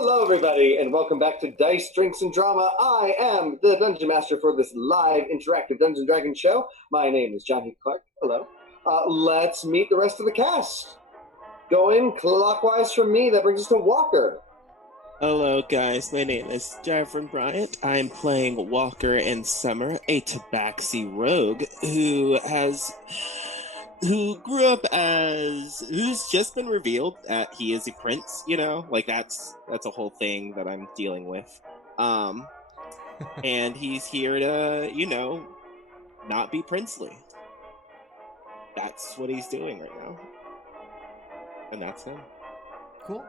Hello, everybody, and welcome back to Dice, Drinks, and Drama. I am the Dungeon Master for this live interactive Dungeons & Dragons show. My name is John Heath Clark. Hello. Let's meet the rest of the cast. Going clockwise from me, that brings us to Walker. Hello, guys. My name is Devren Bryant. I'm playing Walker in Summer, a tabaxi rogue who grew up who's just been revealed that he is a prince, that's a whole thing that I'm dealing with. And he's here to, not be princely. That's what he's doing right now. And that's him. Cool.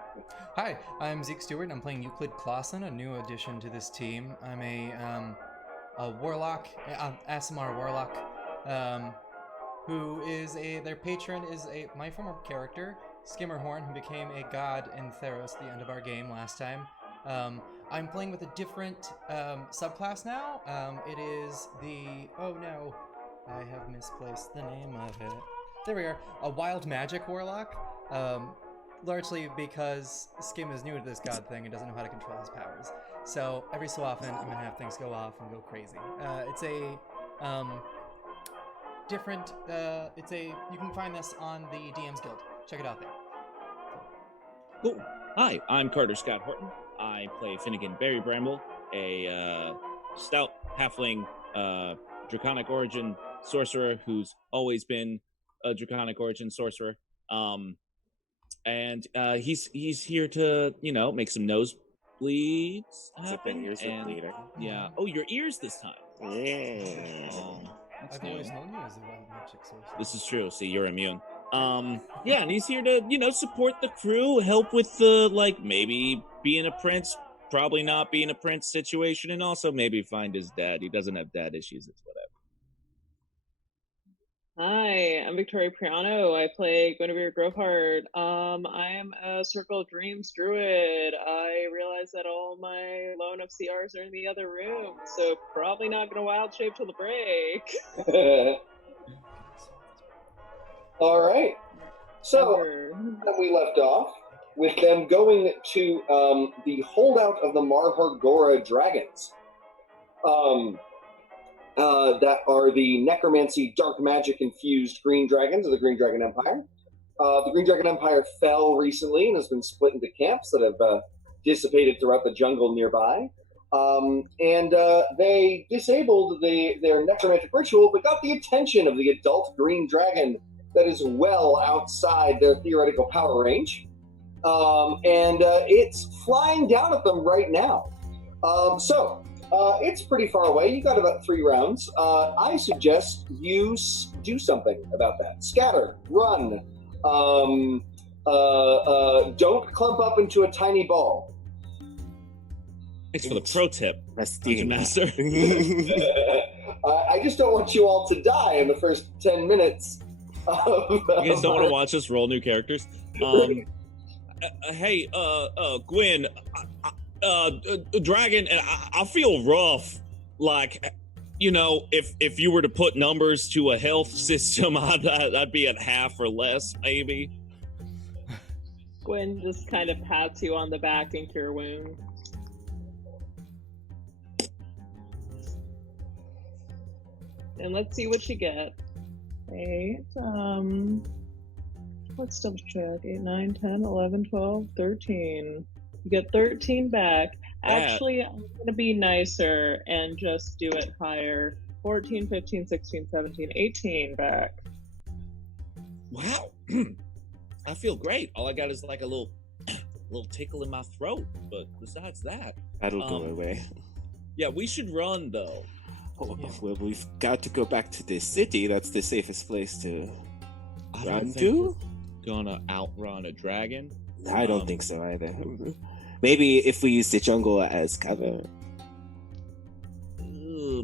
Hi, I'm Zëk Stewart, and I'm playing Euclid Clausen, a new addition to this team. I'm a warlock, Asimar warlock, who is their patron is my former character, Skimmerhorn, who became a god in Theros at the end of our game last time. I'm playing with a different subclass now. It is oh no, I have misplaced the name of it. There we are, a wild magic warlock. Largely because Skim is new to this god thing and doesn't know how to control his powers. So every so often, I'm gonna have things go off and go crazy. It's a different. You can find this on the DM's Guild. Check it out there. Cool. Hi, I'm Carter Scott Horton. I play Finnegan Berry Bramble, a stout halfling draconic origin sorcerer who's always been a draconic origin sorcerer. And he's here to, make some nosebleeds happen. Ears are bleeding. Yeah. Oh, your ears this time. Yeah. Oh, I've always known you as a wild magic sorcerer. this is true. See, you're immune. Yeah, and he's here to, support the crew, help with the, maybe being a prince, probably not being a prince situation, and also maybe find his dad. He doesn't have dad issues. It's whatever. Hi, I'm Vic Priano. I play Guinevere Groveheart. I am a Circle of Dreams druid. I realize that all my low enough CRs are in the other room, so probably not going to wild shape till the break. All right. So, we left off with them going to the holdout of the Marhargora dragons. That are the necromancy, dark magic infused green dragons of the Green Dragon Empire. The Green Dragon Empire fell recently and has been split into camps that have dissipated throughout the jungle nearby. And they disabled their necromantic ritual, but got the attention of the adult green dragon that is well outside their theoretical power range. And it's flying down at them right now. It's pretty far away. You got about 3 rounds. I suggest you do something about that. Scatter, run. Don't clump up into a tiny ball. Thanks for the pro tip, Dungeon Master. I just don't want you all to die in the first 10 minutes. You guys don't want to watch us roll new characters? Hey, Gwen, Dragon, I feel rough. If you were to put numbers to a health system, I'd be at half or less, maybe. Gwen just kind of pats you on the back and cure wound. And let's see what you get. 8, let's double check. 8, 9, 10, 11, 12, 13. You get 13 back. Actually, I'm going to be nicer and just do it higher. 14, 15, 16, 17, 18 back. Wow. I feel great. All I got is a little tickle in my throat. But besides that... That'll go away. Yeah, we should run, though. Oh, well, we've got to go back to the city. That's the safest place to run to. Gonna outrun a dragon? I don't think so either. Maybe if we use the jungle as cover.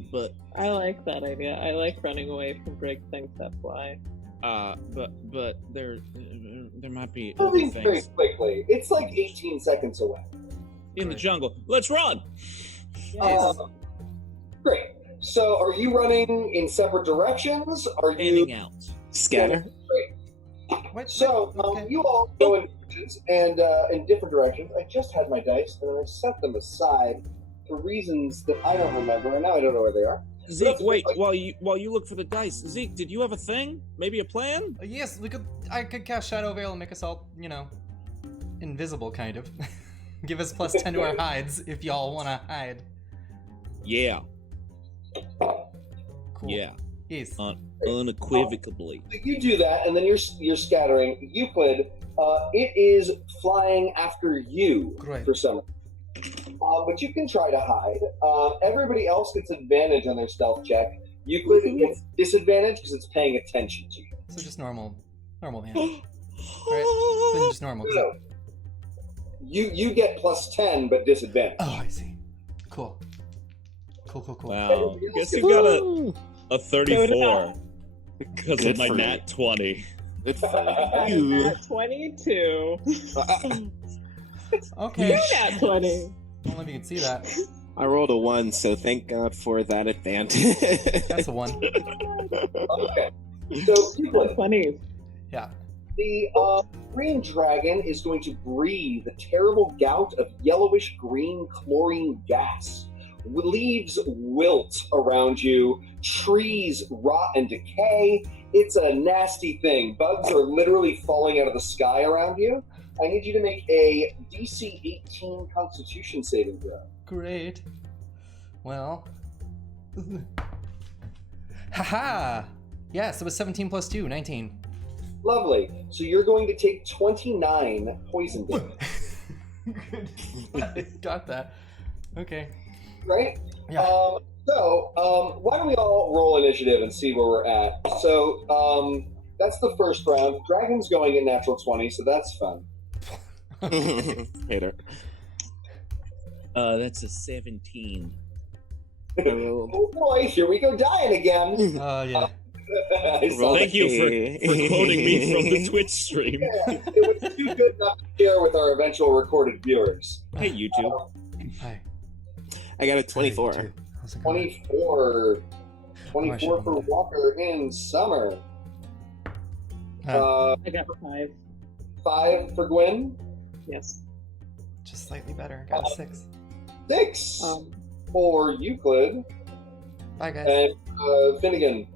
But I like that idea. I like running away from big things that fly. But there might be Moving other very things quickly. It's like 18 seconds away. in the jungle. Let's run. Yes. Great. So, are you running in separate directions? Are you Standing out. Scatter. Great. So, okay. you all go in directions and in different directions. I just had my dice, and then I set them aside for reasons that I don't remember, and now I don't know where they are. Zeke, wait, while you look for the dice, Zeke, did you have a thing? Maybe a plan? Yes, I could cast Shadow Veil and make us all, invisible, kind of. Give us plus 10 to our hides if y'all want to hide. Yeah. Cool. Yeah. Yes. Unequivocally. You do that, and then you're scattering. Euclid, it is flying after you Great. for some reason. But you can try to hide. Everybody else gets advantage on their stealth check. Euclid gets disadvantage because it's paying attention to you. So just normal man. Right? Then just normal. No. You get plus 10, but disadvantage. Oh, I see. Cool. Wow. Guess you got a 34 because of my nat 20. Good for I'm you. at 22. Okay. You're at 20. Don't let me see that. I rolled a 1, so thank God for that advantage. That's a 1. Okay. So, Euclid, 20. Yeah. the green dragon is going to breathe a terrible gout of yellowish-green chlorine gas. Leaves wilt around you. Trees rot and decay. It's a nasty thing. Bugs are literally falling out of the sky around you. I need you to make a DC 18 Constitution saving throw. Great. Well. Haha! Yes, it was 17 plus 2, 19. Lovely. So you're going to take 29 poison damage. Good. Got that. Okay. Right? Yeah. Why don't we all roll initiative and see where we're at? So, that's the first round. Dragon's going at natural 20, so that's fun. Hater. That's a 17. Oh boy, here we go dying again. Yeah. Thank you for quoting me from the Twitch stream. Yeah, it was too good not to share with our eventual recorded viewers. Hey, YouTube. Hi. I got a 24. Hey, how's it going? 24 for Walker in summer. I got 5. 5 for Gwen. Yes. Just slightly better. Got a 6. 6 for Euclid. Bye, guys. And Finnegan.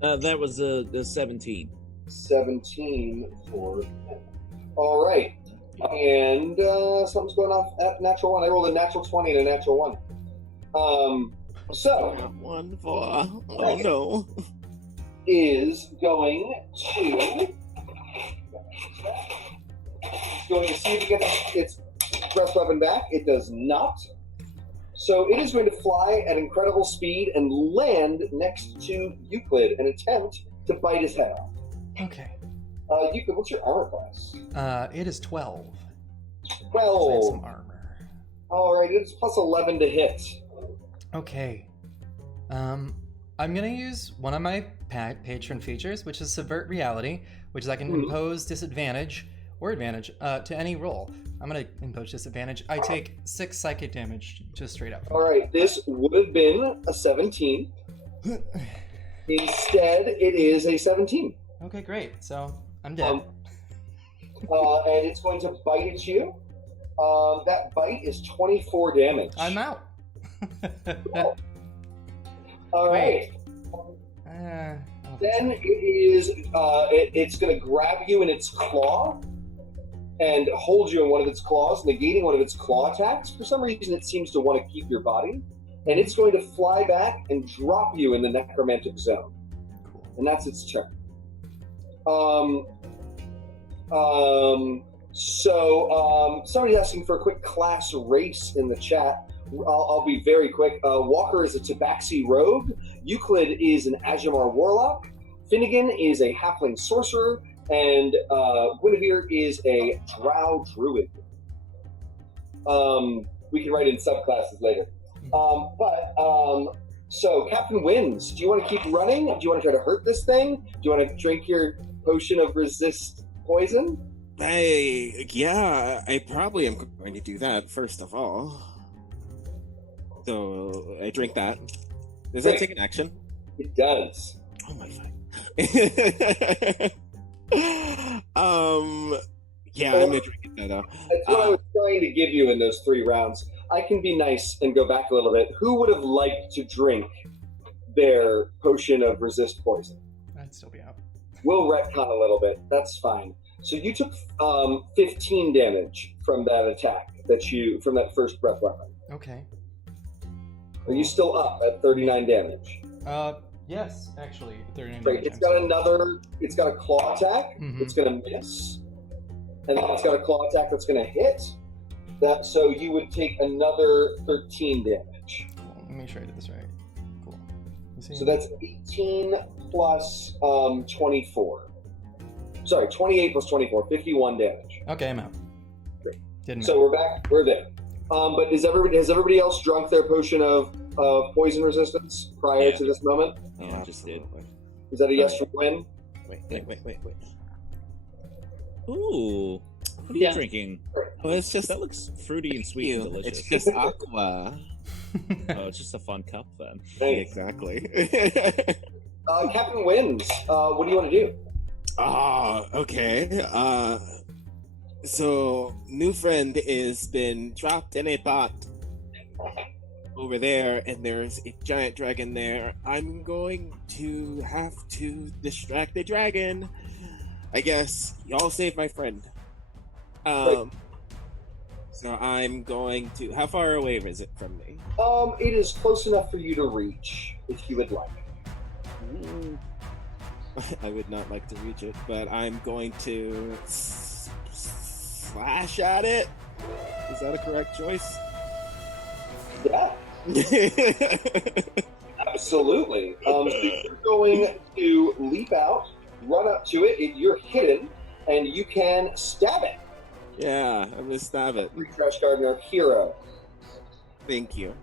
That was a 17. 17 for him. All right. And something's going off at natural 1. I rolled a natural 20 and a natural 1. So, 1 for. Oh no. is going to see if it gets its breath weapon back. It does not. So it is going to fly at incredible speed and land next to Euclid and attempt to bite his head off. Okay. Euclid, what's your armor class? It is 12. 12. I have some armor. All right, it's plus 11 to hit. Okay. I'm gonna use one of my patron features, which is Subvert Reality, which is I can impose disadvantage or advantage to any roll. I'm gonna impose disadvantage. I take 6 psychic damage, just straight up. All right, this would have been a 17. Instead, it is a 17. Okay, great. So I'm dead. And it's going to bite at you. That bite is 24 damage. I'm out. Cool. All right. I don't think Then it is. It's going to grab you in its claw and hold you in one of its claws, negating one of its claw attacks. For some reason, it seems to want to keep your body, and it's going to fly back and drop you in the necromantic zone. Cool. And that's its turn. Somebody's asking for a quick class race in the chat. I'll be very quick. Walker is a Tabaxi rogue. Euclid is an Ajamar warlock. Finnegan is a halfling sorcerer. And Guinevere is a drow druid. We can write in subclasses later. So Captain wins. Do you want to keep running? Do you want to try to hurt this thing? Do you want to drink your potion of resist poison? I probably am going to do that first of all. So I drink that. Does that take an action? It does. Oh my fuck. Yeah, I'm gonna drink it better. That's what I was trying to give you in those 3 rounds. I can be nice and go back a little bit. Who would have liked to drink their potion of resist poison? I'd still be out. We'll retcon a little bit. That's fine. So you took 15 damage from that attack from that first breath weapon. Okay. Are you still up at 39 damage? Yes, actually, 39 Great. damage. It's got a claw attack. Mhm. It's going to miss. And then it's got a claw attack that's going to hit. So you would take another 13 damage. Cool. Let me make sure I did this right. Cool. So that's 18 plus 24. Sorry, 28 plus 24, 51 damage. Okay, I'm out. Great. Didn't So we're back. We're there. But has everybody else drunk their potion of poison resistance prior to this moment? Yeah, I just did. Is that a yes from Gwen? Wait. Ooh, what are you Yeah. drinking? Oh, it's just That looks fruity and sweet and delicious. It's just aqua. Oh, it's just a fun cup then. Thanks. Exactly. Captain Wins. What do you want to do? Okay. So new friend is been dropped in a pot over there, and there's a giant dragon there. I'm going to have to distract the dragon. I guess y'all save my friend. So I'm going to. How far away is it from me? It is close enough for you to reach, if you would like. I would not like to reach it, but I'm going to slash at it. Is that a correct choice? Yeah, absolutely. So you're going to leap out, run up to it. You're hidden, and you can stab it. Yeah, I'm gonna stab it. Trash Gardener hero. Thank you.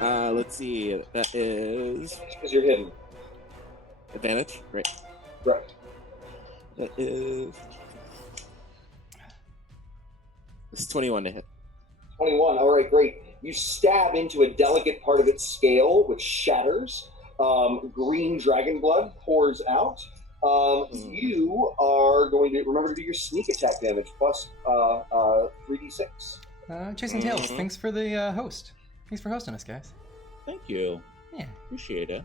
Let's see. That is Because you're hidden. advantage. Great. Right. That is. It's 21 to hit. 21. All right, great. You stab into a delicate part of its scale, which shatters. Green dragon blood pours out. You are going to remember to do your sneak attack damage plus 3d6. Chasing Tails, thanks for the host. Thanks for hosting us, guys. Thank you. Yeah. Appreciate it.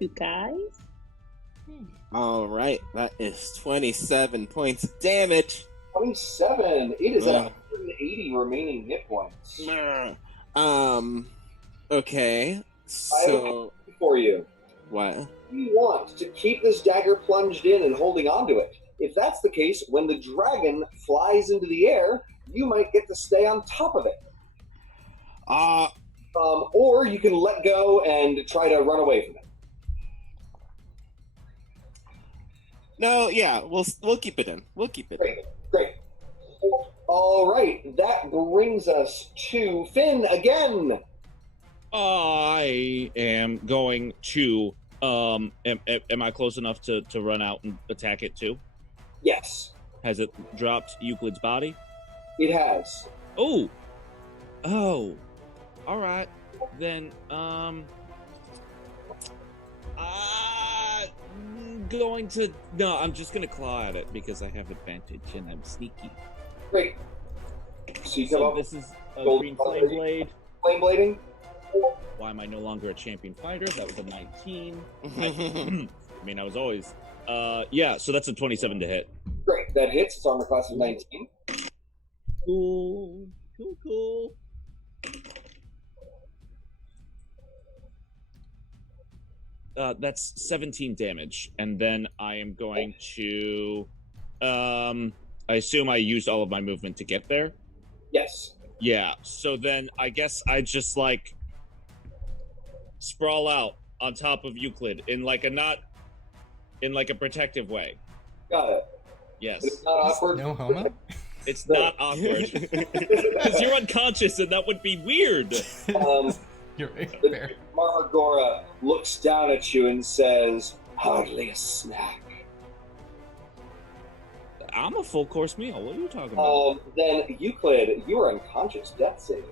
You guys? All right, that is 27 points of damage. 27. It is at 180 remaining hit points. Okay. I have a So question for you. what? You want to keep this dagger plunged in and holding onto it. If that's the case, when the dragon flies into the air, you might get to stay on top of it. Or you can let go and try to run away from it. No, yeah, we'll keep it in. We'll keep it in. Great. All right, that brings us to Finn again. I am going to. Am I close enough to run out and attack it too? Yes, Has it dropped Euclid's body? it has. Oh. All right. Then going to no. I'm just gonna claw at it because I have advantage and I'm sneaky. Great. So you come So up this is a gold green color. flame blade. flame blading. Why am I no longer a champion fighter? That was a 19. I mean, I was always. Yeah. So that's a 27 to hit. Great, that hits. It's armor class of 19. Cool. That's 17 damage, and then I am going to. I assume I used all of my movement to get there. Yes. Yeah. So then I guess I just like sprawl out on top of Euclid in like a protective way. Got it. Yes. It's not awkward. No homo? It's not awkward because you're unconscious, and that would be weird. You're right. The Fair. Margora looks down at you and says, "Hardly a snack." I'm a full course meal. What are you talking about? Then Euclid, you are unconscious. Death save.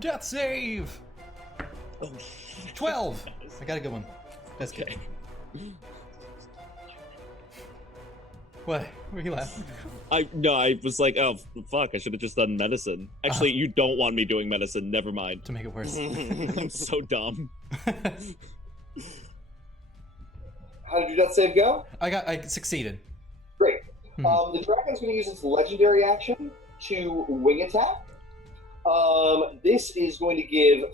Death save! Oh, 12! I got a good one. That's okay. good. What? Were you laughing? I was like, oh fuck, I should have just done medicine. Actually, you don't want me doing medicine. Never mind. To make it worse. I'm so dumb. How did your death save go? I succeeded. Great. The dragon's going to use its legendary action to wing attack. This is going to give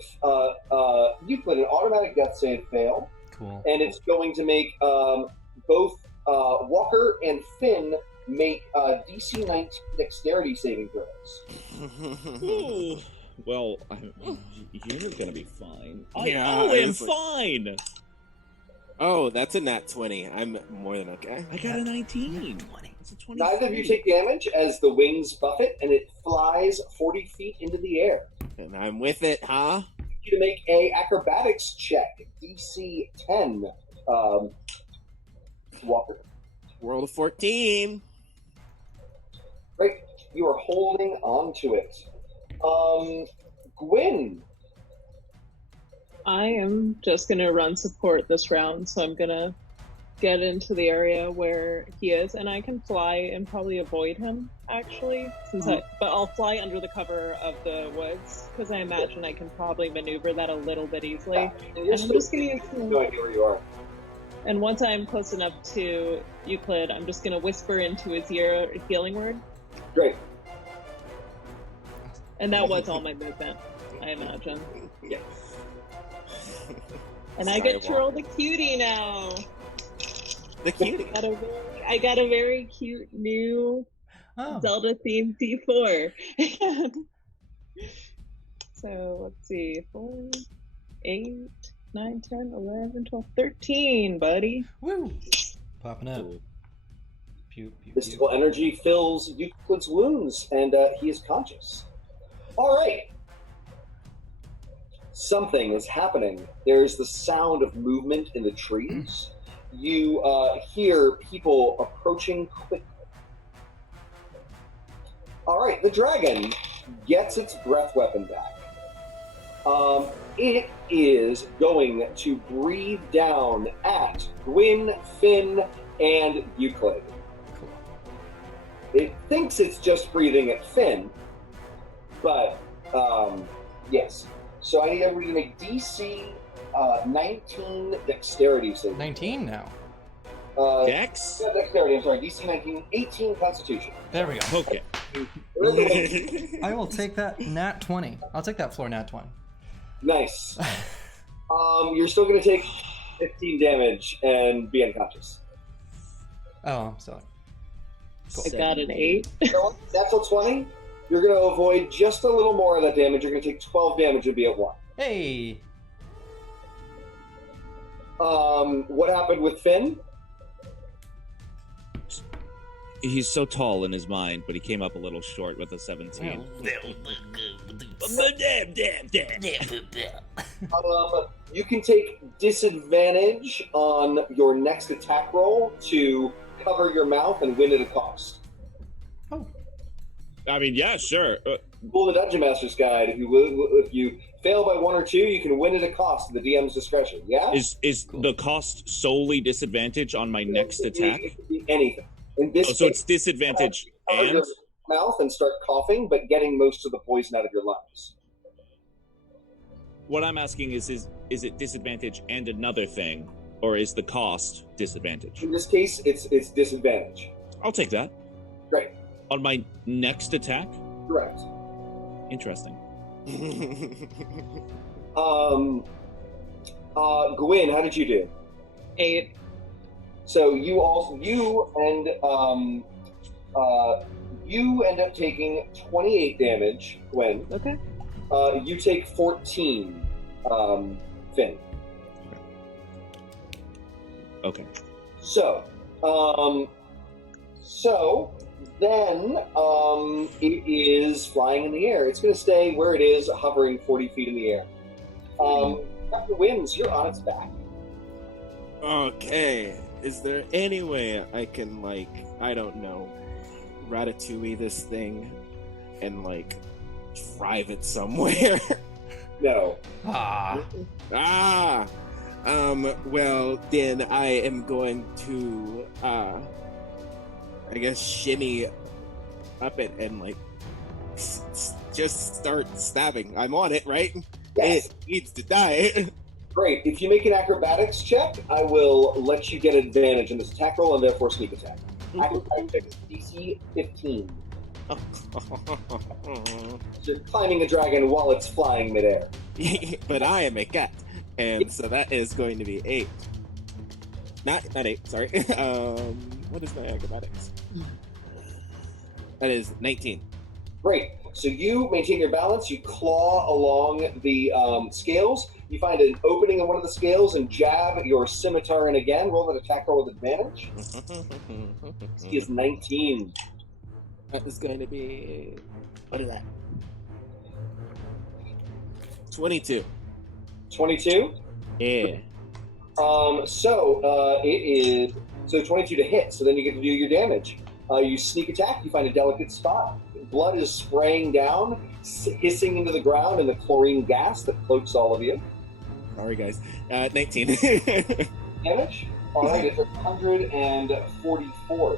Euclid an automatic death save fail. Cool. And it's going to make both Walker and Finn make DC 19 dexterity saving throws. Ooh. Well, you're gonna be fine. Yeah, I am fine. Oh, that's a nat 20. I'm more than okay. I got a 19. It's a 20. Neither of you take damage as the wings buff it, and it flies 40 feet into the air. And I'm with it, huh? You to make a acrobatics check, DC 10. Walker. Roll a 14. Great. You are holding on to it. Gwyn. I am just gonna run support this round, so I'm gonna get into the area where he is, and I can fly and probably avoid him, actually, but I'll fly under the cover of the woods, because I imagine I can probably maneuver that a little bit easily. And you're And I'm just gonna use no idea where you are. And once I'm close enough to Euclid, I'm just gonna whisper into his ear a healing word. Great. And that was all my movement, I imagine. Yeah. And I get to roll the cutie now. The cutie. I got a very cute new Zelda themed D4. So let's see, 4, 8, 9, 10, 11, 12, 13, buddy. Woo! Popping up. Pew, pew, Mystical energy fills Euclid's wounds, and he is conscious. All right. Something is happening. There's the sound of movement in the trees. You hear people approaching quickly. All right, the dragon gets its breath weapon back. It is going to breathe down at Gwyn, Finn, and Euclid. Cool. It thinks it's just breathing at Finn, but yes. So I need everybody to make DC 19 dexterity saving. 19 now. Dex? Not dexterity, I'm sorry. DC 19, 18 constitution. There we go. Okay. I will take that nat 20. I'll take that floor nat 20. Nice. You're still going to take 15 damage and be unconscious. Oh, I'm sorry. I got an 8. So that's a 20. You're going to avoid just a little more of that damage. You're going to take 12 damage and be at 1. Hey! What happened with Finn? He's so tall in his mind, but he came up a little short with a 17. You can take disadvantage on your next attack roll to cover your mouth and win at a cost. Oh. I mean, yeah, sure. Pull the Dungeon Master's Guide. If you fail by 1 or 2, you can win at a cost at the DM's discretion. Yeah? Is cool. The cost solely disadvantage on my next attack? It could be anything. In this so case, it's disadvantage cover and your mouth and start coughing, but getting most of the poison out of your lungs. what I'm asking is it disadvantage and another thing, or is the cost disadvantage? In this case, it's disadvantage. I'll take that. Great. On my next attack? Correct. Interesting. Gwyn, how did you do? 8. So you end up taking 28 damage, Gwyn. Okay. You take 14, Finn. Okay. So then it is flying in the air. It's going to stay where it is, hovering 40 feet in the air. After winds, you're on its back. Okay. Is there any way I can, I don't know, ratatouille this thing and, drive it somewhere? No. Well, then I am going to, I guess, shimmy up it and like just start stabbing. I'm on it, right? Yes. It needs to die. Great. If you make an acrobatics check, I will let you get advantage in this attack roll and therefore sneak attack. Acrobatics check is DC 15. So you're climbing a dragon while it's flying midair. But I am a cat, and so that is going to be 8. Not 8. Sorry. What is my acrobatics? That is 19. Great. So you maintain your balance. You claw along the scales. You find an opening in one of the scales and jab your scimitar in again. Roll an attack roll with advantage. He is 19. That is going to be... What is that? 22. 22? Yeah. It is... So 22 to hit. So then you get to do your damage. You sneak attack. You find a delicate spot. Blood is spraying down, hissing into the ground in the chlorine gas that cloaks all of you. Sorry, guys. 19. Damage? All right, it's 144.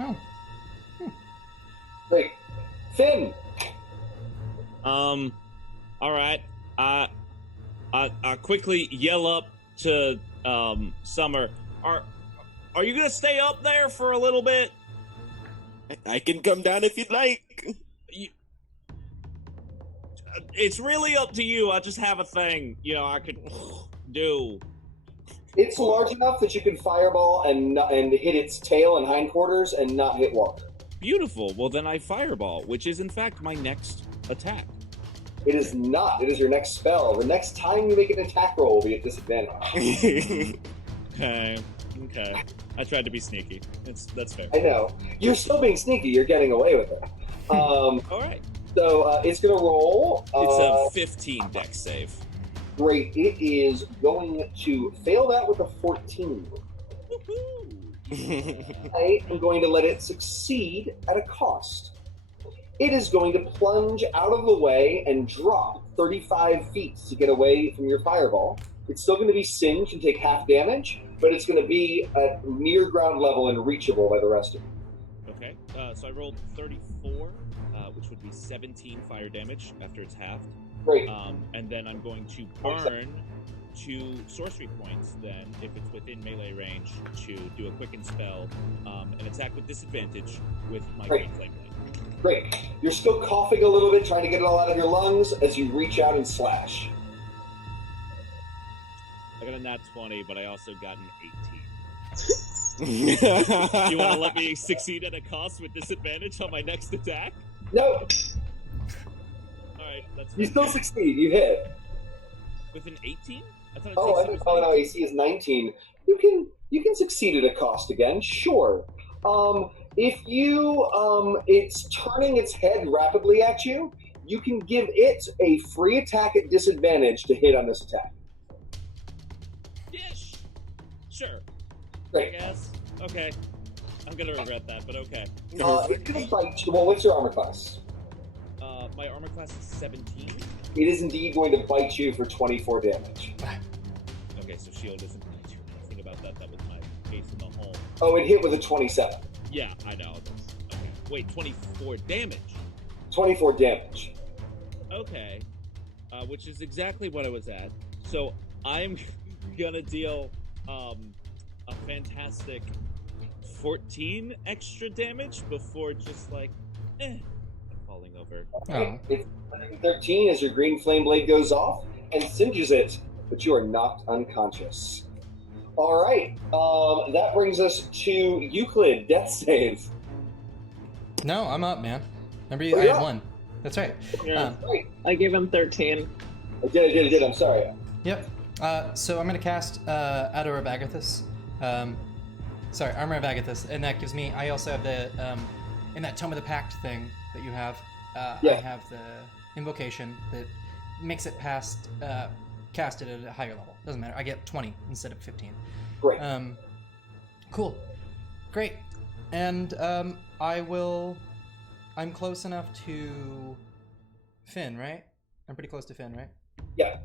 Oh. Great. Finn! All right. I quickly yell up to Summer. Are you gonna stay up there for a little bit? I can come down if you'd like. It's really up to you. I just have a thing, I could do. It's large enough that you can fireball and hit its tail and hindquarters and not hit water. Beautiful. Well, then I fireball, which is in fact my next attack. It is not. It is your next spell. The next time you make an attack roll will be at disadvantage. Okay. I tried to be sneaky. That's fair. I know. You're still being sneaky. You're getting away with it. All right. So it's going to roll. It's a 15 dex save. Great. It is going to fail that with a 14. I am going to let it succeed at a cost. It is going to plunge out of the way and drop 35 feet to get away from your fireball. It's still going to be singed and take half damage, but it's going to be at near ground level and reachable by the rest of you. Okay, so I rolled 34, which would be 17 fire damage after it's halved. Great. And then I'm going to burn 2 sorcery points then, if it's within melee range, to do a quicken spell, an attack with disadvantage with my green flame blade. Great. You're still coughing a little bit, trying to get it all out of your lungs as you reach out and slash. I got a nat 20, but I also got an 18. You want to let me succeed at a cost with disadvantage on my next attack? No. Alright, that's You still succeed. You hit. with an 18? I thought Oh, no, AC is 19. You can succeed at a cost again, sure. If you it's turning its head rapidly at you, you can give it a free attack at disadvantage to hit on this attack. Yes. Sure. Great. I guess. Okay. I'm gonna regret that, but okay. It's gonna bite you. Well, what's your armor class? My armor class is 17. It is indeed going to bite you for 24 damage. Okay, so shield isn't going to do anything about that. That was my base in the hole. Oh, it hit with a 27. Yeah, I know. Okay. Wait, 24 damage. 24 damage. Okay. Which is exactly what I was at. So I'm gonna deal a fantastic 14 extra damage before just like falling over. Okay. It's 13 as your green flame blade goes off and singes it, but you are knocked unconscious. All right. That brings us to Euclid. Death save. No, I'm up, man. Remember, Oh, I yeah. had 1. That's right. Yeah. Right. I give him 13. I did. I'm sorry. Yep. So I'm going to cast Ador of Agathis. Armor of Agathis, and that gives me. I also have the in that Tome of the Pact thing that you have. Yeah. I have the invocation that makes it casted at a higher level. Doesn't matter. I get 20 instead of 15. Great. Cool. Great. And I'm close enough to Finn, right? I'm pretty close to Finn, right? Yeah.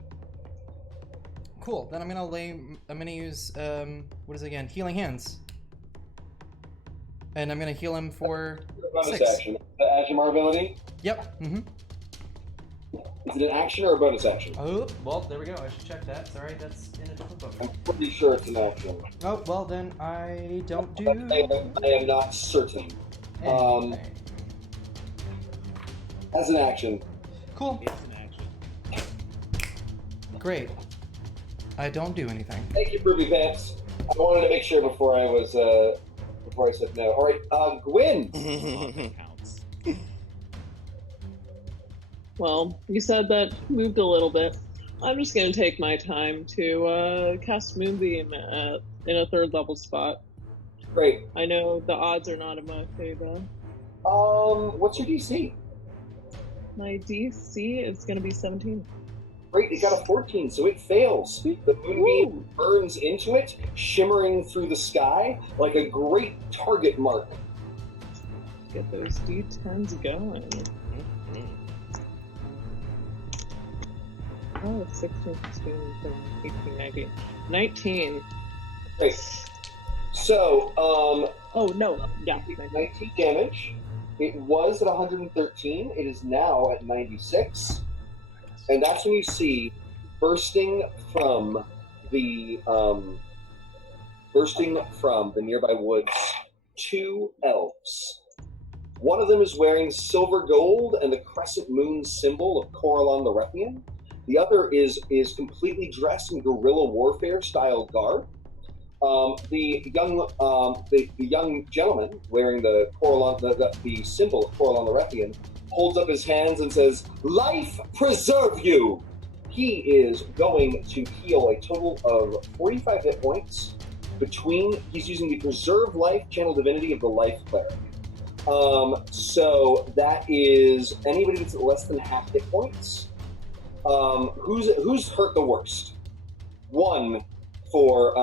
Cool. Then I'm gonna use what is it again? Healing Hands. And I'm gonna heal him for Bonus 6. action. The Ajimar ability. Yep. Mm-hmm. Is it an action or a bonus action? Oh, well, there we go. I should check that. Sorry, that's in a different book. I'm pretty sure it's an action. Oh, well, then I don't do I am not certain. anything. As an action. Cool. It's an action. Great. I don't do anything. Thank you, Ruby Pants. I wanted to make sure before I said no. All right, Gwyn. Counts. Well, you said that moved a little bit. I'm just going to take my time to cast Moonbeam in a 3rd level spot. Great. I know the odds are not in my favor. What's your DC? My DC is going to be 17. Great, it got a 14, so it fails. The moonbeam burns into it, shimmering through the sky like a great target mark. Get those D10s going. Oh, it's 16, 16, 17, 18, 19. 19. Great. So, Oh, no. Yeah. 19 damage. It was at 113. It is now at 96. And that's when you see bursting from the nearby woods 2 elves. One of them is wearing silver gold and the crescent moon symbol of Coralon the Rethian. The other is completely dressed in guerrilla warfare style garb. The young gentleman wearing the Coralon, the symbol of Coralon the Rethian, holds up his hands and says, "Life preserve you!" He is going to heal a total of 45 hit points he's using the Preserve Life Channel Divinity of the Life Cleric. So that is anybody that's at less than half hit points. Who's hurt the worst? 1 for,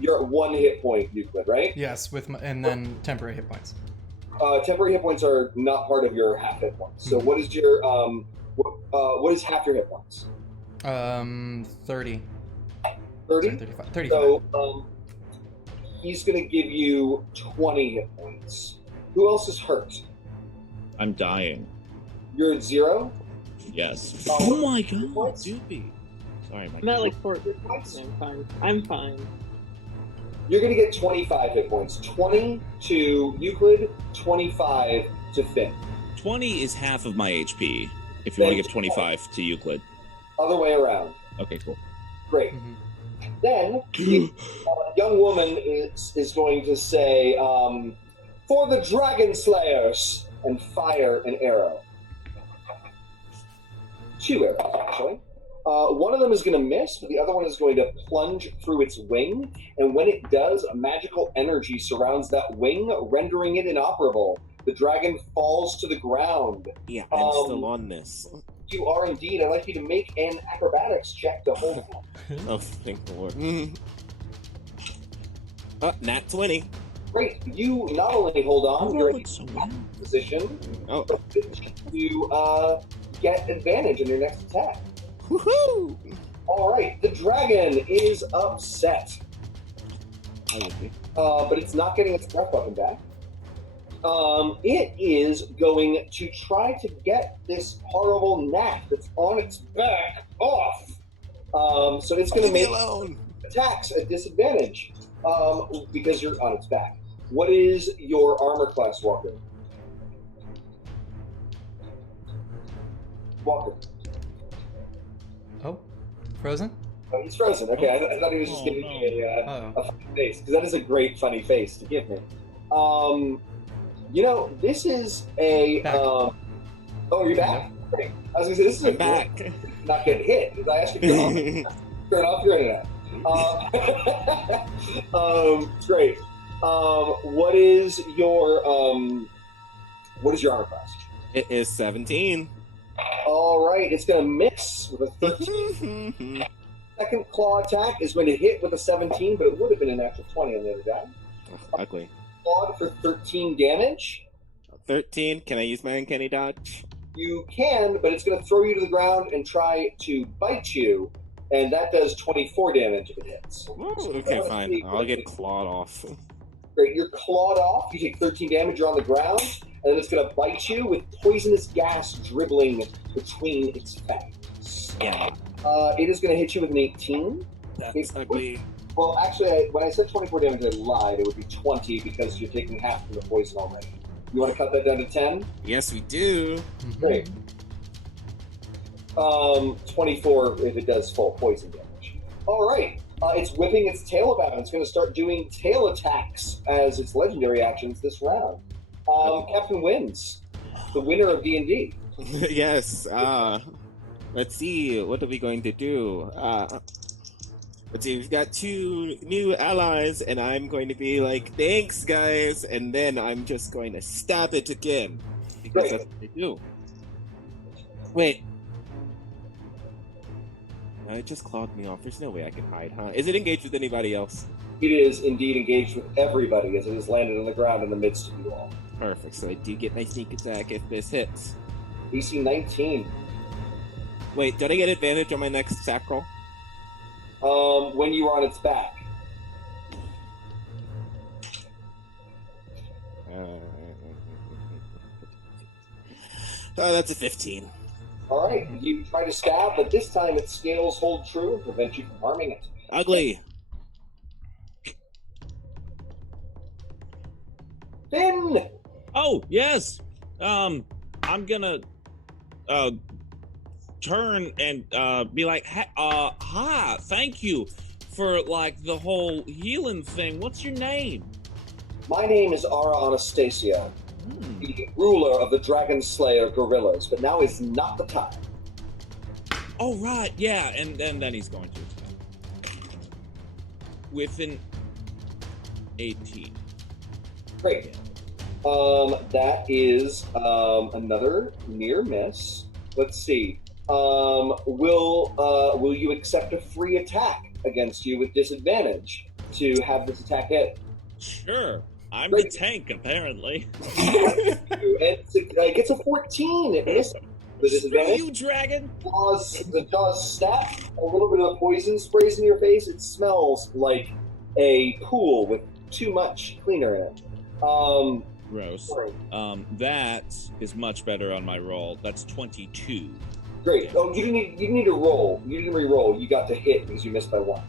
you're at 1 hit point, Euclid, right? Yes, and then temporary hit points. Temporary hit points are not part of your half hit points. So what is your what is half your hit points? 30. 30? 35. So he's going to give you 20 hit points. Who else is hurt? I'm dying. You're at 0? Yes. Oh my god, points? Doopy. Sorry, my I'm at like 4. Points? I'm fine. I'm fine. You're going to get 25 hit points. 20 to Euclid, 25 to Finn. 20 is half of my HP. If you want to give 25 to Euclid. Other way around. Okay, cool. Great. Mhm. Then, the young woman is going to say, "For the Dragon Slayers," and fire an arrow. 2 arrows, actually. One of them is going to miss, but the other one is going to plunge through its wing, and when it does, a magical energy surrounds that wing, rendering it inoperable. The dragon falls to the ground. Yeah, I'm still on this. You are indeed. I'd like you to make an acrobatics check to hold on. Oh, thank the Lord. Oh, nat 20. Great. You not only hold on, you're in it's so well. a position, Oh, but you get advantage in your next attack. woohoo! All right. The dragon is upset, I would be. but it's not getting its breath weapon back. It is going to try to get this horrible gnat that's on its back off. So it's going to Leave me make alone. attacks at disadvantage because you're on its back. What is your armor class, Walker? Walker. Oh, frozen? Oh, he's frozen. Okay, I thought he was just Oh, giving me Oh. a funny face, because that is a great funny face to give me. This is a... Back. oh, you're back? Great. I was going to say, this is I'm a back. great not get hit. Did I ask you to turn off your internet? Great. What is your armor class? It is 17. All right, it's going to miss with a 13. Second claw attack is going to hit with a 17, but it would have been a natural 20 on the other guy. Oh, ugly. Clawed for 13 damage. 13. Can I use my uncanny dodge? You can, but it's going to throw you to the ground and try to bite you, and that does 24 damage if it hits. Ooh, okay, fine. I'll get clawed off. Great. You're clawed off. You take 13 damage. You're on the ground. And then it's going to bite you with poisonous gas dribbling between its fangs. Yeah. It is going to hit you with an 18. That's ugly. Well, actually, when I said 24 damage, I lied. It would be 20 because you're taking half from the poison already. You want to cut that down to 10? Yes, we do. Great. 24 if it does full poison damage. All right. It's whipping its tail about, and it's going to start doing tail attacks as its legendary actions this round. Captain wins. The winner of D&D. Yes. Let's see. What are we going to do? Let's see. We've got 2 new allies, and I'm going to be like, thanks, guys. And then I'm just going to stab it again. Because that's what they do. Wait. It just clogged me off. There's no way I can hide, huh? Is it engaged with anybody else? It is indeed engaged with everybody as it is landed on the ground in the midst of you all. Perfect. So I do get my sneak attack if this hits. DC 19. Wait, don't I get advantage on my next attack roll? When you are on its back. That's a 15. All right, you try to stab, but this time its scales hold true and prevent you from harming it. Ugly. Finn! Oh, yes. I'm gonna turn and be like, hi, thank you for like the whole healing thing. What's your name? My name is Ara Anastasia, the ruler of the Dragon Slayer guerrillas, but now is not the time. Oh, right, yeah, and then he's going to attack. With an 18. Great. That is another near miss. Let's see. Will you accept a free attack against you with disadvantage to have this attack hit? Sure. I'm Great. the tank, apparently. It gets a 14. It misses. The Screw disadvantage. you, dragon! The jaws snap. A little bit of poison sprays in your face. It smells like a pool with too much cleaner in it. Gross. That is much better on my roll. That's 22. Great. Oh, you didn't need to roll. You didn't re-roll. You got to hit because you missed by 1.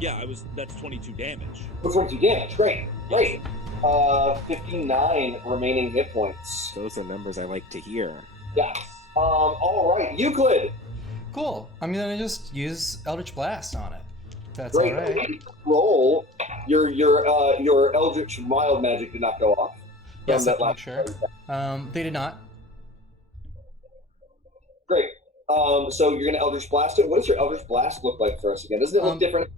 Yeah, that's 22 damage. 22 damage. Great. 59 remaining hit points. Those are numbers I like to hear. Yeah. All right. Euclid. Cool. I'm gonna just use Eldritch Blast on it. That's Great. all right. Roll. Your Eldritch Mild Magic did not go off. Yes, From I'm sure. They did not. Great. So you're going to Eldritch Blast it. What does your Eldritch Blast look like for us again? Doesn't it look different?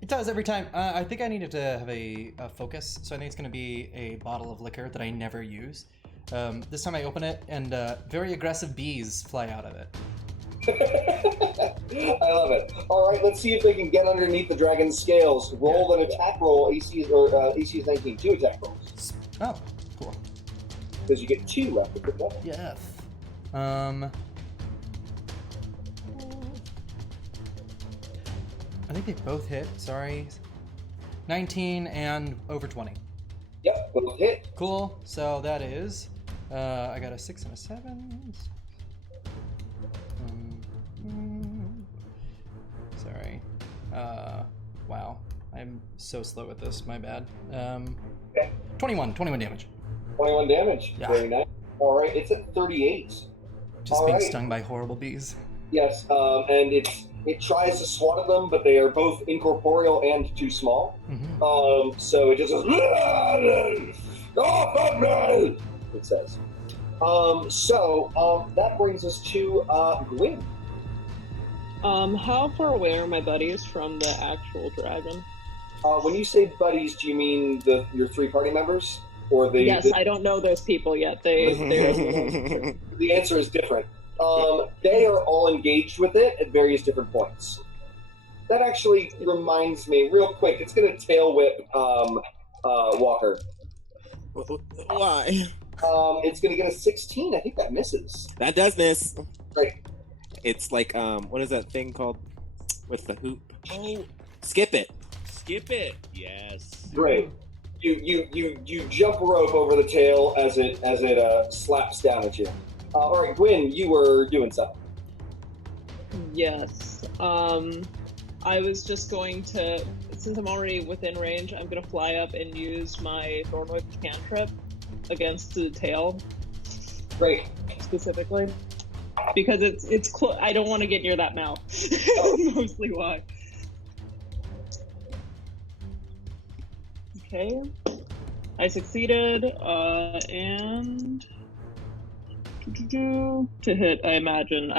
It does every time. I think I needed to have a focus, so I think it's going to be a bottle of liquor that I never use. This time I open it, and very aggressive bees fly out of it. I love it. All right, let's see if they can get underneath the dragon's scales. Roll an attack roll. AC is 19. 2 attack rolls. Oh, cool. Because you get 2 after the double. Yes. I think they both hit. Sorry. 19 and over 20. Yep, both hit. Cool. So that is. I got a 6 and a 7. Sorry. Wow. I'm so slow at this. My bad. Okay. 21 damage. 21 damage. Yeah. Very nice. All right, it's at 38. Just All being right. stung by horrible bees. Yes, and it tries to swat at them, but they are both incorporeal and too small. Mm-hmm. So it just goes, it says. So that brings us to Gwyn. How far away are my buddies from the actual dragon? When you say buddies, do you mean your 3 party members? Or Yes, I don't know those people yet. They're The answer is different. They are all engaged with it at various different points. That actually reminds me, real quick, it's going to tail whip Walker. Why? It's going to get a 16. I think that misses. That does miss. Right. It's like, what is that thing called with the hoop? Oh, Skip it. skip it. Yes. Great. You jump rope over the tail as it slaps down at you. All right, Gwyn, you were doing something. Yes. I was just going to, since I'm already within range, I'm going to fly up and use my Thornwhip cantrip against the tail. Great. Specifically. Because it's close. I don't want to get near that mouth. Oh. Mostly why. Okay. I succeeded, and to hit, I imagine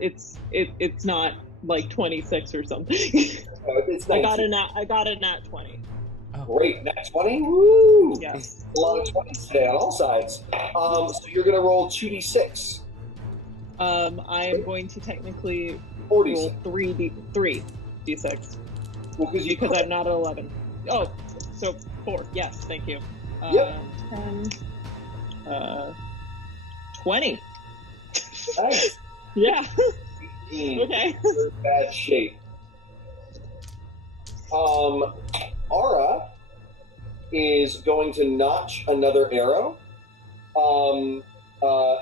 it's not like 26 or something. It's I got a nat 20. Oh. Great, nat 20. Woo! Yes. A lot of 20s today on all sides. So you're gonna roll 2d6. I am going to technically 40. roll 3d6 Well, because I'm not at 11. Oh, so 4. Yes, thank you. Yep. 10, 20. Nice. Yeah. 18. Okay. You're in bad shape. Ara is going to notch another arrow.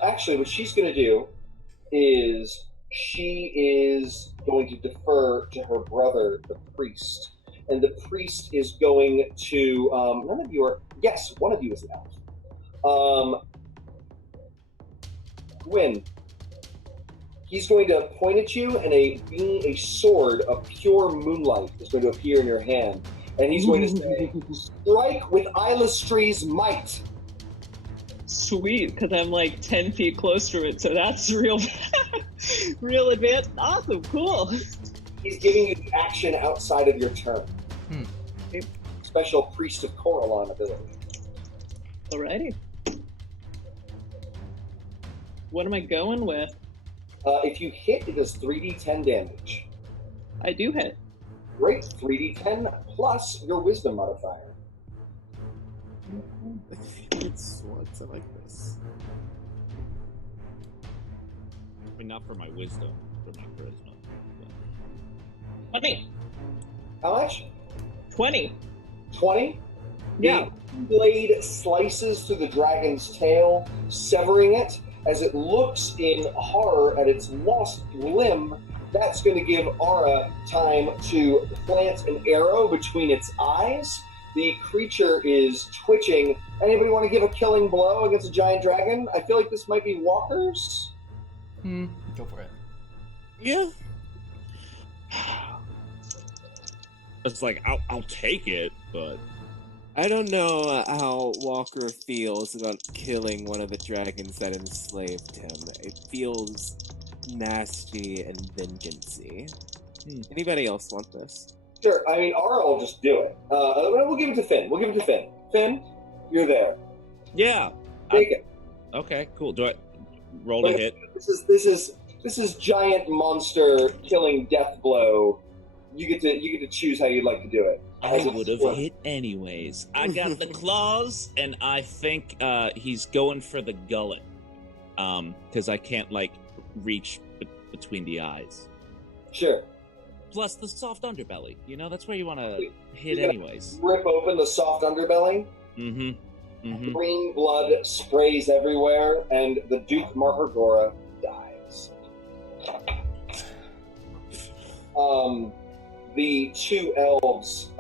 Actually, what she's going to do is she is going to defer to her brother, the priest. And the priest is going to, one of you is an elf. Gwyn, he's going to point at you, and a sword of pure moonlight is going to appear in your hand. And he's going to say, "Strike with Illustri's might." Sweet, because I'm like 10 feet close to it, so that's real advanced. Awesome, cool. He's giving you the action outside of your turn. Okay. Special Priest of Coralon ability. Alrighty. What am I going with? If you hit, it does 3d10 damage. I do hit. Great, 3d10 plus your Wisdom modifier. It's swords. I like this. I mean, not for my wisdom, for my charisma. 20. How much? 20. 20? Yeah. The blade slices through the dragon's tail, severing it. As it looks in horror at its lost limb, that's going to give Ara time to plant an arrow between its eyes. The creature is twitching. Anybody want to give a killing blow against a giant dragon? I feel like this might be walkers. Go for it. Yeah. It's like I'll take it, but I don't know how Walker feels about killing one of the dragons that enslaved him. It feels nasty and vengeancey. Anybody else want this? Sure. I mean, Ara will just do it. We'll give it to Finn. Finn, you're there. yeah. Take it. Okay, cool. Do I roll to hit? This is giant monster killing death blow. You get to choose how you'd like to do it. I would have hit anyways. I got the claws, and I think he's going for the gullet. Because I can't reach between the eyes. Sure. Plus the soft underbelly. You know, that's where you want to hit anyways. Rip open the soft underbelly. Green blood sprays everywhere, and the Duke Marhagora dies. The two elves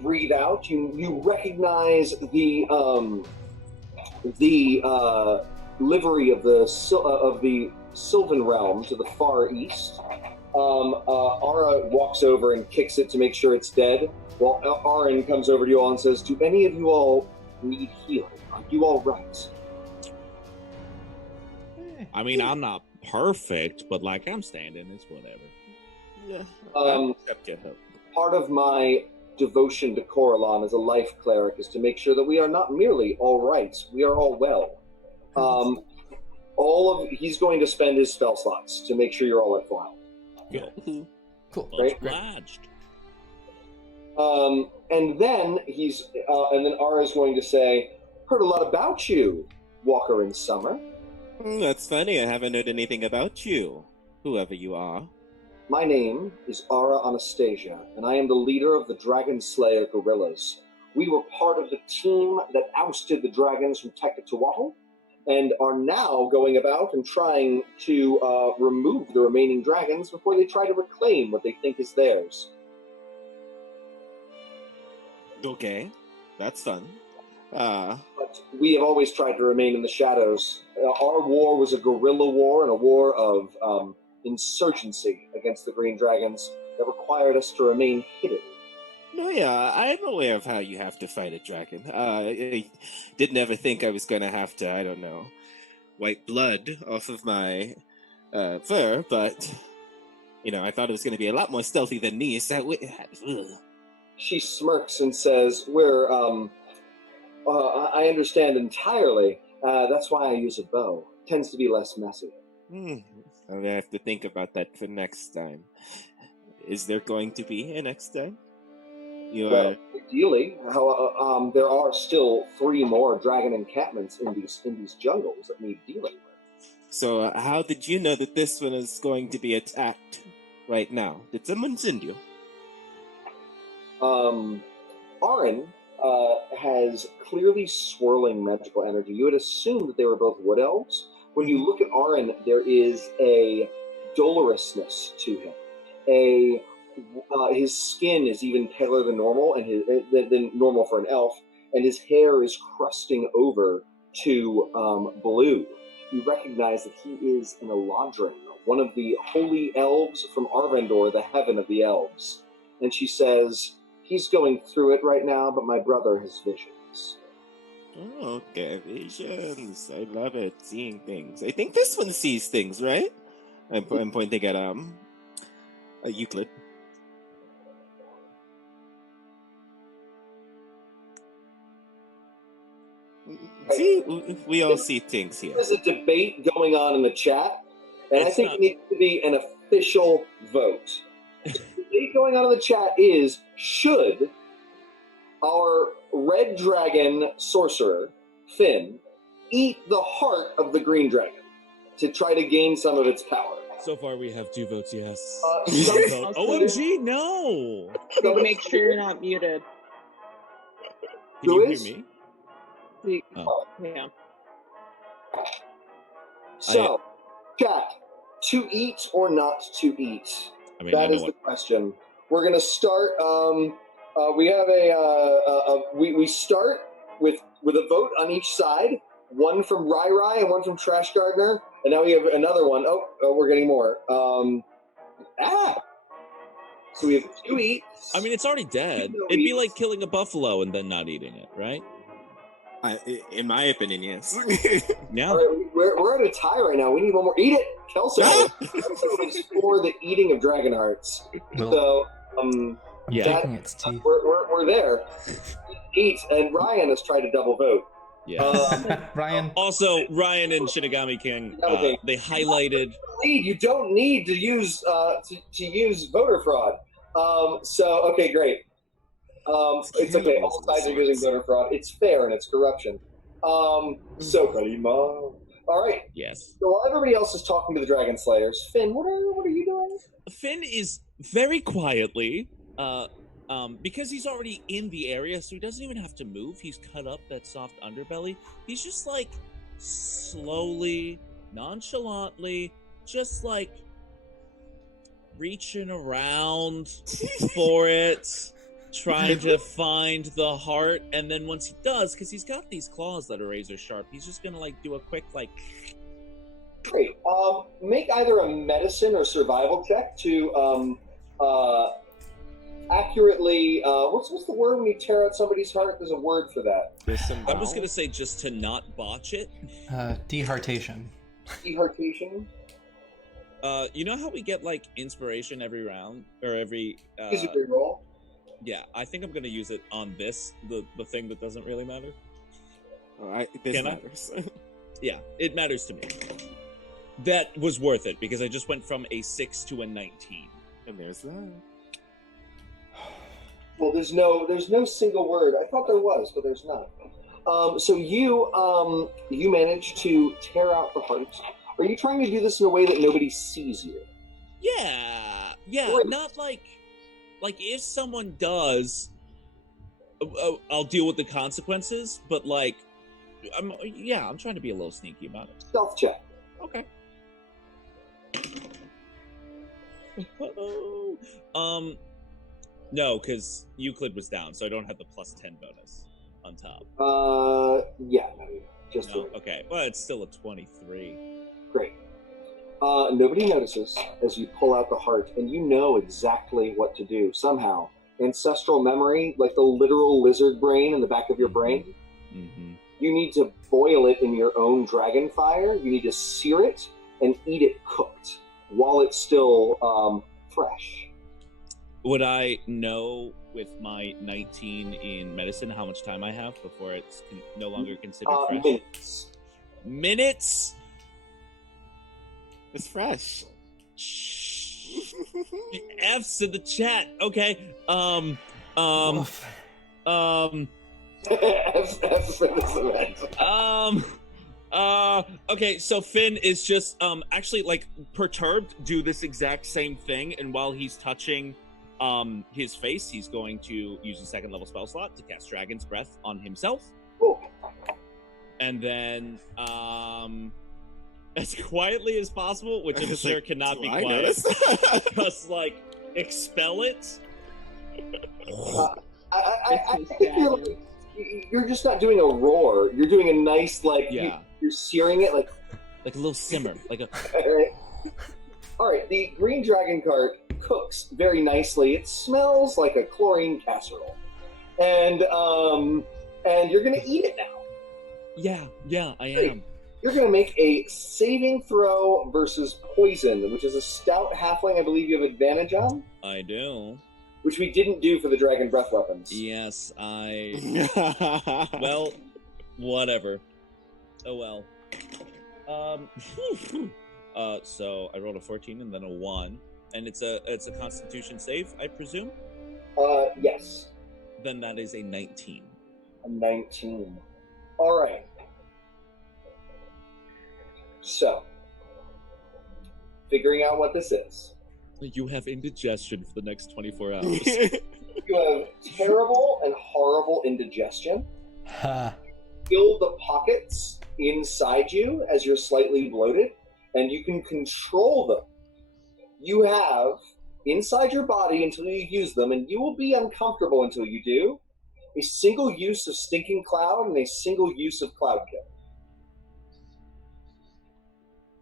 breathe out. You recognize the livery of the Sylvan realm to the far east. Ara walks over and kicks it to make sure it's dead, while Arin comes over to you all and says, "Do any of you all need healing? Are you all right?" I mean, I'm not perfect, but I'm standing. It's whatever. Yeah. Part of my devotion to Coralon as a life cleric is to make sure that we are not merely all right, we are all well. He's going to spend his spell slots to make sure you're all at full health. Cool. Great. Obliged. And then Ara's going to say, "Heard a lot about you, Walker in Summer." That's funny. I haven't heard anything about you, whoever you are. My name is Ara Anastasia, and I am the leader of the Dragon Slayer guerrillas. We were part of the team that ousted the dragons from Tekatuatl, and are now going about and trying to remove the remaining dragons before they try to reclaim what they think is theirs. Okay, that's fun. But we have always tried to remain in the shadows. Our war was a guerrilla war and a war of insurgency against the Green Dragons that required us to remain hidden. No, yeah, I'm aware of how you have to fight a dragon. I didn't ever think I was going to have to, I don't know, wipe blood off of my fur, but, I thought it was going to be a lot more stealthy than me. So She smirks and says, I understand entirely. That's why I use a bow. It tends to be less messy. I'll have to think about that for next time. Is there going to be a next time? Ideally, there are still 3 more dragon encampments in these jungles that need dealing with. So, how did you know that this one is going to be attacked right now? Did someone send you? Arin has clearly swirling magical energy. You would assume that they were both wood elves. When you look at Arin, there is a dolorousness to him. His skin is even paler than normal, than normal for an elf, and his hair is crusting over to blue. You recognize that he is an Eladrin, one of the holy elves from Arvendor, the heaven of the elves. And she says, he's going through it right now, but my brother has visions. Oh, okay, visions. I love it, seeing things. I think this one sees things, right? I'm pointing at Euclid. See, we all see things here. There's a debate going on in the chat, and I think it needs to be an official vote. The debate going on in the chat is, should our red dragon sorcerer, Finn, eat the heart of the green dragon to try to gain some of its power? So far, we have 2 votes, yes. OMG, no! Make sure you're not muted. Can you hear me? Yeah. So, chat, to eat or not to eat? That is the question. We're going to start. We have we start with a vote on each side. One from Rai and one from Trash Gardener, and now we have another one. Oh, we're getting more. So we have 2 eats. I mean, it's already dead. It'd be like killing a buffalo and then not eating it, right? In my opinion, yes. Yeah. All right, we're at a tie right now. We need one more. Eat it, Kelso. Kelso is for the eating of dragon hearts. So, we're there. Eat, and Ryan has tried to double vote. Yeah. Ryan. Also, Ryan and Shinigami King, they highlighted. You don't need to use voter fraud. Okay, great. It's okay. All sides are using voter fraud. It's fair and it's corruption. So, Karima. All right. Yes. So while everybody else is talking to the Dragon Slayers, Finn, what are you doing? Finn is very quietly, because he's already in the area, so he doesn't even have to move. He's cut up that soft underbelly. He's just like slowly, nonchalantly, just like reaching around for it. Trying to find the heart, and then once he does, because he's got these claws that are razor sharp, he's just gonna do a quick Great. Make either a medicine or survival check to accurately. What's the word when you tear out somebody's heart? There's a word for that. I'm just gonna say just to not botch it. Dehartation. Dehartation. You know how we get inspiration every round or every Is it your roll? Yeah, I think I'm gonna use it on this, the thing that doesn't really matter. This matters. Yeah, it matters to me. That was worth it because I just went from a 6 to a 19. And there's that. Well, there's no single word. I thought there was, but there's not. So you managed to tear out the heart. Are you trying to do this in a way that nobody sees you? Yeah. Yeah, Great. not like if someone does, I'll deal with the consequences. But like, I'm trying to be a little sneaky about it. Stealth check. Okay. No, because Euclid was down, so I don't have the +10 bonus on top. Yeah, just No, okay. Well, it's still a 23. great. Nobody notices as you pull out the heart, and you know exactly what to do. Somehow, ancestral memory, like the literal lizard brain in the back of your brain, you need to boil it in your own dragon fire. You need to sear it and eat it cooked while it's still fresh. Would I know with my 19 in medicine how much time I have before it's no longer considered fresh? Minutes. Minutes? It's fresh. F's in the chat. Okay. F for this event. Okay, so Finn is just actually like perturbed, do this exact same thing, and while he's touching his face, he's going to use a 2nd level spell slot to cast Dragon's Breath on himself. Cool. And then as quietly as possible, which I'm sure cannot be quiet, just like expel it. I think you're just not doing a roar. You're doing a nice you're searing it like a little simmer, like a. All right. The green dragon cart cooks very nicely. It smells like a chlorine casserole, and you're gonna eat it now. Yeah, I am. You're gonna make a saving throw versus poison, which is a stout halfling. I believe you have advantage on. I do. Which we didn't do for the dragon breath weapons. Yes, well, whatever. Oh well. So I rolled a 14 and then a 1, and it's a Constitution save, I presume. Yes. Then that is a 19. A 19. All right. So, figuring out what this is. You have indigestion for the next 24 hours. You have terrible and horrible indigestion. Fill the pockets inside you as you're slightly bloated, and you can control them. You have inside your body until you use them, and you will be uncomfortable until you do, a single use of Stinking Cloud and a single use of Cloud Kill.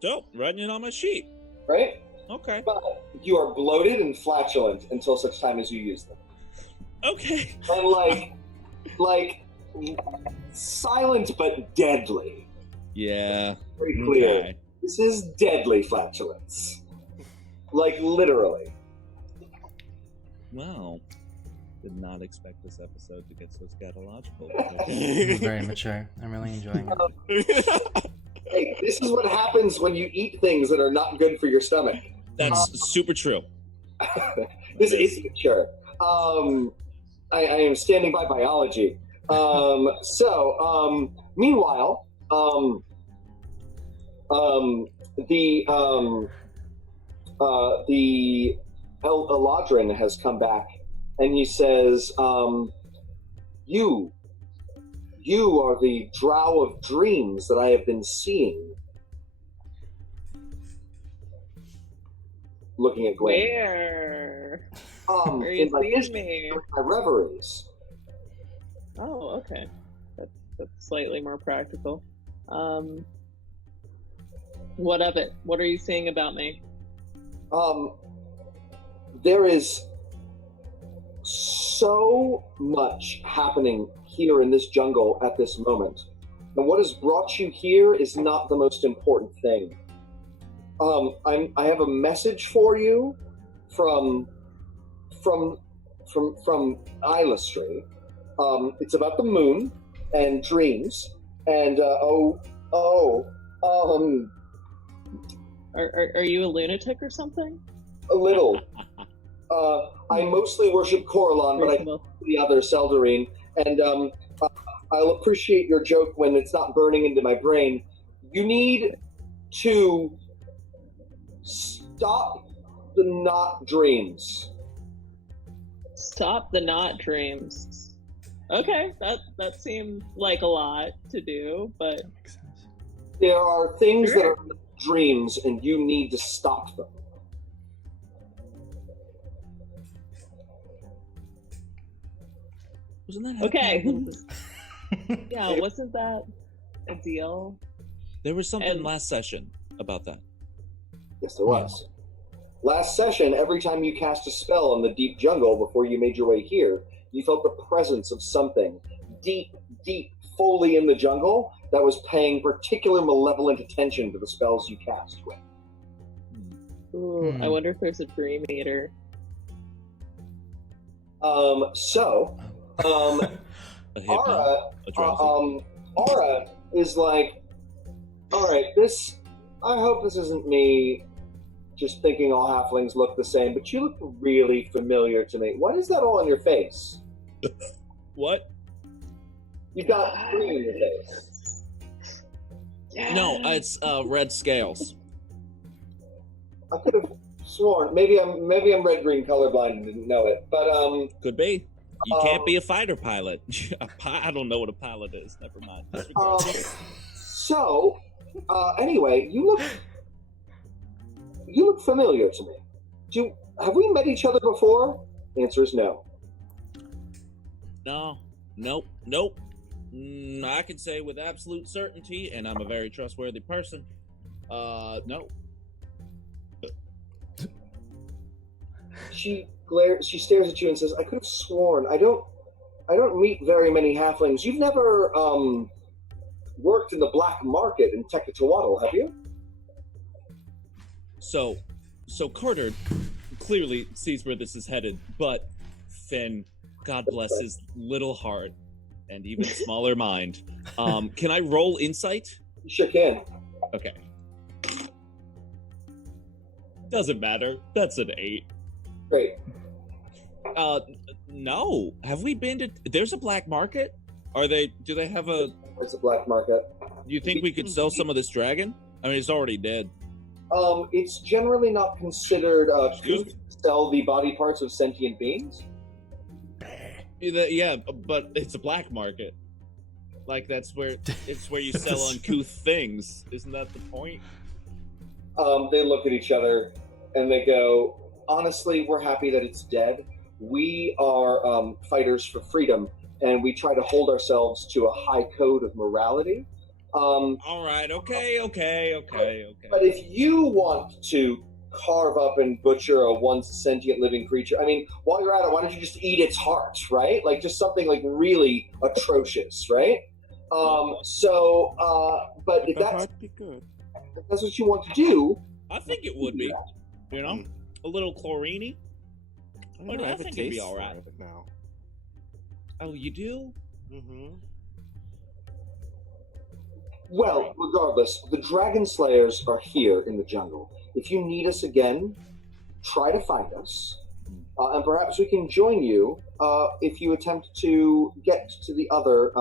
Dope, writing it on my sheet. Right? Okay. But you are bloated and flatulent until such time as you use them. Okay. And like silent but deadly. Yeah. Very clear. Okay. This is deadly flatulence. Like literally. Wow. Did not expect this episode to get so scatological. Very mature. I'm really enjoying it. Hey, this is what happens when you eat things that are not good for your stomach. That's super true. This is mature. I am standing by biology. Meanwhile, the Eladrin has come back, and he says, You are the drow of dreams that I have been seeing. Looking at Gwen. Where? Are you in my seeing vision, me? during my reveries. Oh, okay. That's slightly more practical. What of it? What are you seeing about me? There is so much happening here in this jungle at this moment. And what has brought you here is not the most important thing. I have a message for you from Ilustry. It's about the moon and dreams. And Are you a lunatic or something? a little. I mostly worship Coralon, but I do the other Seldarine. And I'll appreciate your joke when it's not burning into my brain. You need to stop the not dreams. Stop the not dreams. Okay, that seemed like a lot to do, but That makes sense. There are things that Sure. are dreams, and you need to stop them. Wasn't that okay. happening? Yeah, wasn't that a deal? There was something And- last session about that. Yes, there was. Last session, every time you cast a spell in the deep jungle before you made your way here, you felt the presence of something deep, fully in the jungle that was paying particular malevolent attention to the spells you cast with. Ooh, I Hmm. wonder if there's a dream eater. So, A hypno, Aura, a drowsy. Aura is like, all right, I hope this isn't me just thinking all halflings look the same, but you look really familiar to me. What is that all on your face? What? You've got green in your face. No, it's red scales. I could have sworn. Maybe I'm red-green colorblind and didn't know it. But Could be. You can't be a fighter pilot. I don't know what a pilot is. Never mind. Disregard. So anyway, you look familiar to me. Have we met each other before? The answer is no. No. Nope. I can say with absolute certainty, and I'm a very trustworthy person. No. She stares at you and says, I could have sworn I don't meet very many halflings. You've never worked in the black market in Tecatawatl, have you? So Carter clearly sees where this is headed, but Finn, God bless his little heart and even smaller mind. Can I roll insight? You sure can. Okay. Doesn't matter. That's an 8. Great. No. Have we been to? There's a black market. Do they have a? It's a black market. Do you think we could sell some of this dragon? I mean, it's already dead. It's generally not considered to sell the body parts of sentient beings. Yeah, but it's a black market. Like it's where you sell uncouth things. Isn't that the point? They look at each other and they go, honestly, we're happy that it's dead. We are fighters for freedom, and we try to hold ourselves to a high code of morality. All right. Okay. But if you want to carve up and butcher a once sentient living creature, I mean, while you're at it, why don't you just eat its heart, right? Like just something like really atrocious, right? But if that's what you want to do, I think it would be. You know, a little chlorine. I I have a think it'd be taste all right. for it now. Oh, you do? Mm-hmm. well, regardless, the Dragon Slayers are here in the jungle. If you need us again, try to find us, and perhaps we can join you if you attempt to get to the other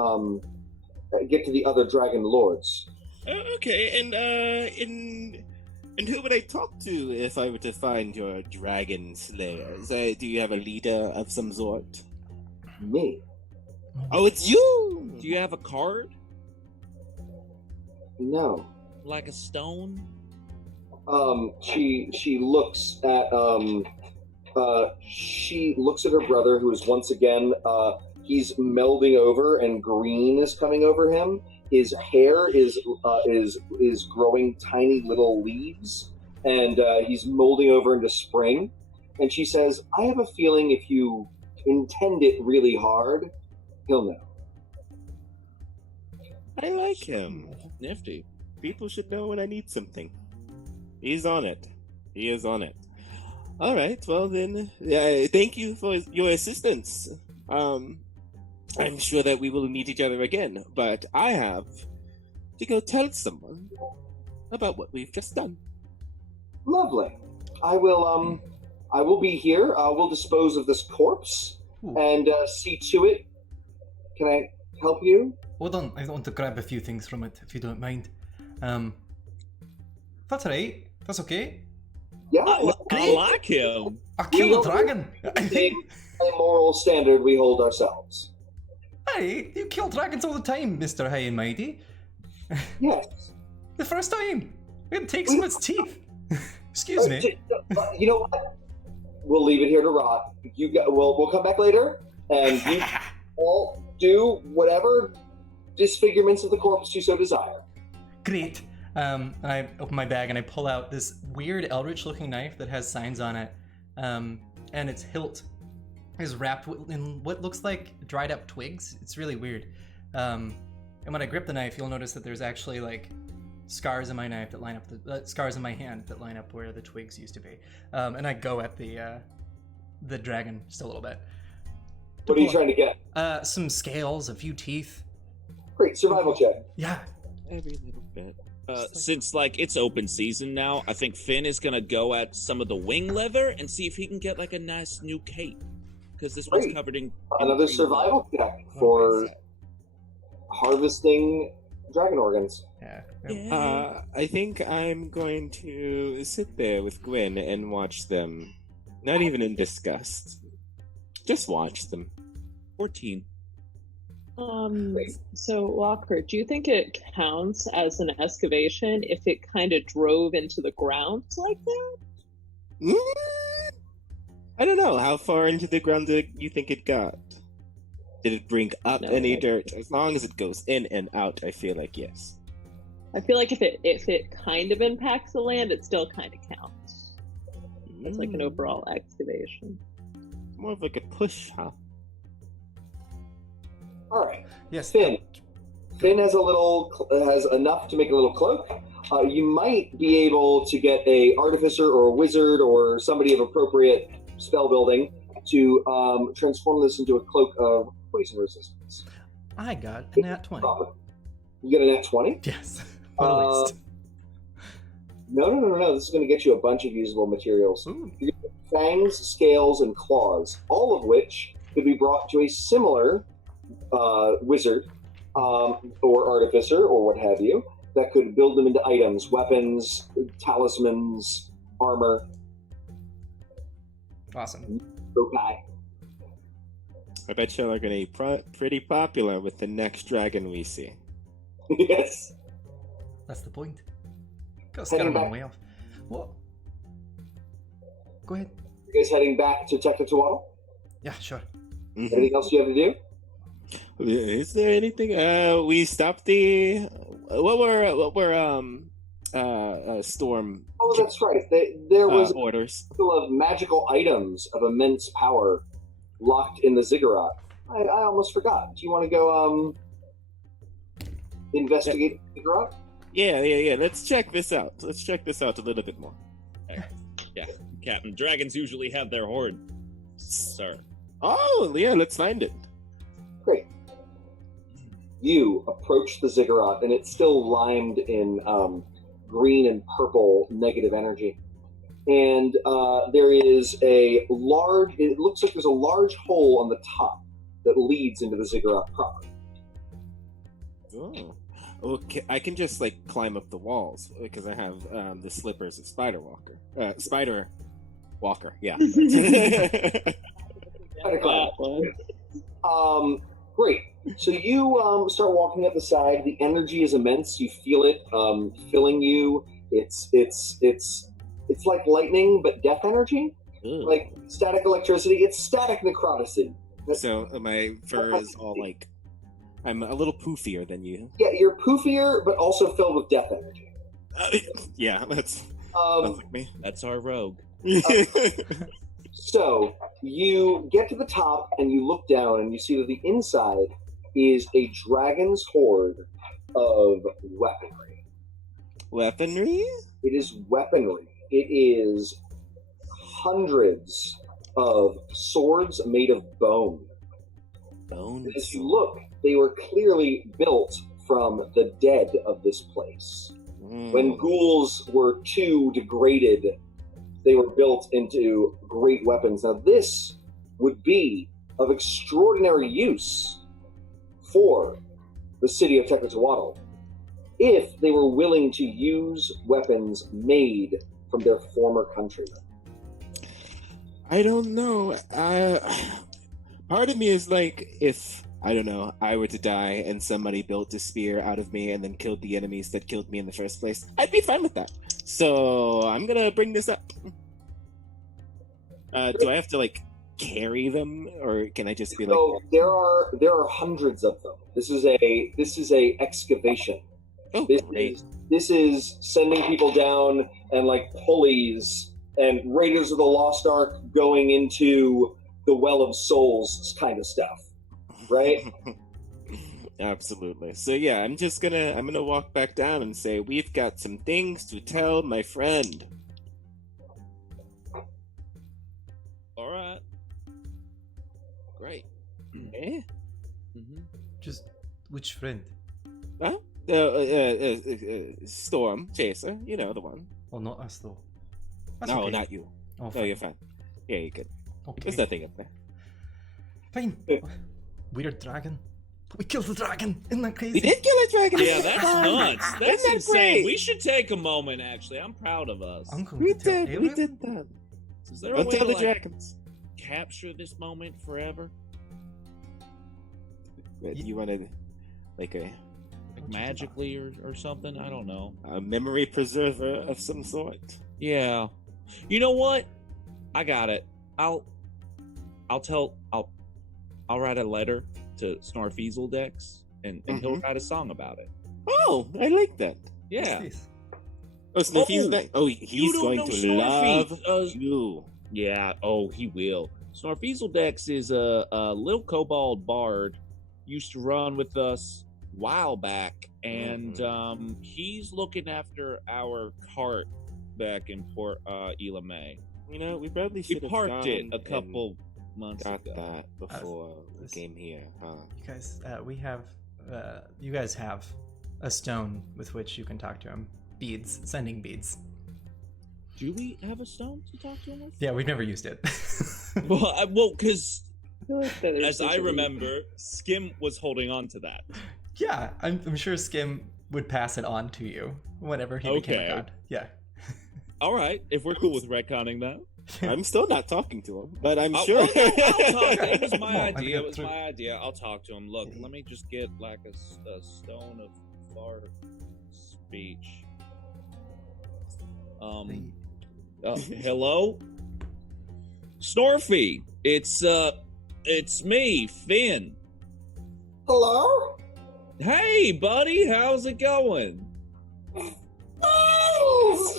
Dragon Lords. Okay, and who would I talk to if I were to find your dragon slayers? Do you have a leader of some sort? Me? Oh, it's you! Do you have a card? No. Like a stone? She looks at her brother, who is once again he's melding over, and green is coming over him. His hair is growing tiny little leaves, and he's molding over into spring. And she says, I have a feeling if you intend it really hard, he'll know. I like him. Nifty. People should know when I need something. He's on it. He is on it. All right. Well then, thank you for your assistance. I'm sure that we will meet each other again, but I have to go tell someone about what we've just done. Lovely. I will be here. We'll dispose of this corpse and see to it. Can I help you? Hold on, I want to grab a few things from it, if you don't mind. That's alright. That's okay. Yeah, I like him. I killed the dragon. same moral standard we hold ourselves. Hey, you kill dragons all the time, Mr. High and Mighty. Yes. The first time. It takes some of its teeth. Excuse me. You know what? We'll leave it here to rot. We'll come back later, and you all do whatever disfigurements of the corpse you so desire. Great. And I open my bag and I pull out this weird eldritch-looking knife that has signs on it, and its hilt is wrapped in what looks like dried-up twigs. It's really weird. And when I grip the knife, you'll notice that there's actually like scars in my knife that line up scars in my hand that line up where the twigs used to be. And I go at the dragon just a little bit. What are you trying to get? Some scales, a few teeth. Great, survival check. Yeah. Every little bit. Since like it's open season now, I think Finn is gonna go at some of the wing leather and see if he can get like a nice new cape, because this one's covered in another survival check for harvesting dragon organs. Yeah. I think I'm going to sit there with Gwen and watch them. Not even in disgust. Just watch them. 14. So Walker, do you think it counts as an excavation if it kind of drove into the ground like that? I don't know. How far into the ground did you think it got? Did it bring up any dirt? As long as it goes in and out, I feel like yes. I feel like if it kind of impacts the land, it still kind of counts. It's like an overall excavation. More of like a push, huh? All right. Yes. Finn has enough to make a little cloak. You might be able to get a artificer or a wizard or somebody of appropriate spell building to transform this into a cloak of poison resistance. I got a nat 20. You get a nat 20? Yes. At least. No. This is going to get you a bunch of usable materials. Ooh. You get fangs, scales, and claws, all of which could be brought to a similar wizard or artificer or what have you that could build them into items, weapons, talismans, armor. Awesome. Okay. I bet you are going to be pretty popular with the next dragon we see. Yes. That's the point. Go scare him way off. What? Go ahead. You guys heading back to Teknatuatl? Yeah, sure. Mm-hmm. Anything else you have to do? Is there anything? We stopped the. What were storm? Oh, that's right. There was orders. a couple of magical items of immense power locked in the ziggurat. I almost forgot. Do you want to go investigate the ziggurat? Yeah. Let's check this out. Let's check this out a little bit more. Yeah, Captain. Dragons usually have their horde, sir. Oh, yeah. Let's find it. Great. You approach the ziggurat, and it's still limed in green and purple negative energy. And there is it looks like there's a large hole on the top that leads into the ziggurat proper. Oh. Okay, I can just like climb up the walls because I have the slippers of Spider Walker. Yeah. Great. So you start walking up the side. The energy is immense. You feel it filling you. It's like lightning, but death energy. Ooh. Like static electricity. It's static necroticity. So my fur is all like, I'm a little poofier than you. Yeah, you're poofier, but also filled with death energy. Yeah, that's like me. That's our rogue. So you get to the top and you look down and you see that the inside is a dragon's horde of weaponry. Weaponry? It is weaponry. It is hundreds of swords made of bone. Bone. As you look, they were clearly built from the dead of this place. When ghouls were too degraded, they were built into great weapons. Now, this would be of extraordinary use for the city of Teknatuatl if they were willing to use weapons made from their former countrymen? I don't know. Part of me is like, if, I don't know, I were to die and somebody built a spear out of me and then killed the enemies that killed me in the first place, I'd be fine with that. So I'm gonna bring this up. Do I have to like carry them, or can I just be like? So there are hundreds of them. This is a excavation. Oh, great! This is sending people down and like pulleys and Raiders of the Lost Ark going into the Well of Souls kind of stuff, right? Absolutely. So yeah, I'm gonna walk back down and say, we've got some things to tell my friend. All right. Great. Eh? Mm-hmm. Just which friend? Huh? Storm Chaser, you know the one. Oh, not us though. That's No, okay. not you. Oh, No, fine. you're fine. Yeah, you're good. Okay. There's nothing up there. Fine. Weird dragon. But we killed the dragon. Isn't that crazy? We did kill a dragon. Yeah, that's nuts. That's Isn't that insane. great? We should take a moment, actually. I'm proud of us. I'm going We to tell did. We Aaron. did that. Is there a Don't way tell to the like, dragons. capture this moment forever? You wanted like a Like magically or something? I don't know. memory preserver of some sort. Yeah. You know what? I got it. I'll write a letter to Snorfeezeldex and he'll write a song about it. Oh, I like that. Yeah. What's this? Oh, Sniffy's back. Oh, You he's don't going know to Snorfy. love you. Yeah, oh, he will. Snorfeezeldex is a little kobold bard, used to run with us a while back, and he's looking after our cart back in Port Elamay. You know, we probably should We have parked it a gone couple months and got ago. that before we this- came here, huh? You guys, you guys have a stone with which you can talk to him. Beads, sending beads. Do we have a stone to talk to him with? Yeah, we've never used it. Well, because I feel like that as there's I a- remember, Skim was holding on to that. Yeah, I'm sure Skim would pass it on to you whenever he became Okay. a god. Yeah. All right, if we're cool with retconning that. I'm still not talking to him, but I'm Oh, sure. well, no, I'll talk. It was Come my on, I idea. got It was through. my idea. I'll talk to him. Look, let me just get like a stone of far speech. Hello, Snorfy. It's me, Finn. Hello? Hey, buddy, how's it going? Thanks!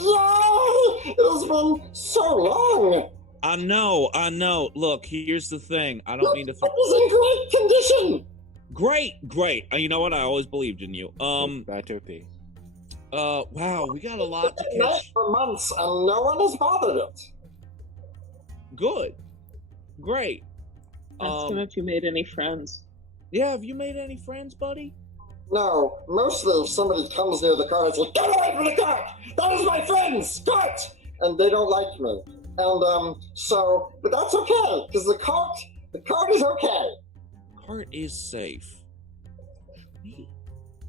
Yay! It has been so long! I know. Look, here's the thing. I don't mean to. It was in great condition! Great. You know what? I always believed in you. Batterby. Wow, we got a lot to I've been at night catch. for months and no one has bothered it. Good. Great. Ask him if you made any friends. Yeah, have you made any friends, buddy? No, mostly if somebody comes near the cart, it's like, get away from the cart! That is my friend's cart! And they don't like me. And, but that's okay, because the cart is okay. Cart is safe.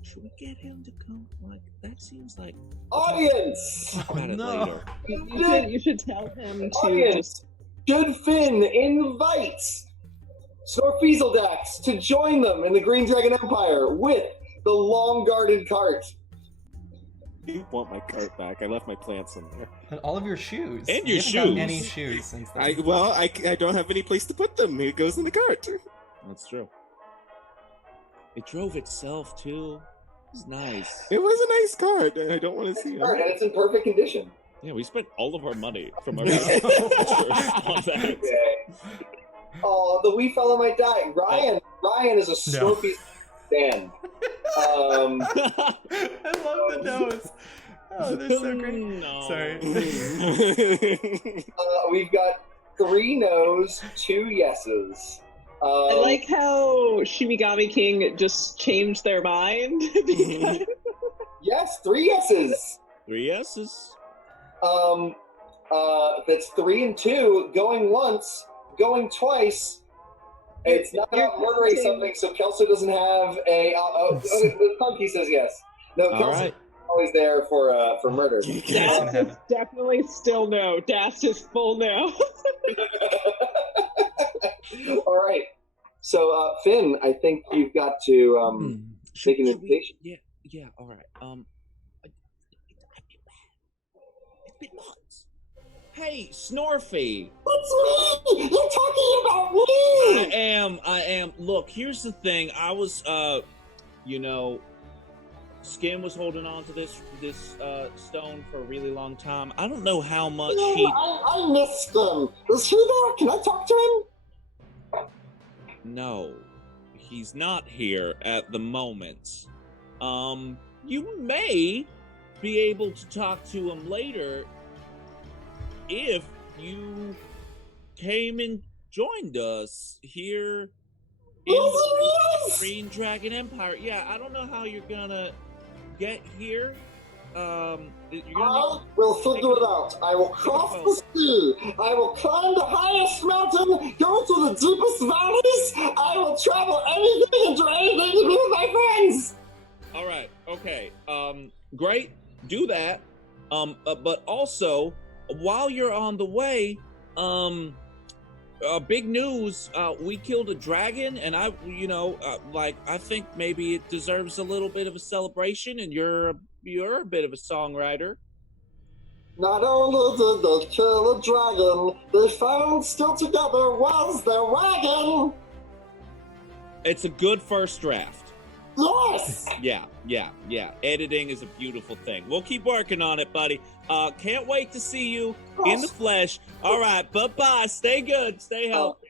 Should we get him to come? Like, that seems like... Audience! Oh, About it no. later. You should tell him to Audience! just Should Finn invite Snorfeezeldax to join them in the Green Dragon Empire with the long-guarded cart? I want my cart back. I left my plants in there. And all of your shoes. And You your haven't gotten shoes. Any shoes since then. I don't have any place to put them. It goes in the cart. That's true. It drove itself, too. It's nice. It was a nice cart. I don't want to see Cart, it. and it's in perfect condition. Yeah, we spent all of our money from our on that. Okay. Oh, the wee fellow might die. Ryan is a Snorfy fan. I love the nose. Oh, they're so great. No. Sorry. We've got 3 no's, 2 yeses. I like how Shimigami King just changed their mind because Yes, 3 yeses. 3 yeses. That's 3 and 2. Going once, going twice. It's not about murdering counting. something, so Kelso doesn't have a. Funky says yes. No, All Kelso. right. always there for murder. Dast is definitely still no. Dast is full no. All right. So, Finn, I think you've got to make an invitation. Yeah. All right. It's been months. Hey, Snorfy. It's me. You're talking about me. I am. Look, here's the thing. I was, Skin was holding on to this stone for a really long time. I don't know how much he. I missed him. Is he there? Can I talk to him? No, he's not here at the moment. You may be able to talk to him later if you came and joined us here in the Green Dragon Empire. Yeah, I don't know how you're gonna get here. I will figure it out. I will cross the sea. I will climb the highest mountain, go to the deepest valleys. I will travel anything and do anything to be with my friends. All right. Okay. Great. Do that. But also, while you're on the way, big news. We killed a dragon, and I think maybe it deserves a little bit of a celebration. And you're a bit of a songwriter. Not only did they kill a dragon, they found still together was their wagon. It's a good first draft. Yes! Yeah. Editing is a beautiful thing. We'll keep working on it, buddy. Can't wait to see you in the flesh. All right, bye-bye. Stay good. Stay healthy.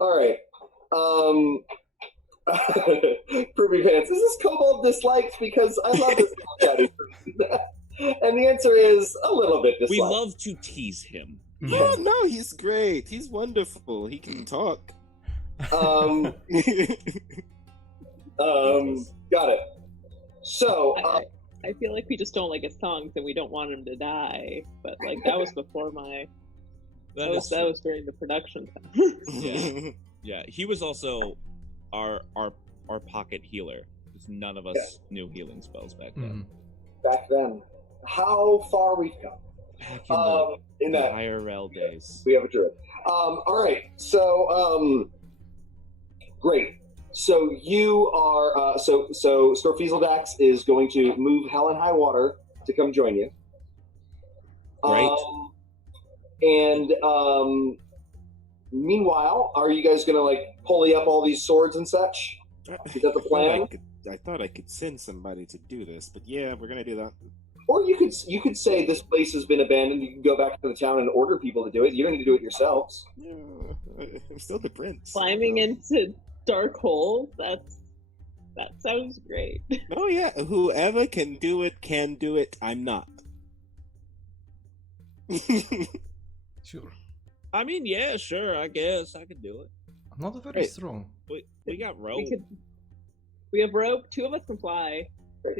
All right. Poopy Pants, is this kobold disliked? Because I love this chatty person. And the answer is a little bit disliked. We love to tease him. Yeah, no, he's great. He's wonderful. He can talk. Got it. So, I feel like we just don't like his songs and we don't want him to die. But like that was before my. That was during the production time. Yeah. He was also our pocket healer because none of us knew healing spells back then. Back then, how far we've come. Back in the that IRL days. We have a druid. All right. So, great. So you are so Storfieseldax is going to move Hell and High Water to come join you. Great. Meanwhile, are you guys gonna pulley up all these swords and such? Is that the plan? I thought I could send somebody to do this, but yeah, we're gonna do that. Or you could say this place has been abandoned. You can go back to the town and order people to do it. You don't need to do it yourselves. Yeah, I'm still the prince. Climbing into dark holes. That sounds great. Oh yeah, whoever can do it. I'm not. Sure. I mean, yeah, sure. I guess I could do it. I'm not very strong. We got rope. We have rope. 2 of us can fly.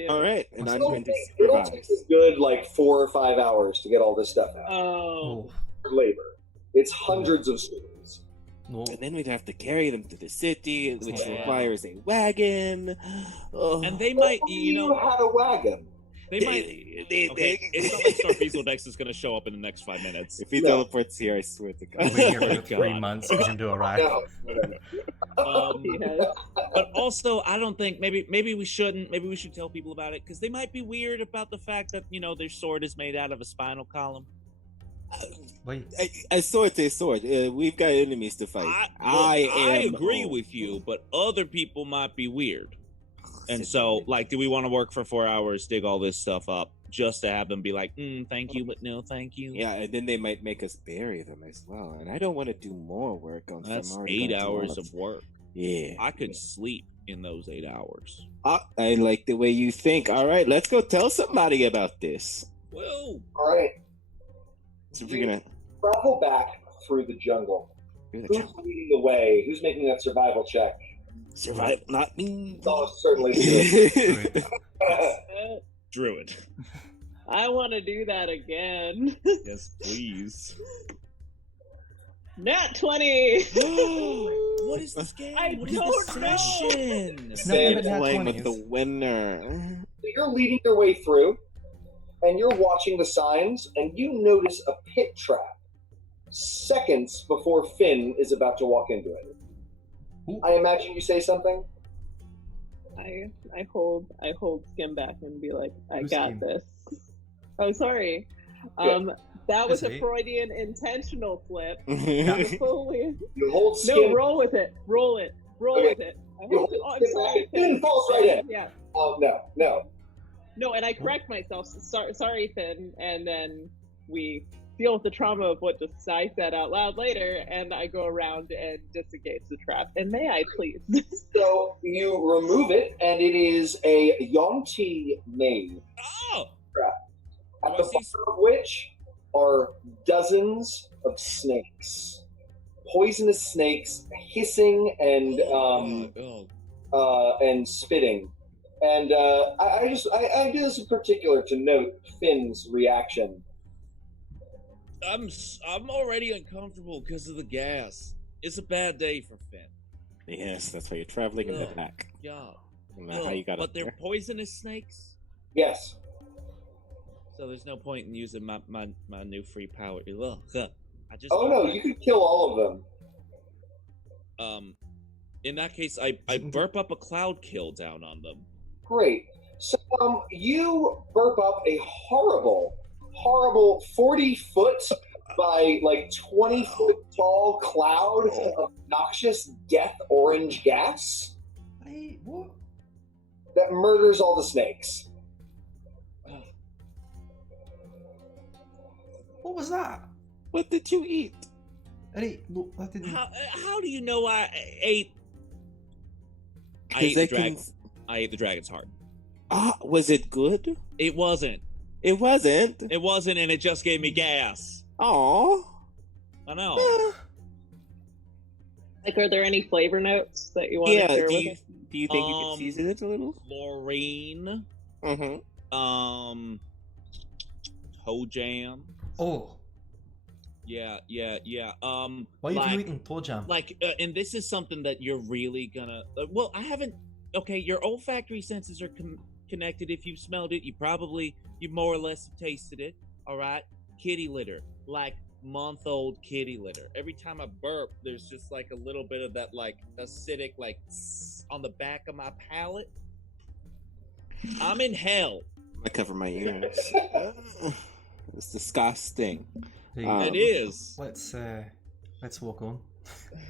All right, and I'm going to It'll survive. take a good 4 or 5 hours to get all this stuff out. Oh. Labor. It's hundreds of swords. No. And then we'd have to carry them to the city, which requires a wagon. Oh. And they might, You had a wagon. They might. Okay, it's not like Starfieseldex is going to show up in the next 5 minutes. If he teleports here, I swear to God. We're here for God. 3 months for him to arrive. But also, I don't think maybe we shouldn't. Maybe we should tell people about it because they might be weird about the fact that their sword is made out of a spinal column. Wait. A sword's a sword. We've got enemies to fight. I agree with you, but other people might be weird. And so, do we want to work for 4 hours, dig all this stuff up, just to have them be like, thank you, but no thank you? Yeah, and then they might make us bury them as well. And I don't want to do more work on That's some 8 hours of work. Yeah. I could sleep in those 8 hours. I like the way you think. All right, let's go tell somebody about this. Whoa! All right. So we're gonna travel back through the jungle. Who's leading the way? Who's making that survival check? survive, not me. Oh, certainly. Druid. I want to do that again. Yes, please. Nat 20. What is this game? I What is don't this know. session? It's nothing but nat Playing with 20s. the winner. So you're leading your way through, and you're watching the signs, and you notice a pit trap seconds before Finn is about to walk into it. Ooh. I imagine you say something. I hold Skim back and be like, I Who's got Skim? this. Oh, sorry. Good. That was That's a it. Freudian intentional flip. You hold No, Skim. roll with it. Roll it. Roll Okay. with it. I You hold hold it. Oh, I'm Skim sorry. back. Finn falls right in. Yeah. Oh no. No, and I correct myself. Sorry, Finn. And then we deal with the trauma of what just I said out loud later, and I go around and disengage the trap. And may I please? So you remove it, and it is a Yonti maze Oh! at the bottom of which are dozens of snakes, poisonous snakes, hissing and and spitting. And I do this in particular to note Finn's reaction. I'm already uncomfortable because of the gas. It's a bad day for Finn. Yes, that's why you're traveling in the Ugh. back. Yeah. I don't know how you got But up they're there. poisonous snakes, Yes. so there's no point in using my new free power. Ugh. I just. Oh no, you could kill all of them. In that case, I burp up a cloud kill down on them. Great. So you burp up a horrible 40-foot by like 20-foot tall cloud of noxious death orange gas Hey, what? that murders all the snakes. What was that? What did you eat? Hey, no, that didn't. How do you know I ate? I 'Cause ate they the dragon. I ate the dragon's heart. Ah, was it good? It wasn't. It wasn't. It wasn't, and it just gave me gas. Aw. I know. Eh. Like, are there any flavor notes that you want to Yeah, share do with you, us? do you think you can season it a little? Chlorine. Mm-hmm. Toe jam. Oh, Yeah. why have you like, eaten toe jam? and this is something that you're really gonna. Well, I haven't. Okay, your olfactory senses are connected. If you've smelled it, you more or less tasted it. All right, kitty litter, like month-old kitty litter. Every time I burp, there's just like a little bit of that like acidic like on the back of my palate. I'm in hell. I cover my ears. It's disgusting. Hey, It is. let's walk on.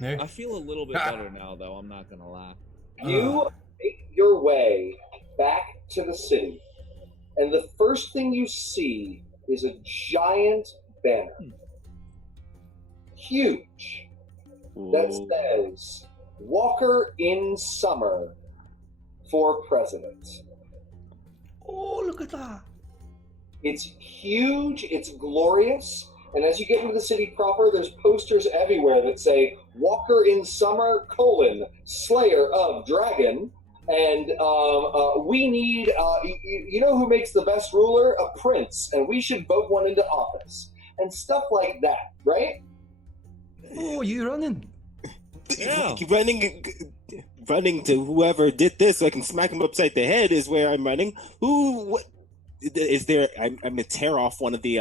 No. I feel a little bit better now, though. I'm not gonna lie. You make your way back to the city, and the first thing you see is a giant banner. Huge. That Whoa. says Walker in Summer for President. Oh, look at that! It's huge, it's glorious, and as you get into the city proper, there's posters everywhere that say Walker in Summer, Slayer of Dragon, and we need, you know who makes the best ruler? A prince, and we should vote one into office, and stuff like that, right? Oh, you running? Yeah. Running to whoever did this so I can smack him upside the head is where I'm running. What is there? I'm gonna tear off one of the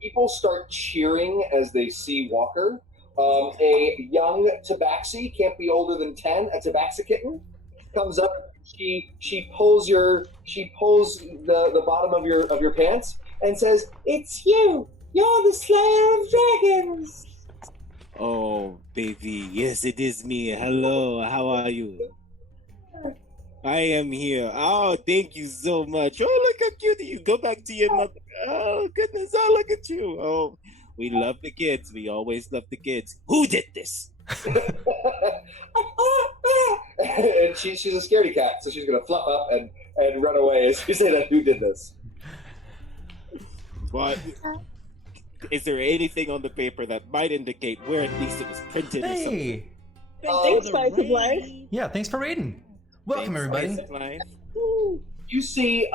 People start cheering as they see Walker. A young tabaxi, can't be older than 10, a tabaxi kitten, comes up. She pulls the bottom of your pants and says, "It's you. You're the Slayer of Dragons." Oh, baby, yes, it is me. Hello, how are you? I am here. Oh, thank you so much. Oh, look how cute you go back to your mother. Oh, goodness. Oh, look at you. Oh, we love the kids. We always love the kids. Who did this? And she's a scaredy cat, so she's going to fluff up and run away as you say that. Who did this? What? Is there anything on the paper that might indicate where at least it was printed or something? Hey! Thanks, Spice of Life. Yeah, thanks for raiding. Welcome, Thanks, everybody. Spice of Life. You see,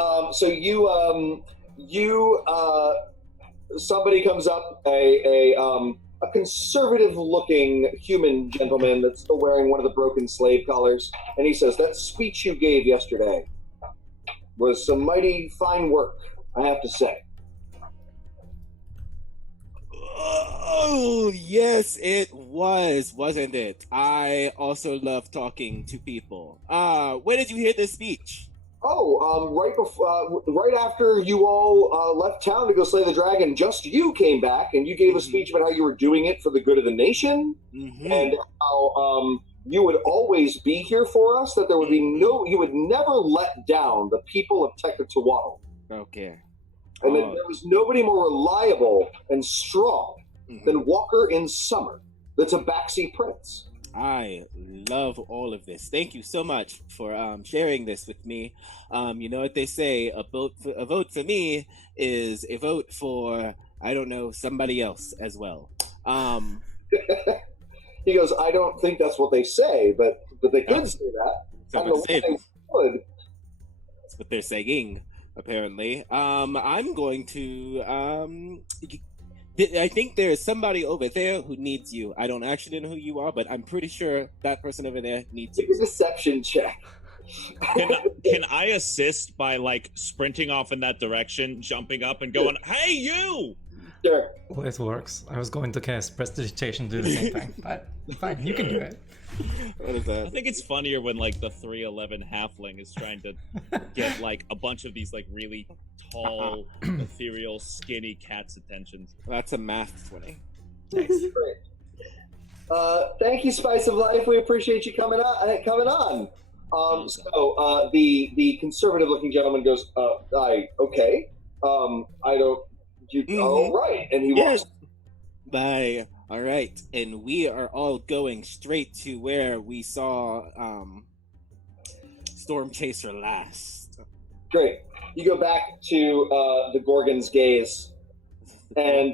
somebody comes up, a a conservative-looking human gentleman that's still wearing one of the broken slave collars, and he says, "That speech you gave yesterday was some mighty fine work, I have to say." Oh, yes, it was, wasn't it? I also love talking to people. Where did you hear this speech? Right after you all left town to go slay the dragon, just you came back and you gave a speech about how you were doing it for the good of the nation, and how you would always be here for us. That there would be you would never let down the people of Tekatawatl. Okay. And that there was nobody more reliable and strong than Walker in Summer, the Tabaxi Prince. I love all of this. Thank you so much for sharing this with me. You know what they say, a vote for me is a vote for, I don't know, somebody else as well. He goes, "I don't think that's what they say, but they could say that." That's what they're saying, apparently. I'm going to I think there is somebody over there who needs you. I don't actually know who you are, but I'm pretty sure that person over there needs you. It's a deception check. Can I assist by like sprinting off in that direction, jumping up and going, "Hey, you!" Sure. Well, it works. I was going to cast Prestidigitation to do the same thing, but fine, you can do it. What is that? I think it's funnier when like the 3'11" halfling is trying to get like a bunch of these like really tall, ethereal, skinny cats' attentions. That's a math 20. Nice. Great. Thank you, Spice of Life. We appreciate you coming on. So the conservative-looking gentleman goes, okay. I don't. All right, and he walks. Bye. All right, and we are all going straight to where we saw Storm Chaser last. Great. You go back to the Gorgon's Gaze, and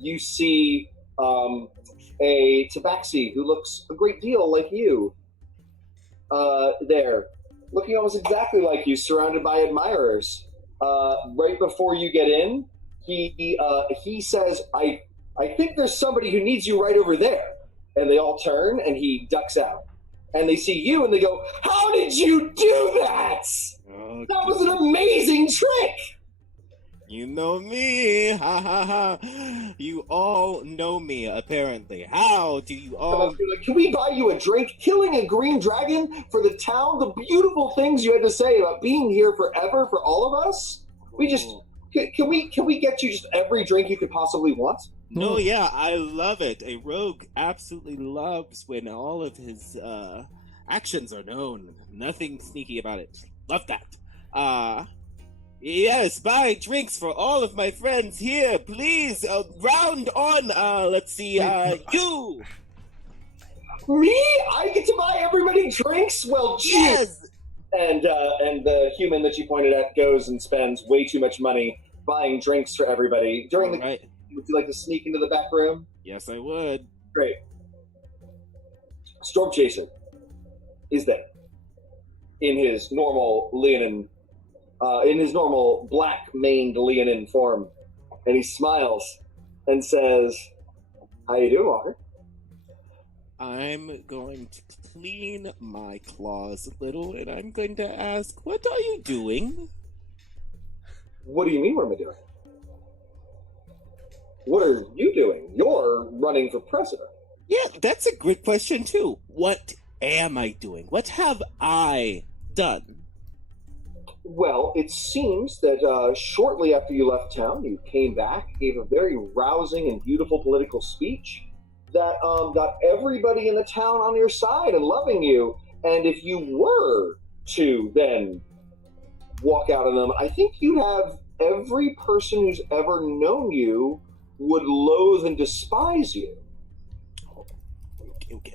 you see a Tabaxi who looks a great deal like you. There, looking almost exactly like you, surrounded by admirers. Right before you get in, he says, I think there's somebody who needs you right over there. And they all turn, and he ducks out. And they see you, and they go, "How did you do that? That was an amazing trick!" You know me, ha ha ha. You all know me, apparently. How do you all... Like, "Can we buy you a drink? Killing a green dragon for the town? The beautiful things you had to say about being here forever for all of us? We just... Can we get you just every drink you could possibly want?" No, yeah, I love it. A rogue absolutely loves when all of his actions are known. Nothing sneaky about it. Love that. Yes, buy drinks for all of my friends here, please. Round on, let's see, you. Me? I get to buy everybody drinks? Well, geez. Yes. And the human that you pointed at goes and spends way too much money buying drinks for everybody. During the... Right. Would you like to sneak into the back room? Yes, I would. Great. Storm Chaser is there in his normal Leonin, in his normal black-maned Leonin form, and he smiles and says, "How you doing, Walker?" I'm going to clean my claws a little, and I'm going to ask, what are you doing? What do you mean, what am I doing? What are you doing? You're running for president. Yeah, that's a good question, too. What am I doing? What have I done? Well, it seems that shortly after you left town, you came back, gave a very rousing and beautiful political speech that got everybody in the town on your side and loving you. And if you were to then walk out on them, I think you'd have every person who's ever known you would loathe and despise you. Okay.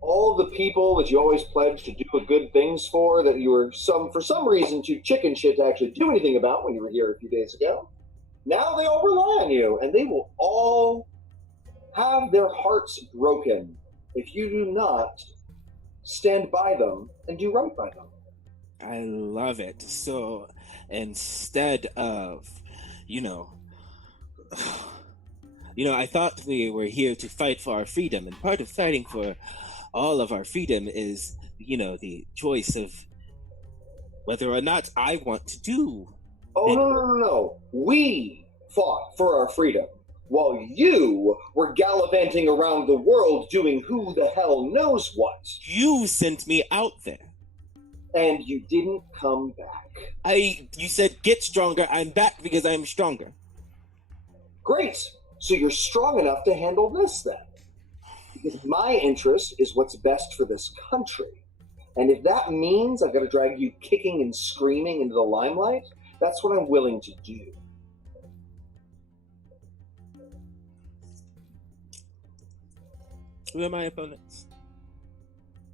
All the people that you always pledged to do good things for, that you were for some reason too chicken shit to actually do anything about when you were here a few days ago, now they all rely on you, and they will all have their hearts broken if you do not stand by them and do right by them. I love it. So instead of, you know, I thought we were here to fight for our freedom, and part of fighting for all of our freedom is, the choice of whether or not I want to do. Oh, no. We fought for our freedom, while you were gallivanting around the world doing who the hell knows what. You sent me out there. And you didn't come back. You said get stronger. I'm back because I'm stronger. Great. So you're strong enough to handle this then. Because my interest is what's best for this country. And if that means I've got to drag you kicking and screaming into the limelight, that's what I'm willing to do. Who are my opponents?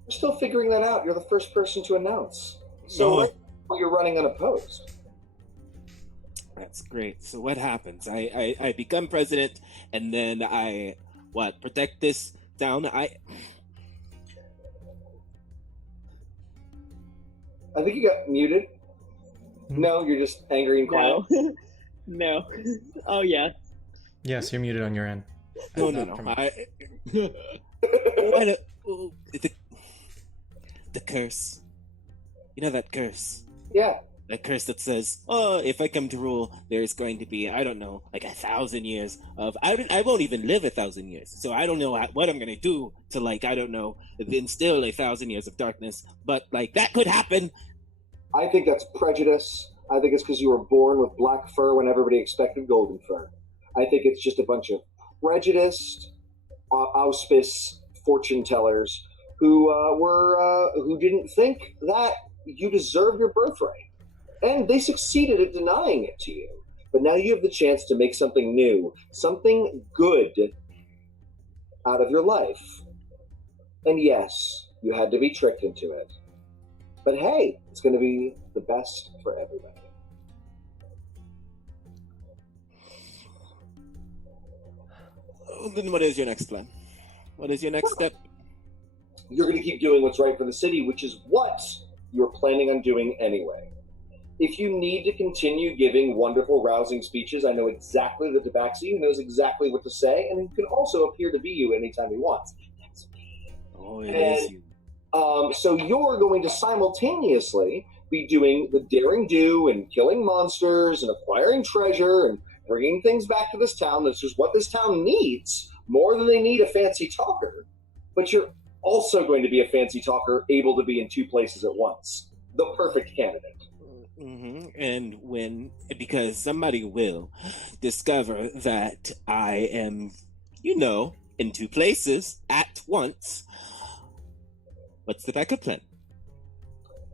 We're still figuring that out. You're the first person to announce. So right now you're running unopposed. That's great. So what happens? I become president, and then I protect this town? I think you got muted. No, you're just angry and quiet. No. Oh, yeah. Yes, you're muted on your end. No. The curse. You know that curse? Yeah. That curse that says, if I come to rule, there's going to be, 1,000 years of... I won't even live 1,000 years. So I don't know what I'm going to do to, instill 1,000 years of darkness. But, that could happen. I think that's prejudice. I think it's because you were born with black fur when everybody expected golden fur. I think it's just a bunch of prejudiced, auspice fortune tellers who didn't think that you deserved your birthright. And they succeeded at denying it to you. But now you have the chance to make something new, something good out of your life. And yes, you had to be tricked into it. But hey, it's going to be the best for everybody. Then what is your next plan? What is your next step? You're going to keep doing what's right for the city, which is what you're planning on doing anyway. If you need to continue giving wonderful, rousing speeches, I know exactly the Tabaxi who knows exactly what to say, and who can also appear to be you anytime he wants. That's me. Oh, it is you. So you're going to simultaneously be doing the daring do and killing monsters and acquiring treasure and bringing things back to this town. That's just what this town needs, more than they need a fancy talker. But you're also going to be a fancy talker able to be in two places at once. The perfect candidate. Mm-hmm. And because somebody will discover that I am, in two places at once, what's the backup plan?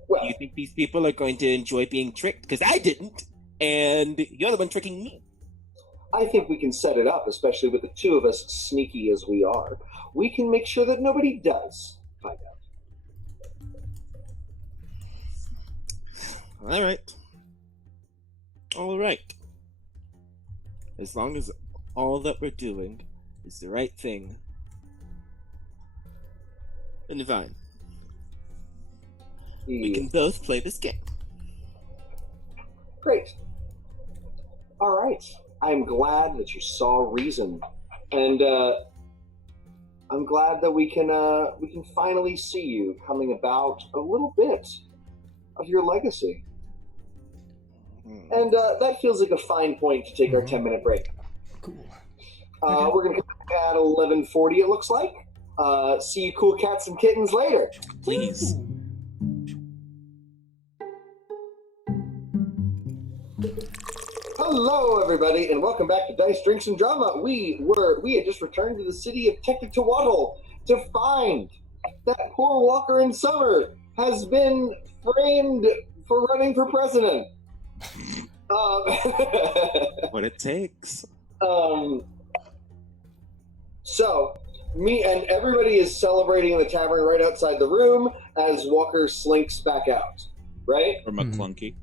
Well, do you think these people are going to enjoy being tricked? Because I didn't, and you're the one tricking me. I think we can set it up, especially with the two of us sneaky as we are. We can make sure that nobody does find out. All right. As long as all that we're doing is the right thing, then fine. We can both play this game. Great. All right. I'm glad that you saw reason, and I'm glad that we can finally see you coming about a little bit of your legacy. And that feels like a fine point to take our 10-minute break. Cool. We're going to come back at 11:40, it looks like. See you cool cats and kittens later. Please. Hello, everybody, and welcome back to Dice, Drinks, and Drama. We had just returned to the city of Tectitawatl to find that poor Walker in Summer has been framed for running for president. What it takes. So, me and everybody is celebrating in the tavern right outside the room as Walker slinks back out, right? Or McClunky.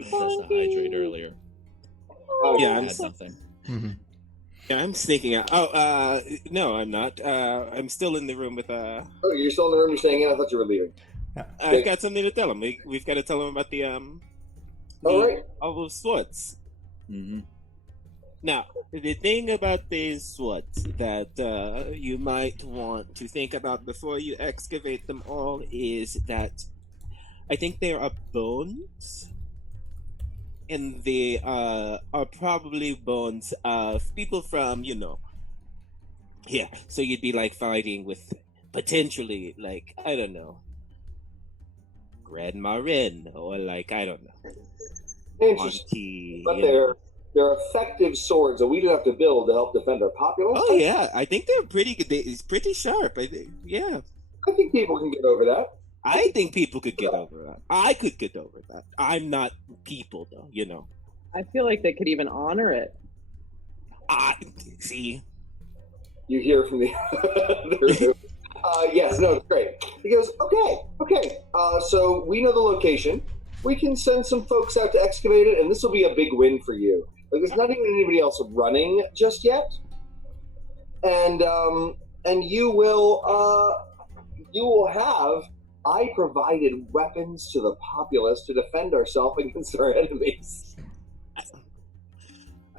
That's the hydrate earlier. Oh, yeah, I I'm had nothing. Mm-hmm. Yeah, I'm sneaking out. Oh, no, I'm not. I'm still in the room with Oh, you're still in the room you're staying in? I thought you were leaving. I've got something to tell him. We've got to tell him about All right. all those swords. Mm-hmm. Now, the thing about these swords that you might want to think about before you excavate them all is that I think there are bones, and they are probably bones of people from, here. So you'd be like fighting with potentially, like, I don't know, Grandma Rin, or like, I don't know, Interesting. Auntie, But they're effective swords that we do have to build to help defend our populace. Oh yeah, I think they're pretty good. It's pretty sharp. I think, yeah. I think people can get over that. I think people could get over that. I could get over that. I'm not people, though. I feel like they could even honor it. See. You hear from the room. Yes, no, it's great. He goes, okay. So we know the location. We can send some folks out to excavate it, and this will be a big win for you. Like, there's not even anybody else running just yet, and you will have. I provided weapons to the populace to defend ourselves against our enemies.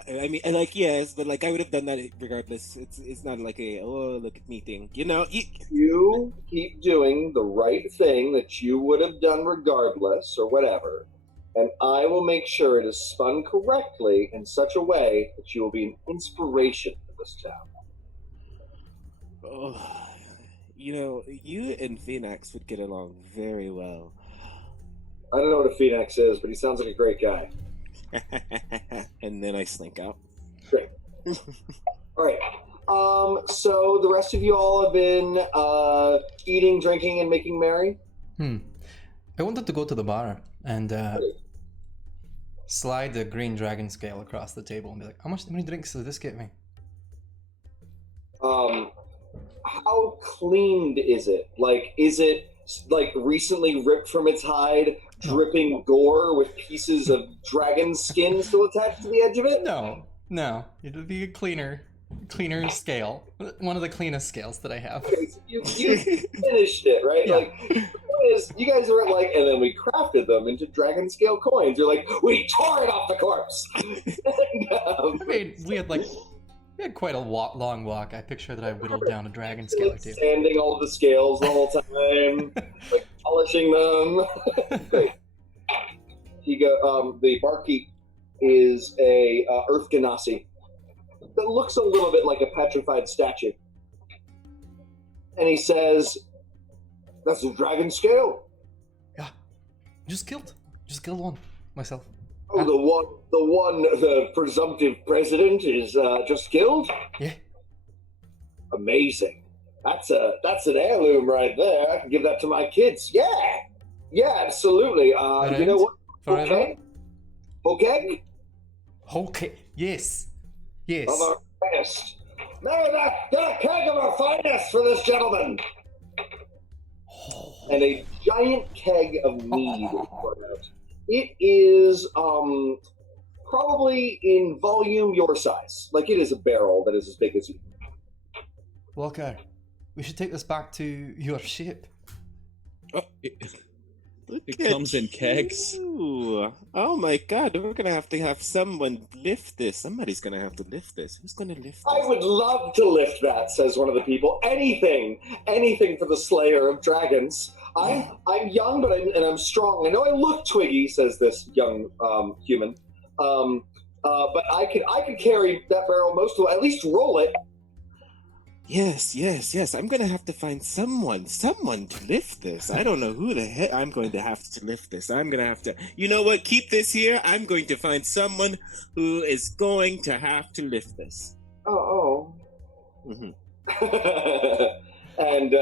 I mean, like, yes, but like I would have done that regardless. It's not like a look at me thing, You keep doing the right thing that you would have done regardless, or whatever, and I will make sure it is spun correctly in such a way that you will be an inspiration for this town. Oh, you and Phoenix would get along very well. I don't know what a Phoenix is, but he sounds like a great guy. And then I slink out. Great. All right. So the rest of you all have been eating, drinking, and making merry? I wanted to go to the bar and slide the green dragon scale across the table and be like, how many drinks does this get me? How cleaned is it? Like, is it like recently ripped from its hide, dripping gore with pieces of dragon skin still attached to the edge of it? No. It'll be a cleaner scale. One of the cleanest scales that I have. Okay, so you finished it, right? Yeah. Like, you guys are like, and then we crafted them into dragon scale coins. You're like, we tore it off the corpse. And, I mean, we had quite a long walk. I picture that I whittled down a dragon scale or two. Sanding all of the scales the whole time, like polishing them. Great. The barkeep is a earth ganassi that looks a little bit like a petrified statue, and he says, "That's a dragon scale." Yeah, just killed one myself. Oh, the presumptive president is just killed? Yeah. Amazing. That's an heirloom right there. I can give that to my kids. Yeah, absolutely. You know what? Forever? Okay? Okay. Yes. Of our finest. May get a keg of our finest for this gentleman. And a giant keg of mead is brought out. It is probably in volume your size. Like, it is a barrel that is as big as you. Walker, we should take this back to your ship. Oh, it comes in kegs. Ooh. Oh my god, we're gonna have to have someone lift this. Somebody's gonna have to lift this. Who's gonna lift this? I would love to lift that, says one of the people. Anything for the Slayer of Dragons. I'm young, but I'm strong. I know I look twiggy, says this young human. But I could carry that barrel at least roll it. Yes. I'm gonna have to find someone to lift this. I don't know who the heck I'm going to have to lift this. I'm gonna have to. You know what? Keep this here. I'm going to find someone who is going to have to lift this. Oh. Mm-hmm. And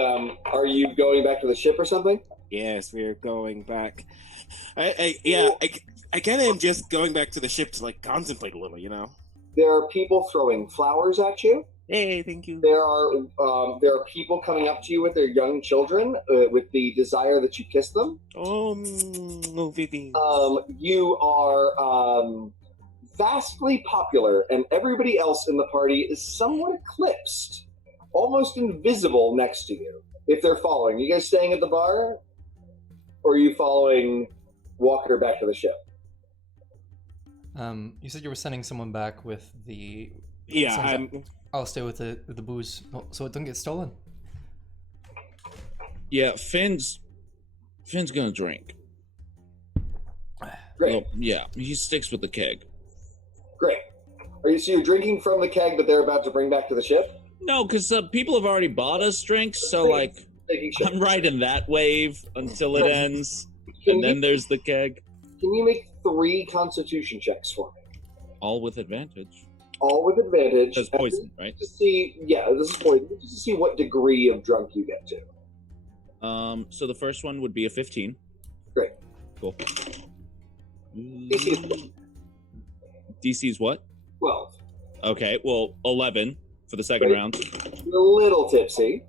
are you going back to the ship or something? Yes, we're going back. I kind of am just going back to the ship to like contemplate a little, There are people throwing flowers at you. Hey, thank you. There are people coming up to you with their young children with the desire that you kiss them. Oh, Vivi. You are vastly popular, and everybody else in the party is somewhat eclipsed, almost invisible next to you. If they're following, you guys staying at the bar, or are you following Walker back to the ship? You said you were sending someone back with the. Yeah, I'll stay with the booze, so it doesn't get stolen. Yeah, Finn's gonna drink. Great. Well, yeah, he sticks with the keg. Great. So you're drinking from the keg that they're about to bring back to the ship? No, because people have already bought us drinks, so Making sure. I'm riding that wave until it ends, Can then there's the keg. Can you make 3 Constitution checks for me? All with advantage. All with advantage. That's poison, right? To see, yeah, this is poison. Just to see what degree of drunk you get to. So the first one would be a 15. Great. Cool. DC is DC's what? 12. Okay, well, 11 for the second round. You're a little tipsy.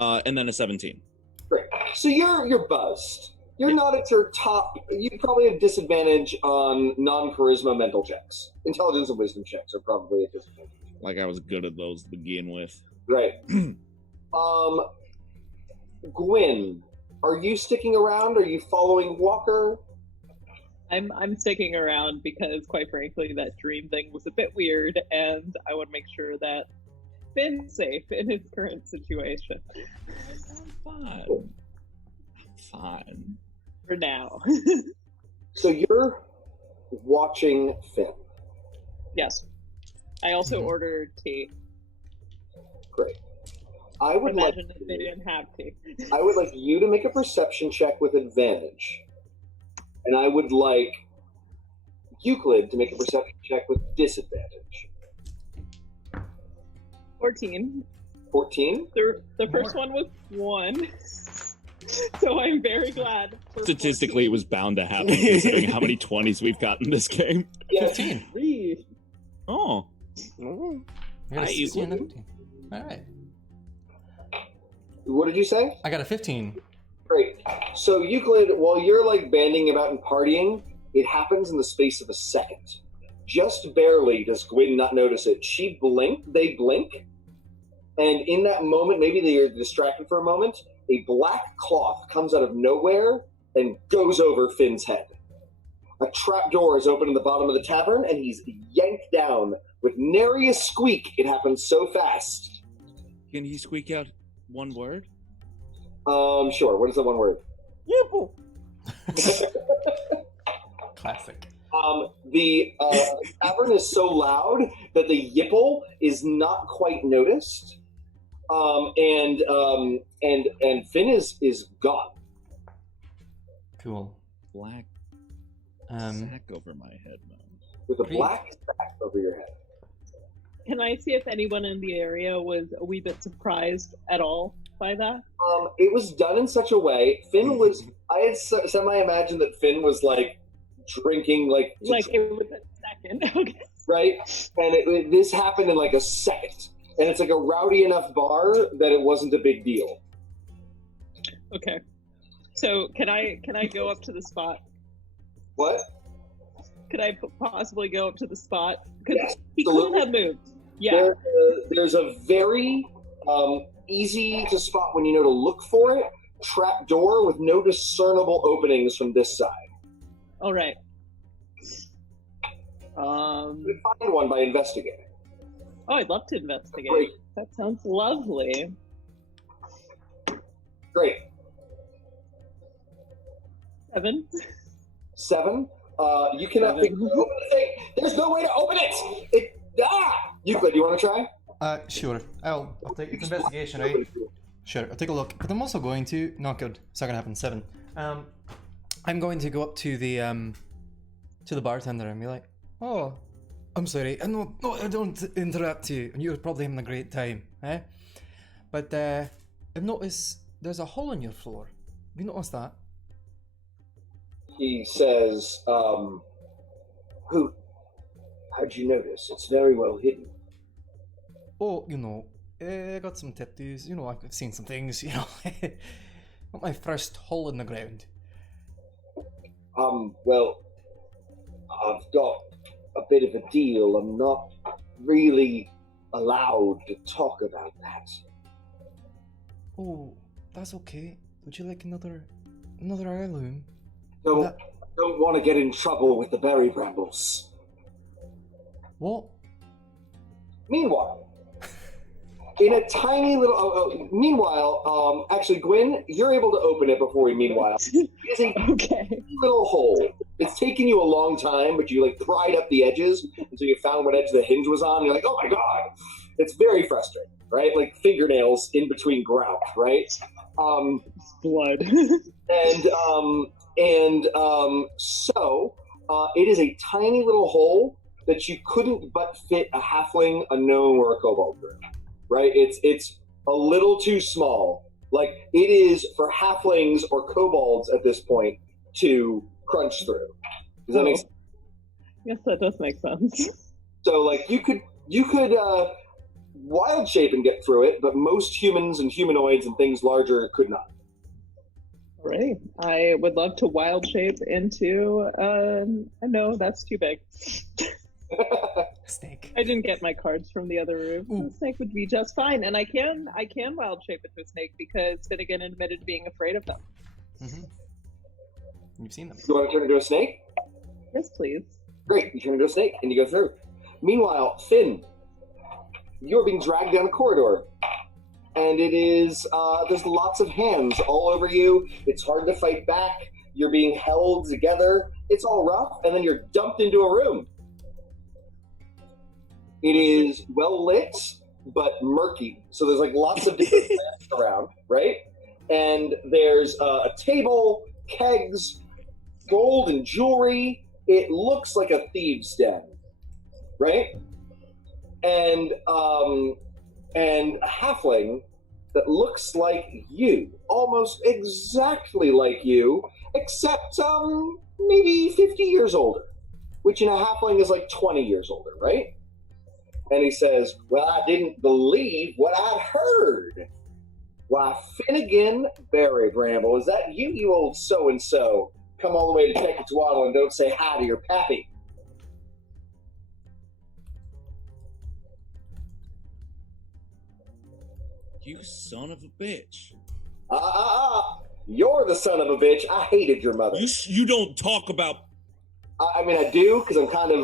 And then a 17. Great. So you're buzzed. You're not at your top. You probably have disadvantage on non-charisma mental checks. Intelligence and wisdom checks are probably a disadvantage. Like I was good at those to begin with. Right. Gwyn, are you sticking around? Are you following Walker? I'm sticking around because, quite frankly, that dream thing was a bit weird, and I want to make sure that Finn's safe in his current situation. I'm fine. For now. So you're watching Finn. Yes. I also ordered tea. Great. I would Imagine if they didn't have tea. I would like you to make a perception check with advantage. And I would like Euclid to make a perception check with disadvantage. 14. 14? The first one was 1. So I'm very glad. Statistically, it was bound to happen considering how many 20s we've got in this game. Yeah. 15. Oh. You got a Hi, 16 and a Euclid. 15. All right. What did you say? I got a 15. Great. So Euclid, while you're like banding about and partying, it happens in the space of a second. Just barely does Gwyn not notice it. They blink, and in that moment, maybe they are distracted for a moment, a black cloth comes out of nowhere and goes over Finn's head. A trap door is open in the bottom of the tavern, and he's yanked down with nary a squeak. It happens so fast. Can he squeak out one word? Sure. What is the one word? Yipple. Classic. The tavern is so loud that the yipple is not quite noticed, and Finn is gone. Cool. Black sack over my head, man. With a Great. black sack over your head. Can I see if anyone in the area was a wee bit surprised at all by that? It was done in such a way. Finn was. I had semi-imagined that Finn was like drinking, like It was a second. Okay. right, and this happened in like a second, and it's like a rowdy enough bar that it wasn't a big deal. Okay. So can I go up to the spot? What? Could I possibly go up to the spot? Because Yes, he could absolutely. have moved. Yeah. There's a very easy to spot when you know to look for it. Trap door with no discernible openings from this side. All right. You find one by investigating. Oh, I'd love to investigate. Great. That sounds lovely. Great. 7. 7. You cannot 7. figure out open the thing. There's no way to open it. Euclid, you want to try? Sure. I'll take it's investigation, right? Sure. I'll take a look. But I'm also going to. Not good. It's not gonna happen. 7. I'm going to go up to the bartender and be like, "Oh, I'm sorry. No, I don't interrupt you. And you're probably having a great time, eh? But I've noticed there's a hole in your floor. Have you noticed that?" He says, how'd you notice? It's very well hidden. Oh, I got some tattoos. I've seen some things. Not my first hole in the ground. Well, I've got a bit of a deal. I'm not really allowed to talk about that. Oh, that's okay. Would you like another heirloom? Don't want to get in trouble with the berry brambles. What? Meanwhile, in a tiny little. Actually, Gwen, you're able to open it before we. Meanwhile, it's a little hole. It's taken you a long time, but you pried up the edges until you found what edge the hinge was on. You're like, oh my god! It's very frustrating, right? Like fingernails in between grout, right? Blood. So it is a tiny little hole that you couldn't but fit a halfling, a gnome, or a kobold through, right? It's a little too small. Like, it is for halflings or kobolds at this point to crunch through. Does that make sense? Yes, that does make sense. So, you could wild shape and get through it, but most humans and humanoids and things larger could not. All right. I would love to wild shape into, no, that's too big. Snake. I didn't get my cards from the other room. The snake would be just fine, and I can wild shape into a snake because Finnegan admitted being afraid of them. Mm-hmm. You've seen them. You want to turn into a snake? Yes, please. Great. You turn into a snake and you go through. Meanwhile, Finn, you're being dragged down a corridor, and it is there's lots of hands all over you. It's hard to fight back. You're being held together. It's all rough, and then you're dumped into a room. It is well lit, but murky. So there's lots of different lamps around, right? And there's a table, kegs, gold and jewelry. It looks like a thieves' den, right? And a halfling that looks like you, almost exactly like you, except maybe 50 years older, which in a halfling is 20 years older, right? And he says, well, I didn't believe what I'd heard. Why, Finnegan Berry Bramble, is that you, you old so-and-so? Come all the way to Tequatwaddle and don't say hi to your pappy. You son of a bitch. You're the son of a bitch. I hated your mother. You don't talk about... I mean, I do, because I'm kind of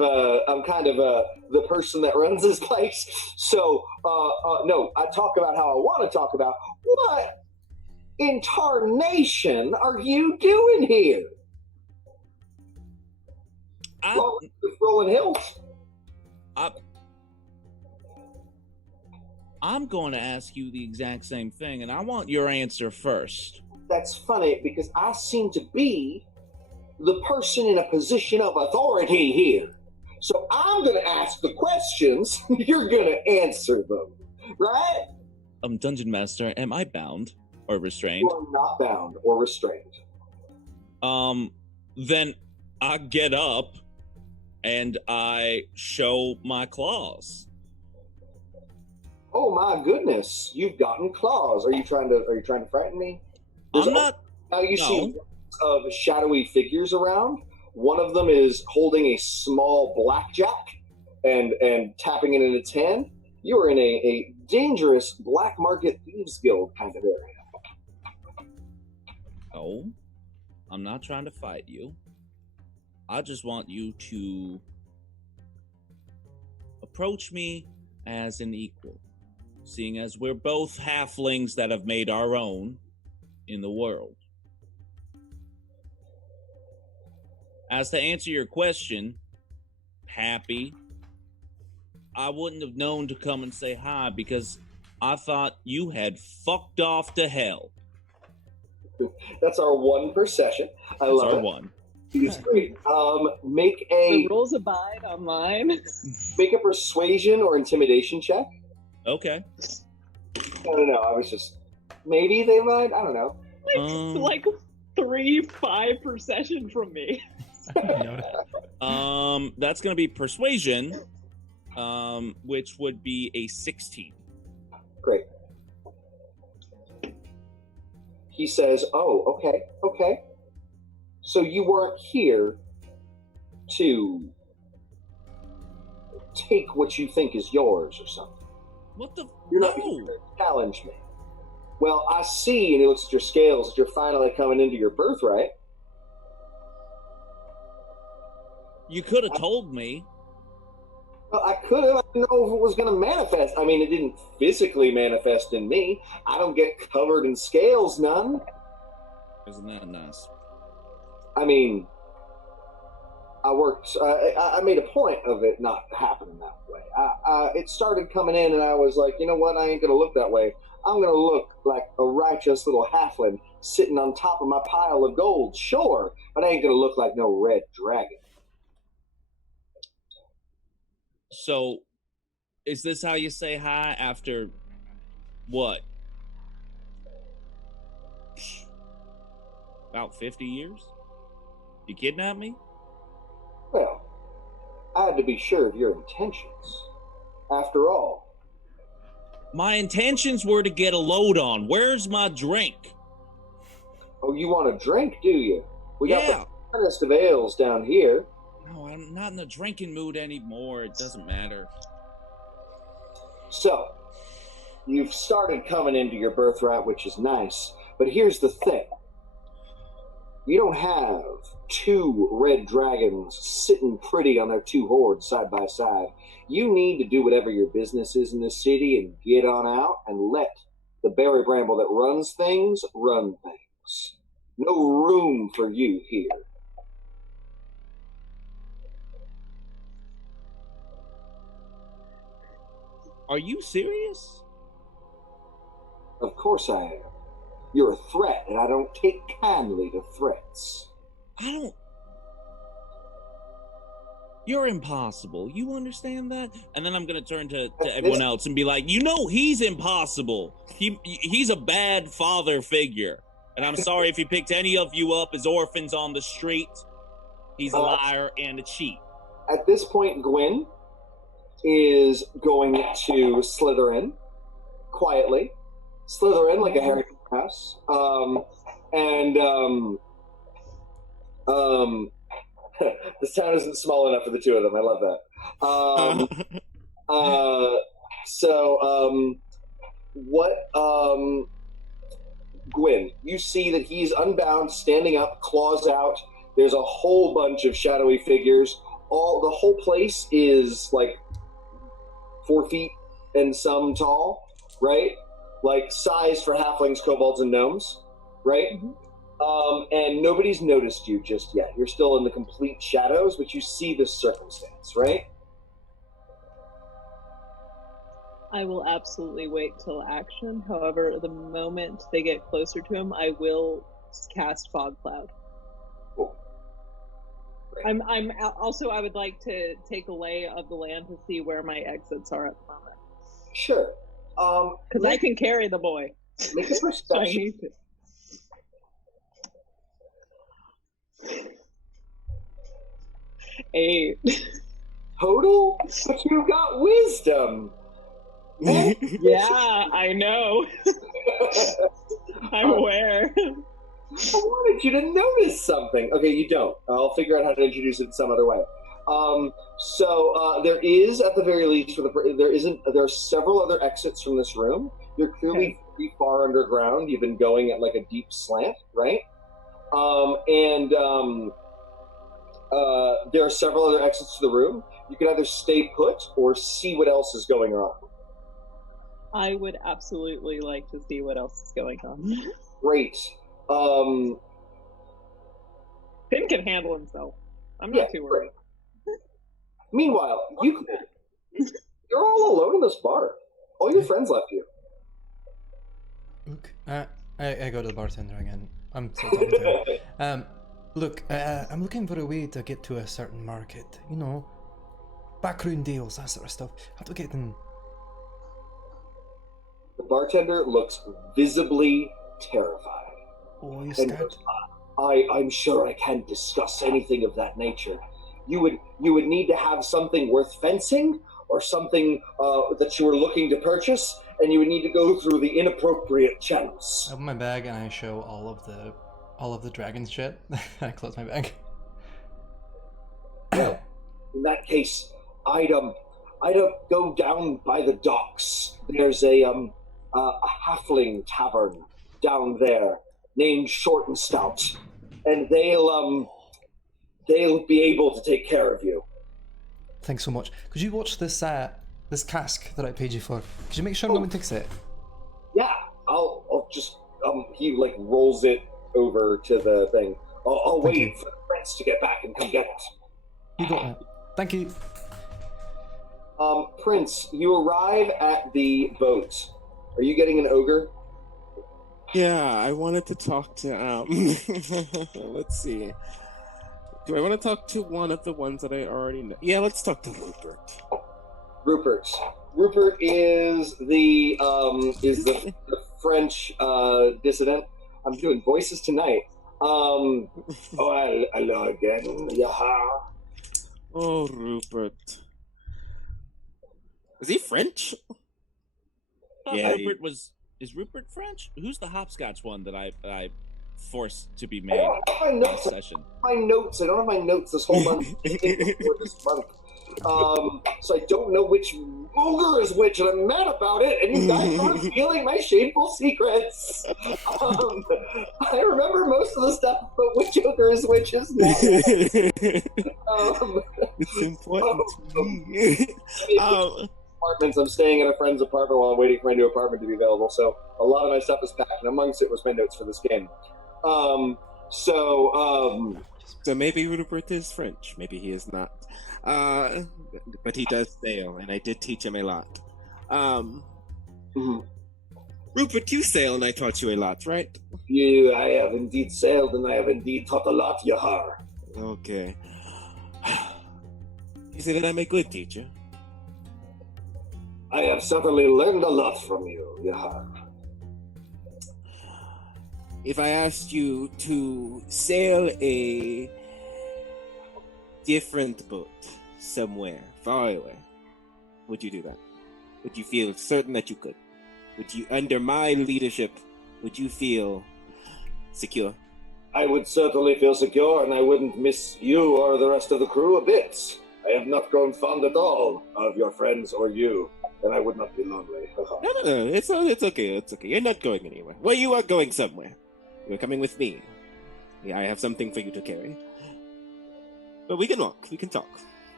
the person that runs this place. So, no, I talk about how I want to talk about. What in tarnation are you doing here? Rolling Hills. I'm going to ask you the exact same thing, and I want your answer first. That's funny, because I seem to be the person in a position of authority here. So I'm going to ask the questions, you're going to answer them, right? Dungeon Master, am I bound or restrained? You are not bound or restrained. Then I get up and I show my claws. Oh my goodness, you've gotten claws. Are you trying to frighten me? I'm not. Now you see of shadowy figures around. One of them is holding a small blackjack and tapping it in its hand. You are in a dangerous black market thieves guild kind of area. No, I'm not trying to fight you. I just want you to approach me as an equal, seeing as we're both halflings that have made our own in the world. As to answer your question, Happy, I wouldn't have known to come and say hi because I thought you had fucked off to hell. That's our one per session. I love it. One. It's great. Make The rules abide online. Make a persuasion or intimidation check. Okay. I don't know. I was just maybe they might. I don't know. Like 3-5 per session from me. That's gonna be persuasion, which would be a 16. Great. He says, "Oh, okay. So you weren't here to take what you think is yours or something. What the? You're not No. here to challenge me. Well, I see, and he looks at your scales, that you're finally coming into your birthright. You could have told me. Well, I could have. I didn't know if it was going to manifest. I mean, it didn't physically manifest in me. I don't get covered in scales, none. Isn't that nice? I mean, I worked. I made a point of it not happening that way. It started coming in, and I was like, you know what? I ain't going to look that way. I'm going to look like a righteous little halfling sitting on top of my pile of gold, sure, but I ain't going to look like no red dragon. So, is this how you say hi after what? About 50 years? You kidnapped me? Well, I had to be sure of your intentions. After all, My intentions were to get a load on. Where's my drink? oh, you want a drink, do you? We got Yeah. the finest of ales down here. No, I'm not in the drinking mood anymore. It doesn't matter. So, you've started coming into your birthright, which is nice. But here's the thing. You don't have two red dragons sitting pretty on their two hordes side by side. You need to do whatever your business is in this city and get on out and let the berry bramble that runs things run things. No room for you here. Are you serious? Of course I am. You're a threat, and I don't take kindly to threats. I don't. You're impossible. You understand that? And then I'm gonna turn to everyone else and be like, you know, he's impossible. He's a bad father figure. And I'm sorry if he picked any of you up as orphans on the street. He's a liar and a cheat. At this point, Gwen is going to slither in quietly. Slither in like a Harry Potter house. This town isn't small enough for the two of them. I love that. Gwen, you see that he's unbound, standing up, claws out. There's a whole bunch of shadowy figures. The whole place is like 4 feet and some tall, right? Like size for halflings, kobolds, and gnomes, right? Mm-hmm. And nobody's noticed you just yet. You're still in the complete shadows, but you see this circumstance, right? I will absolutely wait till action. However, the moment they get closer to him, I will cast Fog Cloud. Cool. I'm also, I would like to take a lay of the land to see where my exits are at the moment. Sure. Because I can carry the boy. Make a perception. 8. Total? But you got wisdom. Yeah, I know. I'm aware. I wanted you to notice something. Okay, you don't. I'll figure out how to introduce it some other way. There is, at the very least, there are several other exits from this room. You're clearly pretty far underground. You've been going at like a deep slant, right? There are several other exits to the room. You can either stay put or see what else is going on. I would absolutely like to see what else is going on. Great. Finn can handle himself. I'm not too worried. Meanwhile, you're all alone in this bar. All your friends left you. Look, I go to the bartender again. I'm still talking to him. Look, I'm looking for a way to get to a certain market. You know, backroom deals, that sort of stuff. How do I get them? The bartender looks visibly terrified. Oh, are you scared? I'm sure I can't discuss anything of that nature. You would need to have something worth fencing, or something that you were looking to purchase, and you would need to go through the inappropriate channels. I open my bag and I show all of the dragon shit. I close my bag. Well, in that case, I'd go down by the docks. There's a halfling tavern down there named Short and Stout, and they'll be able to take care of you. Thanks so much. Could you watch this this cask that I paid you for? Could you make sure no one takes it? Yeah, I'll just he like rolls it over to the thing. I'll Thank wait you. for the prince to get back and come get it. You got that. Thank you. Prince, you arrive at the boat. Are you getting an ogre? Yeah, I wanted to talk to let's see. Do I want to talk to one of the ones that I already know? Yeah, let's talk to Rupert. Rupert is the French dissident. I'm doing voices tonight. Oh, hello again. Yaha. Oh, Rupert. Is he French? Yeah, is Rupert French? Who's the hopscotch one that I forced to be made My notes. session? I don't have my notes this whole month. Before this month. So I don't know which ogre is which, and I'm mad about it. And you guys are revealing my shameful secrets. I remember most of the stuff, but which ogre is which is not. It's important to me. Apartments. I'm staying in a friend's apartment while I'm waiting for my new apartment to be available. So a lot of my stuff is packed, and amongst it was my notes for this game. So maybe Rupert is French. Maybe he is not. But he does sail, and I did teach him a lot. Rupert, you sail, and I taught you a lot, right? I have indeed sailed, and I have indeed taught a lot, Yahar. Okay. You say that I'm a good teacher? I have certainly learned a lot from you, Yahar. If I asked you to sail a different boat somewhere far away, would you do that? Would you feel certain that you could? Would you, under my leadership, would you feel secure? I would certainly feel secure, and I wouldn't miss you or the rest of the crew a bit. I have not grown fond at all of your friends or you, and I would not be lonely. No. It's okay. It's okay. You're not going anywhere. Well, you are going somewhere. You're coming with me. Yeah, I have something for you to carry. But we can walk. We can talk.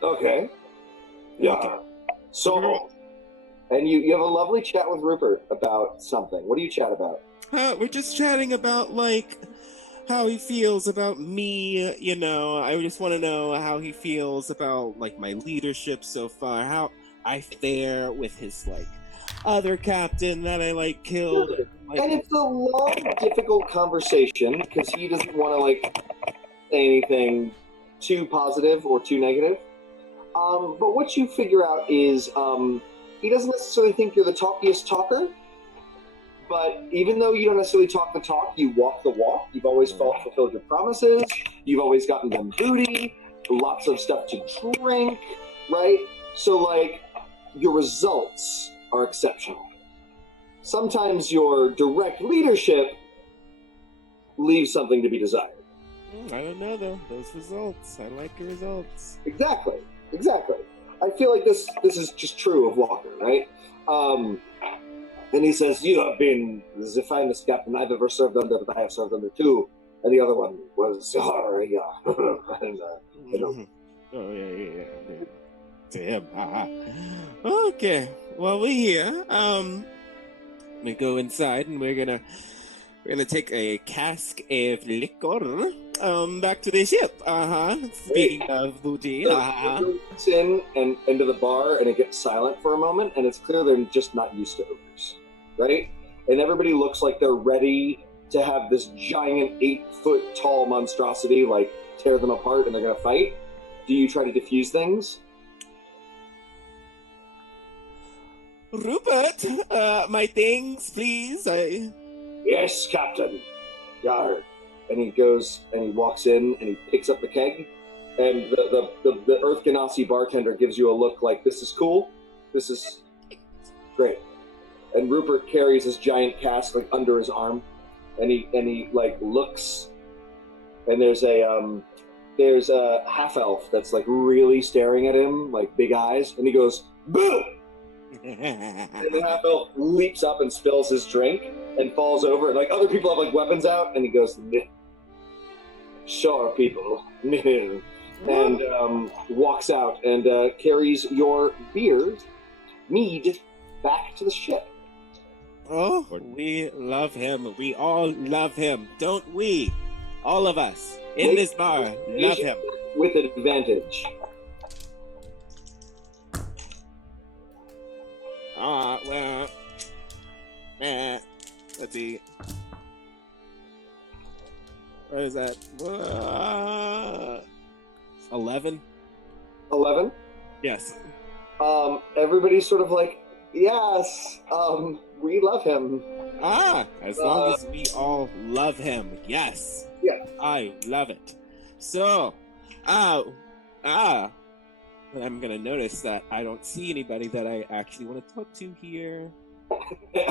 Okay. Yeah. Okay. So, and you have a lovely chat with Rupert about something. What do you chat about? We're just chatting about, like, how he feels about me, you know. I just want to know how he feels about, like, my leadership so far. How I fare with his, like, other captain that I, like, killed. Like, and it's a long, difficult conversation because he doesn't want to, like, say anything too positive or too negative. But what you figure out is he doesn't necessarily think you're the talkiest talker, but even though you don't necessarily talk the talk, you walk the walk. You've always fulfilled your promises. You've always gotten them booty, lots of stuff to drink, right? So, like, your results are exceptional. Sometimes your direct leadership leaves something to be desired. I don't know, though. Those results. I like your results. Exactly. I feel like this is just true of Walker, right? And he says, you have been the finest captain I've ever served under, but I have served under too. And the other one was, and, you know. Oh, yeah. Damn. Okay. Well, we're here. We go inside, and we're gonna take a cask of liquor back to the ship. Speaking of booty. Walks in and into the bar, and it gets silent for a moment, and it's clear they're just not used to ogres, right? And everybody looks like they're ready to have this giant 8-foot tall monstrosity like tear them apart, and they're gonna fight. Do you try to defuse things? Rupert, my things, please. Yes, Captain. Yar. And he goes and he walks in and he picks up the keg, and the Earth Ganassi bartender gives you a look like, this is cool, this is great. And Rupert carries his giant cask like under his arm, and he like looks, and there's a there's a half elf that's like really staring at him, like big eyes, and he goes, "Boo!" And the half elf leaps up and spills his drink and falls over, and like other people have like weapons out, and he goes, "Sure, people," and walks out and carries your mead back to the ship. Oh, we love him. We all love him, don't we? All of us in this bar love him. With advantage. Well, let's see. What is that? 11? 11? Yes. Everybody's sort of like, yes, we love him. As long as we all love him, yes. Yeah. I love it. So, I'm gonna notice that I don't see anybody that I actually want to talk to here.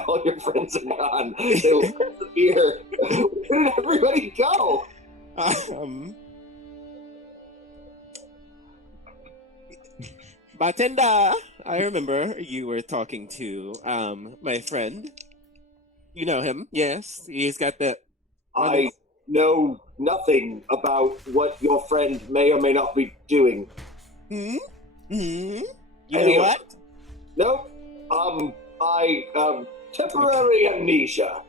All your friends are gone. They left the beer. Where did everybody go? Bartender, I remember you were talking to my friend. You know him, yes. He's got the. I know nothing about what your friend may or may not be doing. You Anyway. know what? No, temporary amnesia.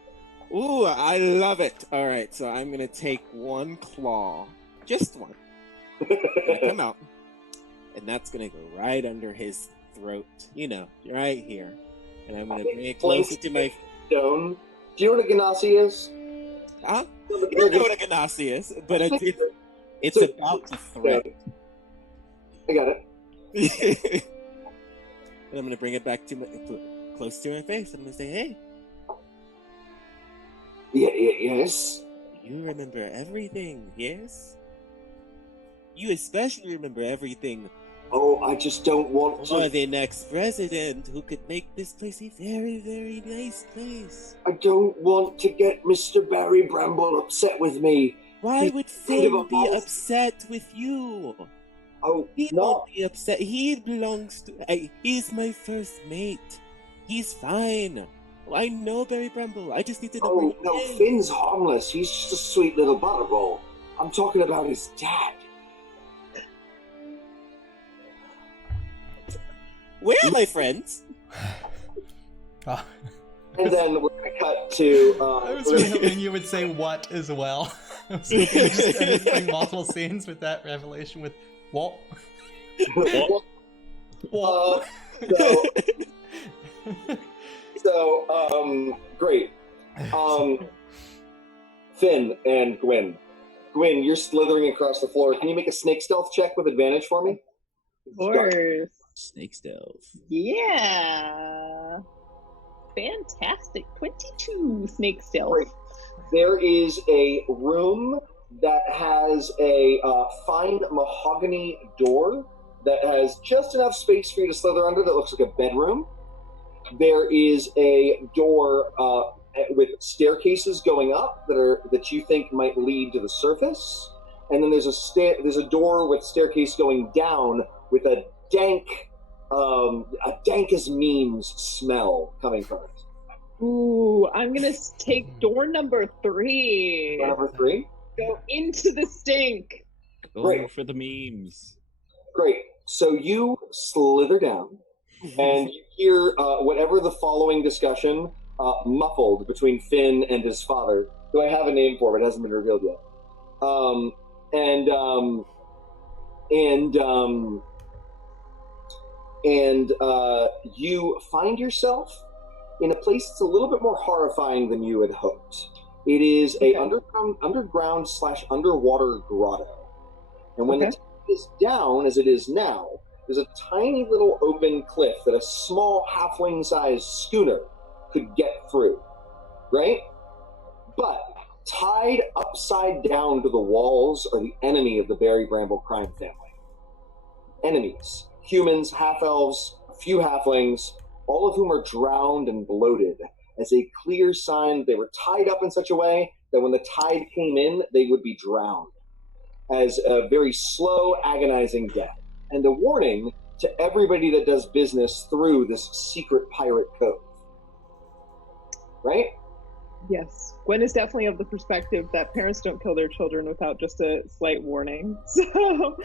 Ooh, I love it. All right, so I'm gonna take one claw, just one, gonna come out, and that's gonna go right under his throat. You know, right here, and I'm gonna bring it closer to my stone. Do you know what a ganassi is? Huh? I don't know what a ganassi is, but it's about the throat. I got it. And I'm gonna bring it back to close to my face. I'm gonna say, "Hey, yes. You remember everything, yes? You especially remember everything. Oh, I just don't want to. Or the next president who could make this place a very, very nice place. I don't want to get Mr. Barry Bramble upset with me. Why would Finn be upset with you? Oh, he no. won't be upset. He belongs to. He's my first mate. He's fine. I know Barry Bramble. I just need to know. Oh no, Finn's harmless. He's just a sweet little butterball. I'm talking about his dad. Where are my friends? And then we're gonna cut to. I was really hoping you would say "what" as well. I was hoping you just ended like multiple scenes with that revelation with "what." Great. Finn and Gwyn. Gwyn, you're slithering across the floor. Can you make a snake stealth check with advantage for me? Of course. Snake stealth. Yeah. Fantastic. 22 snake stealth. Great. There is a room that has a fine mahogany door that has just enough space for you to slither under that looks like a bedroom. There is a door with staircases going up that you think might lead to the surface, and then there's a door with staircase going down with a dank as memes smell coming from it. Ooh, I'm gonna take door number 3. Door number 3. Go into the stink. Go Great. for the memes. Great. So you slither down, and you hear whatever the following discussion muffled between Finn and his father, who I have a name for, but it hasn't been revealed yet. You find yourself in a place that's a little bit more horrifying than you had hoped. It is a underground/underwater grotto. And when the tide is down, as it is now, there's a tiny little open cliff that a small halfling-sized schooner could get through, right? But tied upside down to the walls are the enemy of the Barry Bramble crime family. Enemies. Humans, half-elves, a few halflings, all of whom are drowned and bloated, as a clear sign they were tied up in such a way that when the tide came in, they would be drowned. as a very slow, agonizing death, and a warning to everybody that does business through this secret pirate cove. Right? Yes. Gwen is definitely of the perspective that parents don't kill their children without just a slight warning. So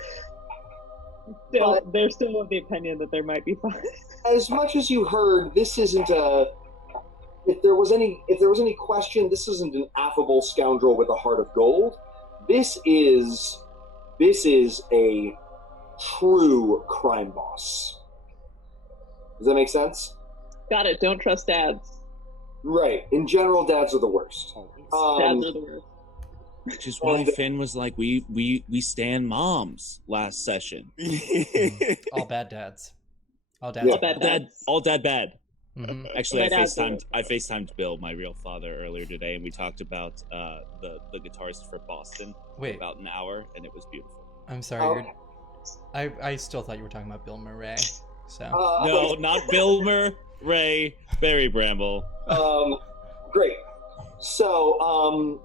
they're still of the opinion that there might be fun. As much as you heard, this isn't a... If there was any question, this isn't an affable scoundrel with a heart of gold. This is a true crime boss. Does that make sense? Got it. Don't trust dads. Right. In general, dads are the worst. Dads are the worst. Which is why Finn was like, we stand moms last session. All bad dads. All Yeah. dads. All dad bad. Mhm. Actually, My I dad's FaceTimed Bill, my real father, earlier today, and we talked about the guitarist for Boston for Wait. about an hour, and it was beautiful. I'm sorry. I still thought you were talking about Bill Murray. So No, not Bill Murray, Barry Bramble. Great. So,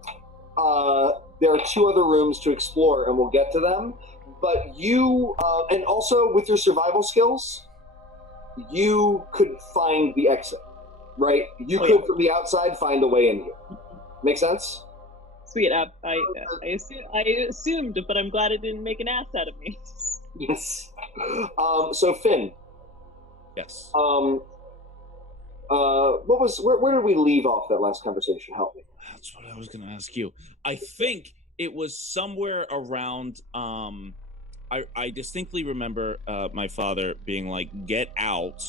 there are 2 other rooms to explore, and we'll get to them. But you, and also with your survival skills, you could find the exit, right? You could, from the outside, find a way in here. Make sense? Sweet. I assumed, but I'm glad it didn't make an ass out of me. Yes. So, Finn. Yes. Where did we leave off that last conversation? Help me. That's what I was going to ask you. I think it was somewhere around. I distinctly remember my father being like, "Get out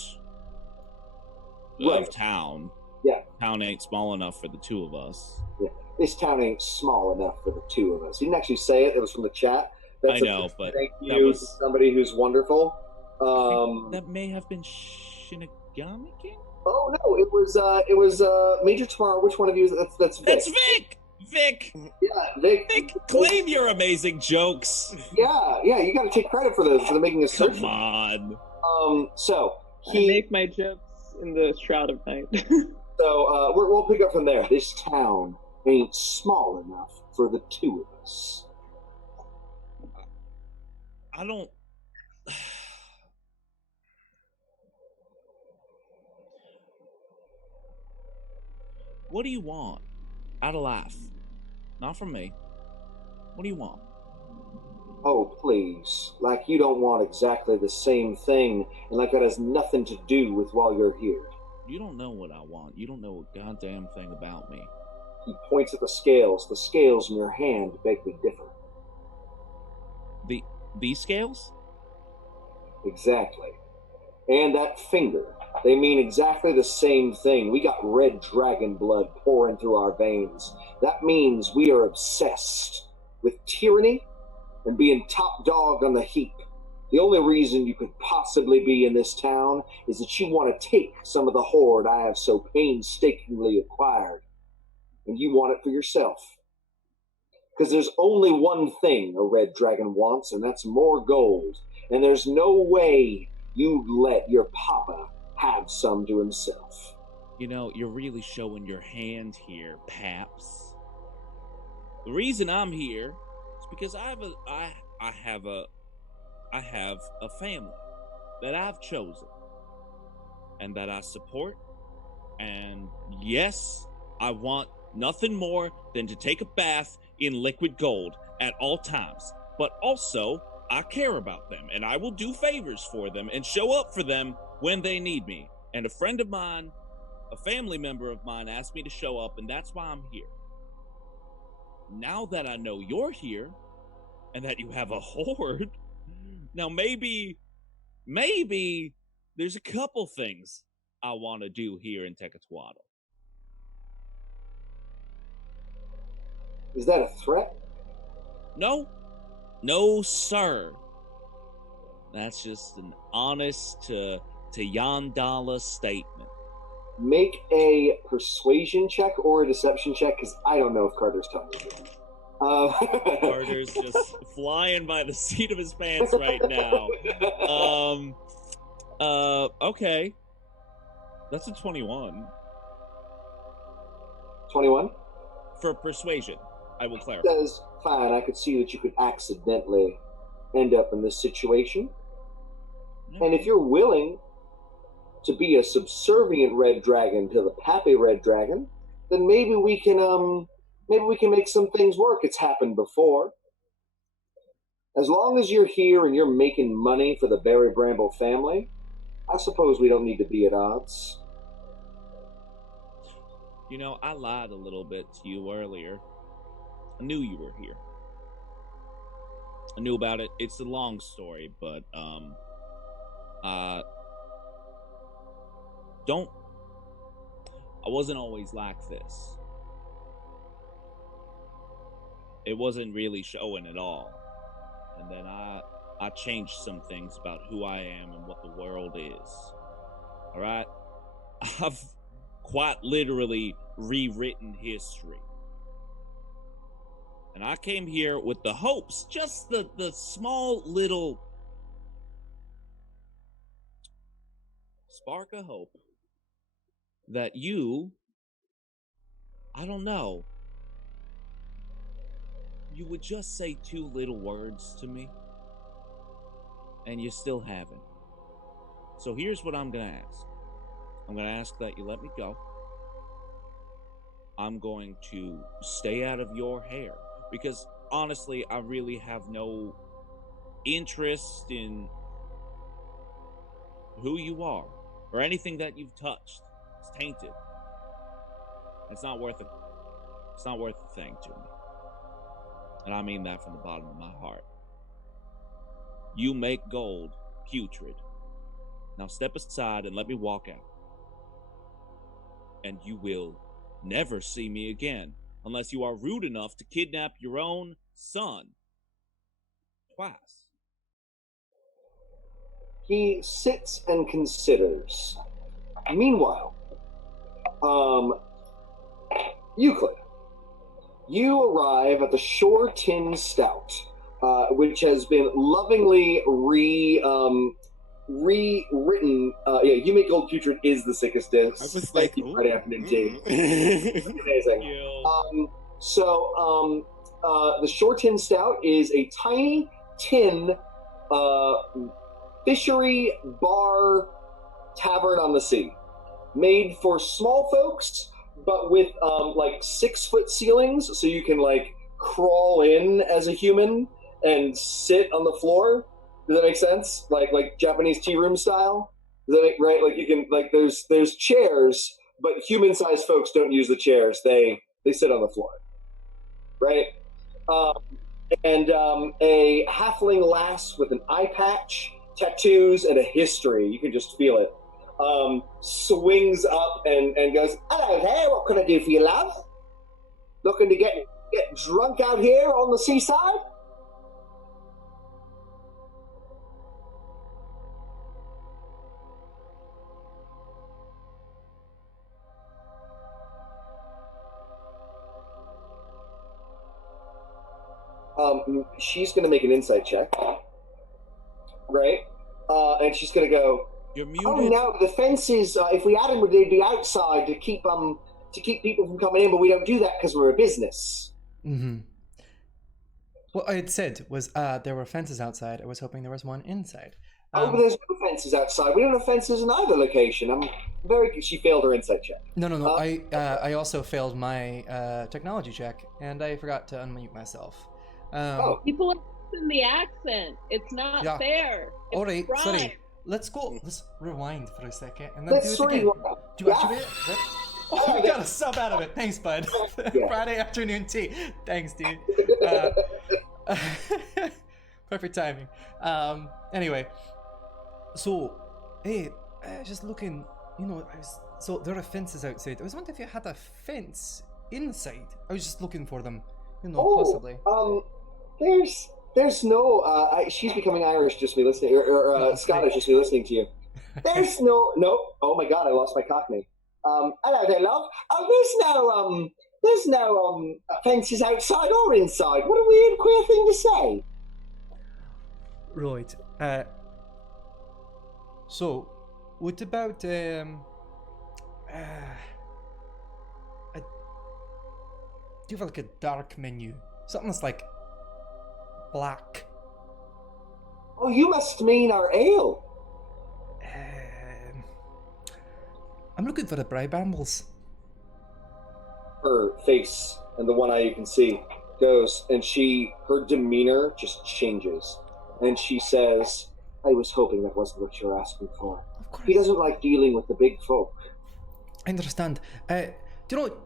of town. Yeah, town ain't small enough for the 2 of us." Yeah, this town ain't small enough for the 2 of us. He didn't actually say it. It was from the chat. I know, but thank you that was to somebody who's wonderful. that may have been Shinigami King. Oh no, it was Major Tomorrow. Which one of you is that's Vic? That's Vic. Vic. Yeah, Vic. Vic, claim your amazing jokes. Yeah, you got to take credit for those, for the making a search. Come on. So I make my jokes in the Shroud of Night. So we'll pick up from there. This town ain't small enough for the 2 of us. I don't. What do you want out of life? Not from me. What do you want? Oh, please. Like you don't want exactly the same thing, and like that has nothing to do with while you're here. You don't know what I want. You don't know a goddamn thing about me. He points at the scales. The scales in your hand beg to differ. These scales? Exactly. And that finger. They mean exactly the same thing. We got red dragon blood pouring through our veins. That means we are obsessed with tyranny and being top dog on the heap. The only reason you could possibly be in this town is that you want to take some of the hoard I have so painstakingly acquired, and you want it for yourself. Because there's only one thing a red dragon wants, and that's more gold. And there's no way you'd let your papa have some to himself. You know, you're really showing your hand here, Paps. The reason I'm here is because I have a family that I've chosen and that I support. And yes, I want nothing more than to take a bath in liquid gold at all times. But also, I care about them, and I will do favors for them and show up for them when they need me. And a friend of mine, a family member of mine, asked me to show up, and that's why I'm here. Now that I know you're here, and that you have a horde, now maybe there's a couple things I want to do here in Tecatwaddle. Is that a threat? No, sir. That's just an honest to Yandala statement. Make a persuasion check or a deception check, because I don't know if Carter's telling you. Carter's just flying by the seat of his pants right now. Okay. That's a 21. 21? For persuasion. I will clarify. Says, fine, I could see that you could accidentally end up in this situation. And if you're willing to be a subservient red dragon to the Pappy Red Dragon, then maybe we can make some things work. It's happened before. As long as you're here and you're making money for the Barry Bramble family, I suppose we don't need to be at odds. You know, I lied a little bit to you earlier. I knew you were here. I knew about it. It's a long story, but I wasn't always like this. It wasn't really showing at all. And then I changed some things about who I am and what the world is. All right? I've quite literally rewritten history. And I came here with the hopes, just the small little spark of hope that you, I don't know, you would just say 2 little words to me, and you still haven't. So here's what I'm going to ask. I'm going to ask that you let me go. I'm going to stay out of your hair, because honestly, I really have no interest in who you are or anything that you've touched. It's tainted. It's not worth a thing to me. And I mean that from the bottom of my heart. You make gold putrid. Now step aside and let me walk out. And you will never see me again unless you are rude enough to kidnap your own son. Twice. He sits and considers. Meanwhile, Euclid, you arrive at the Shore Tin Stout, which has been lovingly rewritten. You Make Gold Putrid is the sickest dish. I was Thank like, you, Friday afternoon tea. Amazing. The Shore Tin Stout is a tiny tin fishery bar tavern on the sea, made for small folks, but with like 6-foot ceilings, so you can like crawl in as a human and sit on the floor. Does that make sense? Like Japanese tea room style. Does that make right? Like you can like there's chairs, but human-sized folks don't use the chairs. They sit on the floor, right? And a halfling lass with an eye patch, tattoos, and a history. You can just feel it. Swings up and goes, "Hello there, what can I do for you, love? Looking to get drunk out here on the seaside?" She's going to make an insight check, right? And she's going to go, You're muted. "Oh no, the fences. If we had them, they'd be outside to keep people from coming in, but we don't do that because we're a business." Mm-hmm. What I had said was there were fences outside. I was hoping there was one inside. But there's no fences outside. We don't have fences in either location. She failed her insight check. No. I also failed my technology check, and I forgot to unmute myself. People are in the accent. It's not fair. It's all right, crime. sorry. Let's go. Let's rewind for a second and then do it again. Do you activate it? Oh, we got a sub out of it. Thanks, bud. Friday afternoon tea. Thanks, dude. Perfect timing. Anyway, so hey, just looking. So there are fences outside. I was wondering if you had a fence inside. I was just looking for them. Possibly. There's no. She's becoming Irish just me listening, or Scottish just me listening to you. There's no. Oh my God, I lost my Cockney. Hello there, love. There's no fences outside or inside. What a weird, queer thing to say. Right. So, what about you have like a dark menu? Something that's like black. Oh, you must mean our ale. I'm looking for the Bry Brambles. Her face and the one eye you can see goes, and her demeanor just changes, and she says, I was hoping that wasn't what you were asking for. Of course. He doesn't like dealing with the big folk. I understand. Do you know?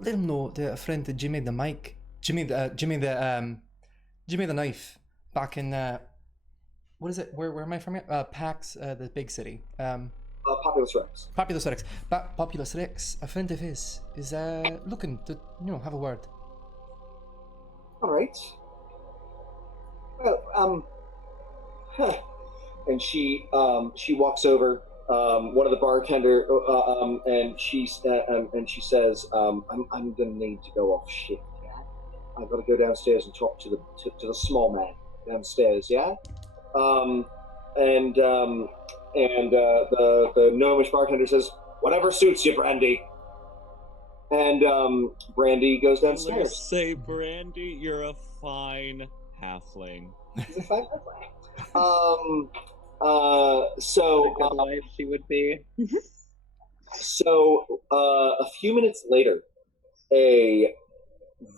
Let him know that a friend of Jimmy the mic, Jimmy the knife, back in what is it? Where am I from? Pax, the big city. Populous Rex. Populous Rex. Populous Rex. A friend of his is looking to have a word. All right. Well, and she walks over. One of the bartender, and she says, "I'm gonna need to go off shift. Yeah, I've got to go downstairs and talk to the small man downstairs. Yeah." The gnomish bartender says, "Whatever suits you, Brandy." And Brandy goes downstairs. Let's say, Brandy, you're a fine halfling. He's a fine halfling. What a good wife she would be. So a few minutes later, a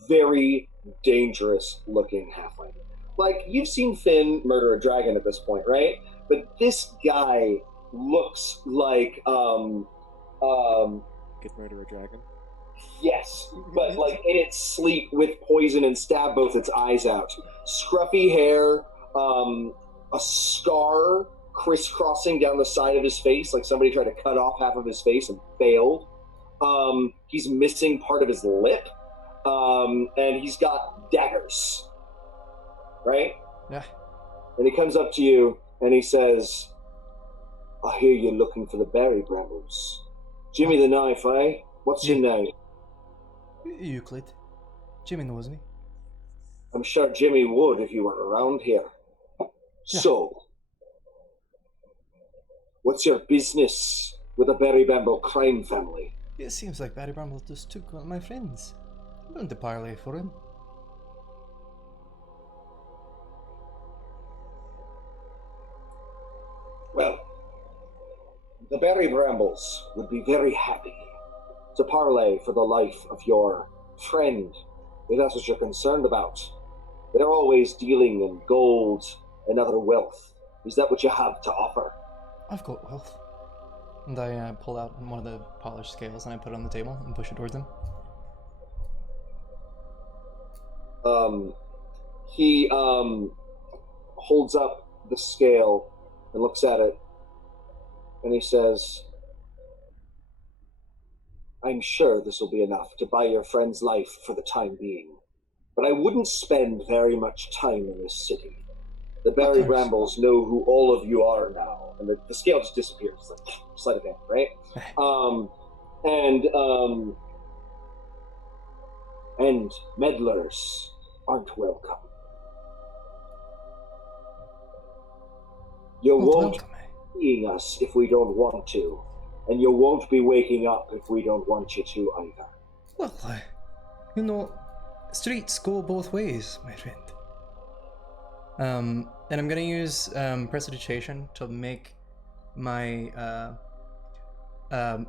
very dangerous-looking halfling. Like, you've seen Finn murder a dragon at this point, right? But this guy looks like Could murder a dragon. yes, but like in its sleep with poison and stab both its eyes out. Scruffy hair, a scar crisscrossing down the side of his face, like somebody tried to cut off half of his face and failed. He's missing part of his lip, and he's got daggers. Right? Yeah. And he comes up to you and he says, I hear you're looking for the berry brambles. Jimmy the knife, eh? What's your name? Euclid. Jimmy knows me. I'm sure Jimmy would if you were around here. Yeah. So, what's your business with the Berry Bramble crime family? It seems like Barry Bramble just took one of my friends. I'm going to parlay for him. Well, the Berry Brambles would be very happy to parlay for the life of your friend, if that's what you're concerned about. They're always dealing in gold and other wealth. Is that what you have to offer? I've got wealth. And I pull out one of the polished scales and I put it on the table and push it towards him. He holds up the scale and looks at it, and he says, I'm sure this will be enough to buy your friend's life for the time being, but I wouldn't spend very much time in this city. The Berry Brambles know who all of you are now, and the scale just disappears. It's like sleight of hand, right? And meddlers aren't welcome. You won't be seeing us if we don't want to, and you won't be waking up if we don't want you to either. Well, streets go both ways, my friend. And I'm gonna use prestidigitation to make my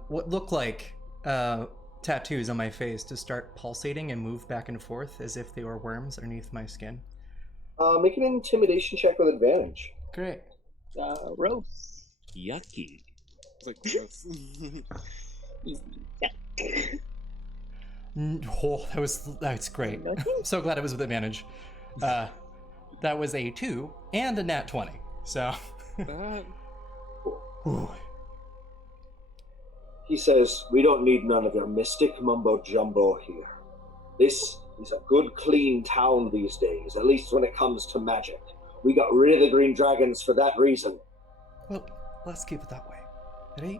what look like tattoos on my face to start pulsating and move back and forth as if they were worms underneath my skin. Make an intimidation check with advantage. Great. Gross. Yucky. It's like gross. Oh, that's great. I'm so glad it was with advantage. That was a 2 and a nat 20. So. He says, we don't need none of your mystic mumbo-jumbo here. This is a good, clean town these days, at least when it comes to magic. We got rid of the green dragons for that reason. Well, let's keep it that way. Ready?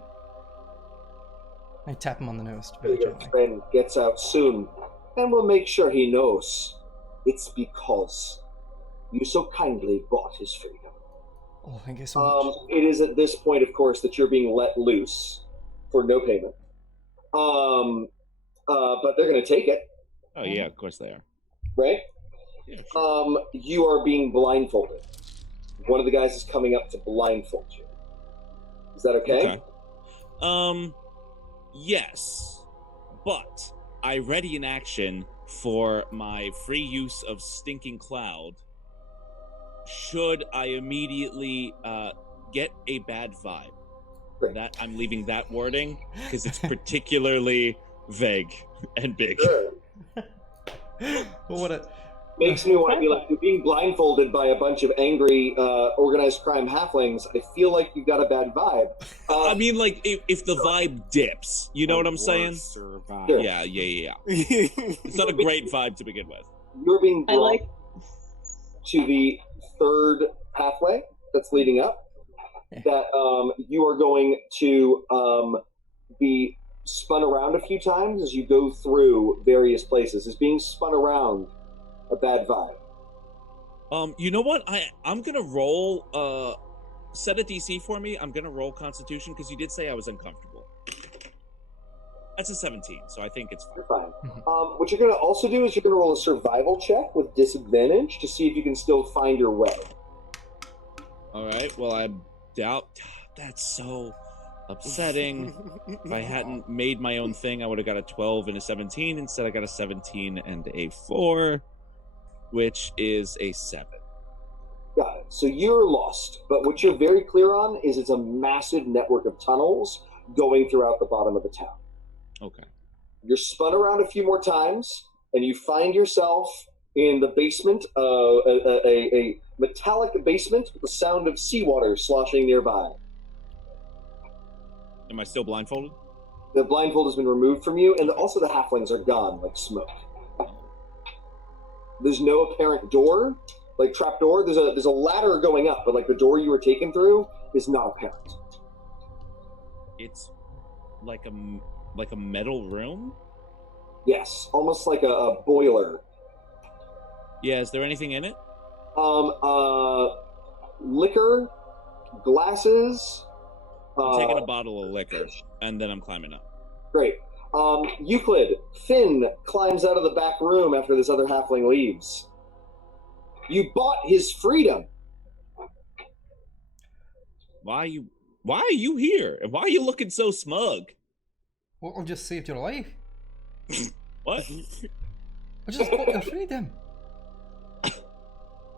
I tap him on the nose very Your gently. friend gets out soon, and we'll make sure he knows it's because you so kindly bought his freedom. Oh, thank you so much. It is at this point, of course, that you're being let loose for no payment. But they're going to take it. Oh yeah, of course they are. Right? Yeah, sure. You are being blindfolded. One of the guys is coming up to blindfold you. Is that okay? Yes, but I ready in action for my free use of Stinking Cloud. Should I immediately get a bad vibe? Great. That I'm leaving that wording because it's particularly vague and big. Sure. What a Makes me want to be like, you're being blindfolded by a bunch of angry organized crime halflings. I feel like you got a bad vibe. I mean, like, if the vibe dips, you know what I'm saying? Sure. Yeah. It's not a great vibe to begin with. You're being brought to the third pathway that's leading up. That you are going to be spun around a few times as you go through various places. Is being spun around a bad vibe? You know what? I'm gonna roll. Set a DC for me. I'm gonna roll Constitution because you did say I was uncomfortable. That's a 17, so I think it's fine. You're fine. What you're gonna also do is you're gonna roll a survival check with disadvantage to see if you can still find your way. All right. Well, I doubt. That's so upsetting. If I hadn't made my own thing, I would have got a 12 and a 17. Instead, I got a 17 and a 4, which is a 7. Got it. So you're lost, but what you're very clear on is it's a massive network of tunnels going throughout the bottom of the town. Okay. You're spun around a few more times, and you find yourself in the basement, a metallic basement with the sound of seawater sloshing nearby. Am I still blindfolded? The blindfold has been removed from you, and also the halflings are gone like smoke. There's no apparent door, like trap door. There's a ladder going up, but like the door you were taken through is not apparent. It's like a metal room? Yes, almost like a boiler. Yeah, is there anything in it? Liquor, glasses. I'm taking a bottle of liquor, and then I'm climbing up. Great. Euclid, Finn climbs out of the back room after this other halfling leaves. You bought his freedom. Why are you here? And why are you looking so smug? Well, I just saved your life. What? I just bought your freedom.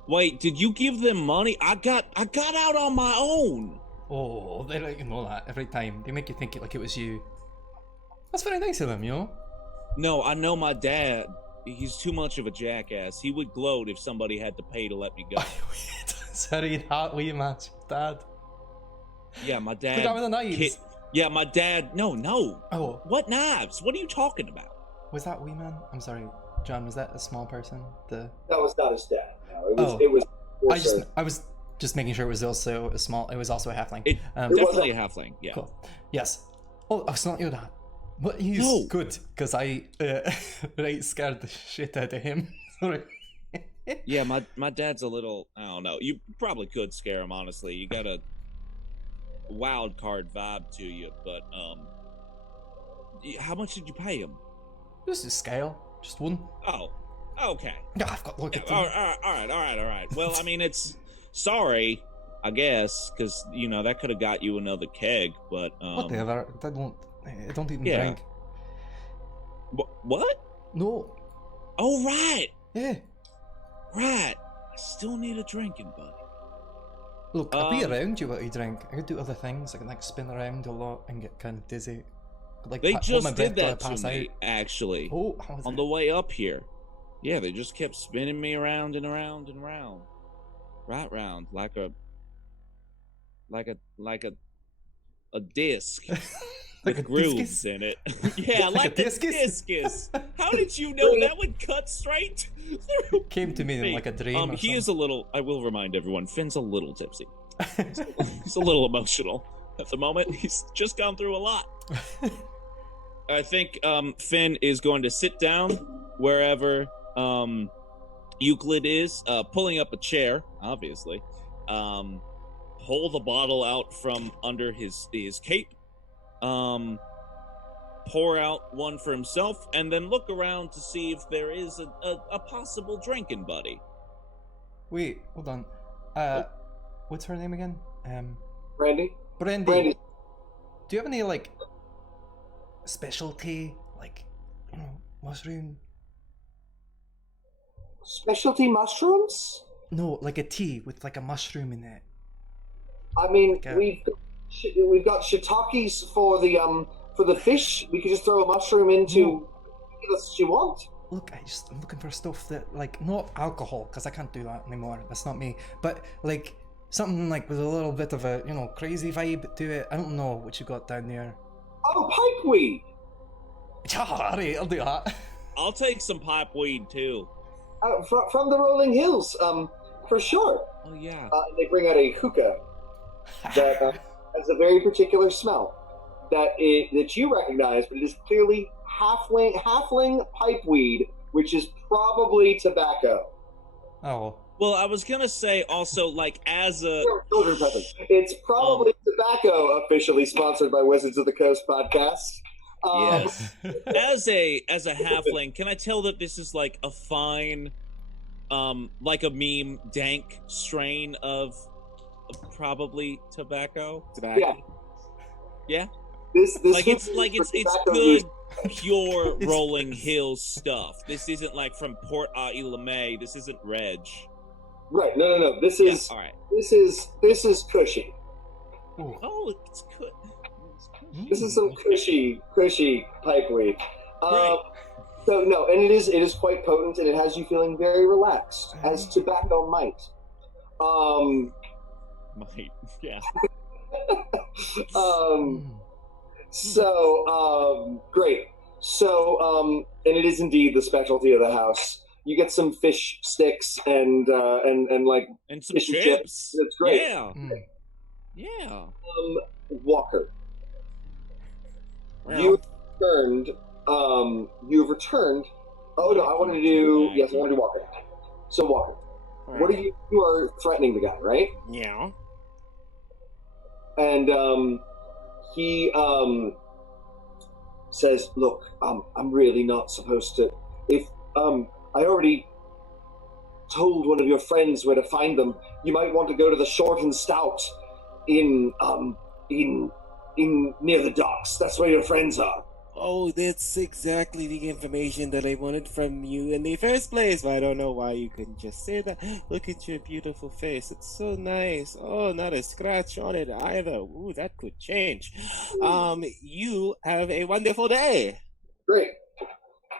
Wait, did you give them money? I got out on my own. Oh, they let you know that every time. They make you think it like it was you. That's very nice of them, you know? No, I know my dad. He's too much of a jackass. He would gloat if somebody had to pay to let me go. Sorry, that wee man's dad. Yeah, my dad. The guy with the knives. Yeah, my dad. No. Oh. What knives? What are you talking about? Was that wee man? I'm sorry, John. Was that a small person? That was not his dad. No, it was. I was just making sure it was also a small. It was also a halfling. Definitely a halfling. Yeah. Cool. Yes. Oh, it's not your dad. But he's good because I scared the shit out of him. Sorry. Yeah, my dad's a little. I don't know. You probably could scare him. Honestly, you got a wild card vibe to you. But how much did you pay him? Just a scale, just one. Oh, okay. Yeah, I've got to look at them. All right. Well, I mean, it's sorry, I guess, because that could have got you another keg, but whatever. I don't even drink. What? No. Oh, right. Yeah. Right. I still need a drinking buddy. Look, I'll be around you while you drink. I could do other things. I can spin around a lot and get kind of dizzy. They just did that to me, actually. Oh, how was on the way up here. Yeah, they just kept spinning me around and around and around. Right round, like a disc. Like with a grooves discus? in it. Yeah, like a discus. How did you know that would cut straight through? Came to me in like a dream. He is a little. I will remind everyone. Finn's a little tipsy. He's a little emotional at the moment. He's just gone through a lot. I think Finn is going to sit down wherever Euclid is, pulling up a chair, obviously. Pull the bottle out from under his cape. pour out one for himself, and then look around to see if there is a possible drinking buddy. Wait, hold on. What's her name again? Brandy? Brandy. Brandy. Do you have any, like, specialty, like, you know, mushroom? Specialty mushrooms? No, like a tea with, like, a mushroom in it. I mean, Okay. we've got shiitakes for the fish. We could just throw a mushroom into. That's what you want. Look, I'm looking for stuff that, like, not alcohol, because I can't do that anymore. That's not me. But, like, something, like, with a little bit of a, you know, crazy vibe to it. I don't know what you got down there. Oh, pipeweed. Alright, I'll do that. I'll take some pipeweed too. From the rolling hills, for sure. Oh yeah. They bring out a hookah that has a very particular smell that you recognize, but it is clearly halfling pipeweed, which is probably tobacco. Oh. Well, I was gonna say also, like, as a Children present. It's probably tobacco. Officially sponsored by Wizards of the Coast podcast. yes, as a halfling, can I tell that this is like a fine, like a meme dank strain of probably tobacco? Yeah. Yeah. This It's good, pure Rolling Hills stuff. This isn't like from Port Ilame. This isn't Reg. Right. No. This is all right. This is cushy. Oh, it's good. This is some cushy pipeweed. Right. So no, and it is quite potent, and it has you feeling very relaxed, as tobacco might. Might, yeah. So great. So and it is indeed the specialty of the house. You get some fish sticks and like some fish and chips. That's great. Yeah. Yeah. Walker. Well. You've returned. Oh no, I wanted to do Walker. So Walker, what are you are threatening the guy, right? Yeah. And he says, "Look, I'm really not supposed to. If I already told one of your friends where to find them. You might want to go to the Short and Stout in near the docks. That's where your friends are." Oh, that's exactly the information that I wanted from you in the first place. But I don't know why you couldn't just say that. Look at your beautiful face. It's so nice. Oh, not a scratch on it either. Ooh, that could change. You have a wonderful day. Great.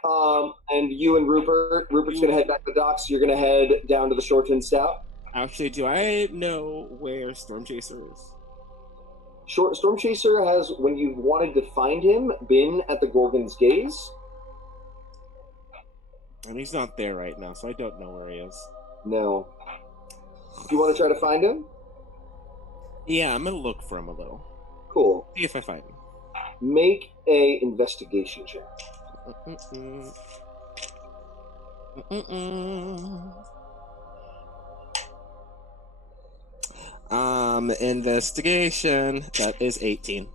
And you and Rupert's going to head back to the docks. You're going to head down to the Short and Stout. Actually, do I know where Storm Chaser is? Storm Chaser has, when you wanted to find him, been at the Gorgon's Gaze. And he's not there right now, so I don't know where he is. No. Do you want to try to find him? Yeah, I'm gonna look for him a little. Cool. See if I find him. Make a investigation check. Investigation. That is 18.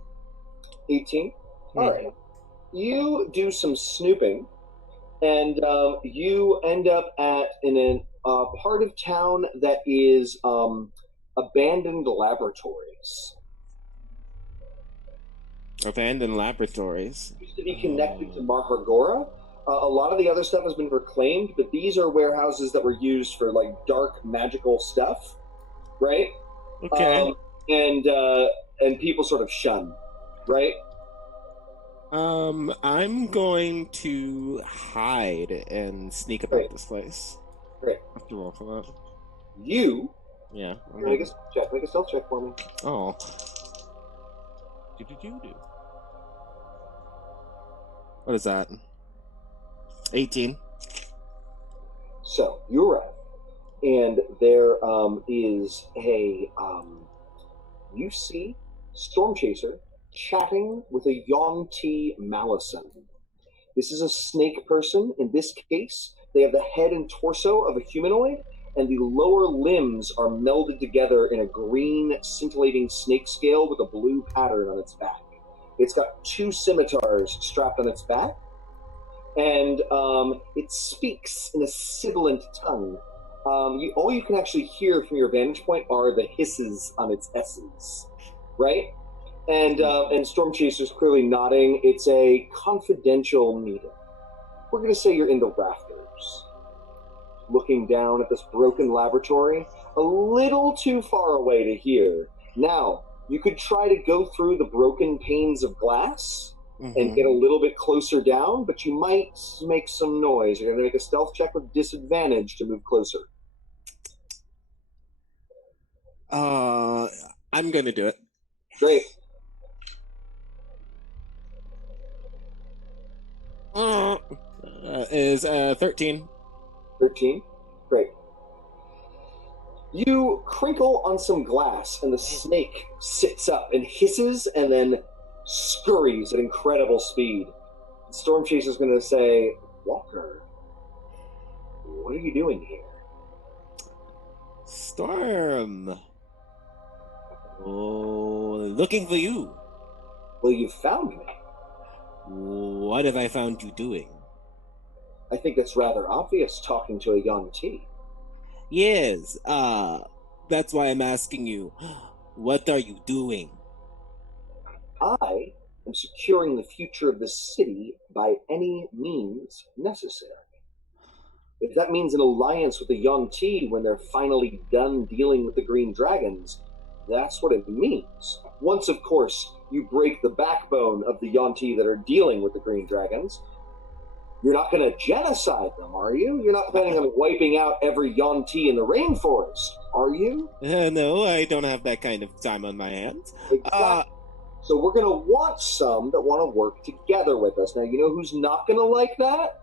18? Alright. You do some snooping, and you end up in a part of town that is abandoned laboratories. Abandoned laboratories. Used to be connected to Marhargora. A lot of the other stuff has been reclaimed, but these are warehouses that were used for like dark magical stuff, right? Okay. And people sort of shun, right? I'm going to hide and sneak about this place. Great. I have to roll for that. You Yeah. make a stealth check. Make a stealth check for me. Oh. What is that? 18. So you arrive, and there is a you see Storm Chaser chatting with a Yong-Ti Malison. This is a snake person. In this case, they have the head and torso of a humanoid, and the lower limbs are melded together in a green, scintillating snake scale with a blue pattern on its back. It's got 2 scimitars strapped on its back, and it speaks in a sibilant tongue. All you can actually hear from your vantage point are the hisses on its S's, right? And Storm Chaser's clearly nodding. It's a confidential meeting. We're going to say you're in the rafters, looking down at this broken laboratory, a little too far away to hear. Now, you could try to go through the broken panes of glass and get a little bit closer down, but you might make some noise. You're going to make a stealth check with disadvantage to move closer. I'm going to do it. Great. Is 13. 13. Great. You crinkle on some glass, and the snake sits up and hisses and then scurries at incredible speed. Storm Chaser's going to say, Walker, what are you doing here? Storm. Oh, looking for you. Well, you found me. What have I found you doing? I think it's rather obvious talking to a young T. Yes, that's why I'm asking you. What are you doing? I am securing the future of this city by any means necessary. If that means an alliance with the Yuan-Ti when they're finally done dealing with the Green Dragons, that's what it means. Once, of course, you break the backbone of the Yuan-Ti that are dealing with the Green Dragons, you're not going to genocide them, are you? You're not planning on wiping out every Yuan-Ti in the rainforest, are you? No, I don't have that kind of time on my hands. Exactly. So we're going to want some that want to work together with us. Now, you know who's not going to like that?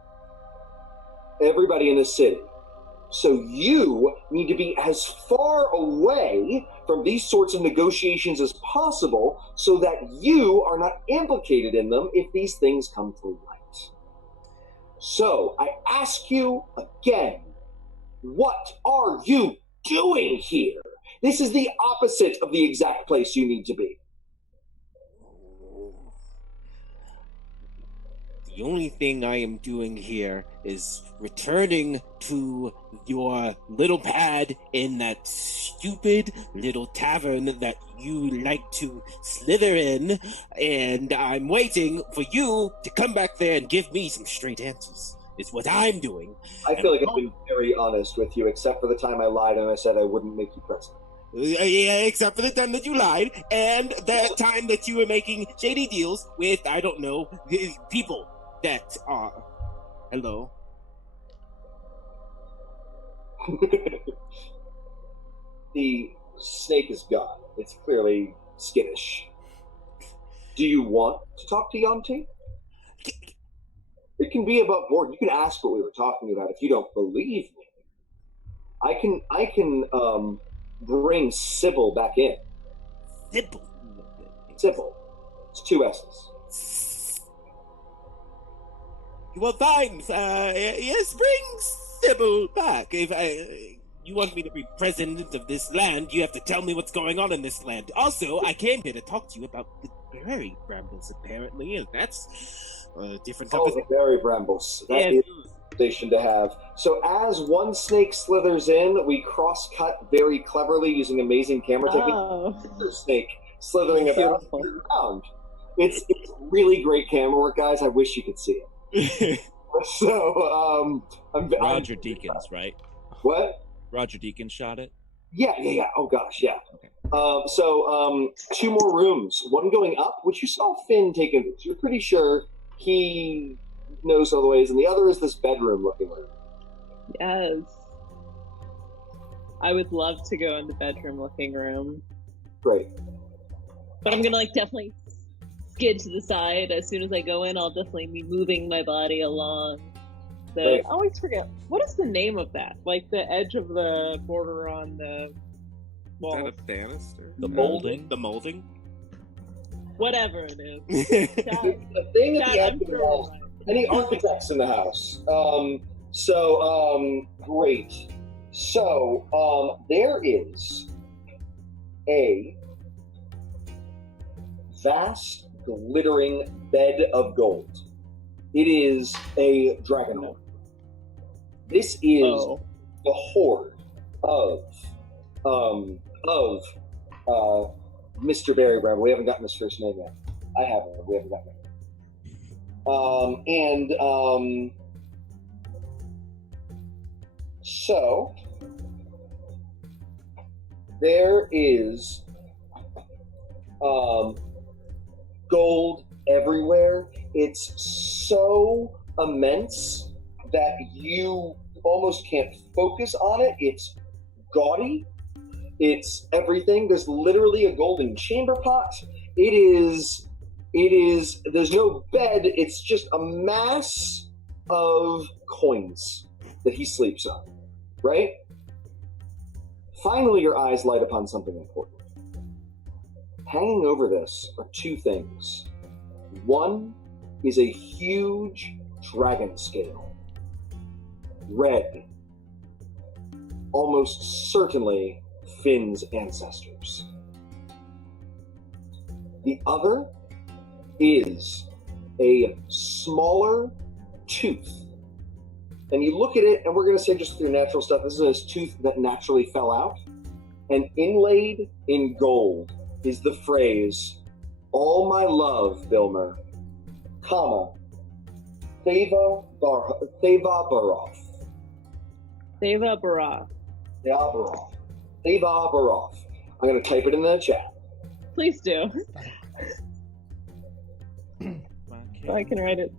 Everybody in the city. So you need to be as far away from these sorts of negotiations as possible so that you are not implicated in them if these things come to light. So I ask you again, what are you doing here? This is the opposite of the exact place you need to be. The only thing I am doing here is returning to your little pad in that stupid little tavern that you like to slither in, and I'm waiting for you to come back there and give me some straight answers, is what I'm doing. I feel like I've been very honest with you, except for the time I lied and I said I wouldn't make you president. Yeah, except for the time that you lied, and the time that you were making shady deals with, I don't know, people that are... Hello? The snake is gone. It's clearly skittish. Do you want to talk to Yuan-Ti? It can be above board. You can ask what we were talking about if you don't believe me. I can bring Sybil back in. Sybil? Sybil. It's 2 S's. Well, fine. Yes, bring Sybil back. If you want me to be president of this land, you have to tell me what's going on in this land. Also, I came here to talk to you about the berry brambles, apparently, and that's a different topic. Oh, the berry brambles. That is a conversation to have. So as one snake slithers in, we cross-cut very cleverly using amazing camera technique. Another snake slithering about around. It's really great camera work, guys. I wish you could see it. So, Roger Deakins, right? What? Roger Deakins shot it? Yeah. Oh, gosh, yeah. Okay. So, 2 more rooms. One going up, which you saw Finn take in. So you're pretty sure he knows all the ways. And the other is this bedroom-looking room. Yes. I would love to go in the bedroom-looking room. Great. But I'm gonna, definitely skid to the side. As soon as I go in, I'll definitely be moving my body along. I always forget, what is the name of that? The edge of the border on the wall. Is that a banister? The molding? The molding? Whatever it is. The thing at the end of the wall. Any architects in the house? Great. So, there is a vast glittering bed of gold. It is a dragon horde. This is the horde of Mr. Barry Brown. We haven't gotten his first name yet. I haven't. We haven't gotten it. So there is gold everywhere. It's so immense that you almost can't focus on it. It's gaudy. It's everything. There's literally a golden chamber pot. There's no bed. It's just a mass of coins that he sleeps on, right? Finally, your eyes light upon something important. Hanging over this are two things. One is a huge dragon scale, red, almost certainly Finn's ancestors. The other is a smaller tooth. And you look at it, and we're going to say just through natural stuff, this is a tooth that naturally fell out. And inlaid in gold is the phrase, "All my love, Bilmer, comma, Theva Baroth. Theva Baroth. Theva Baroth. I'm going to type it in the chat. Please do. I can write it.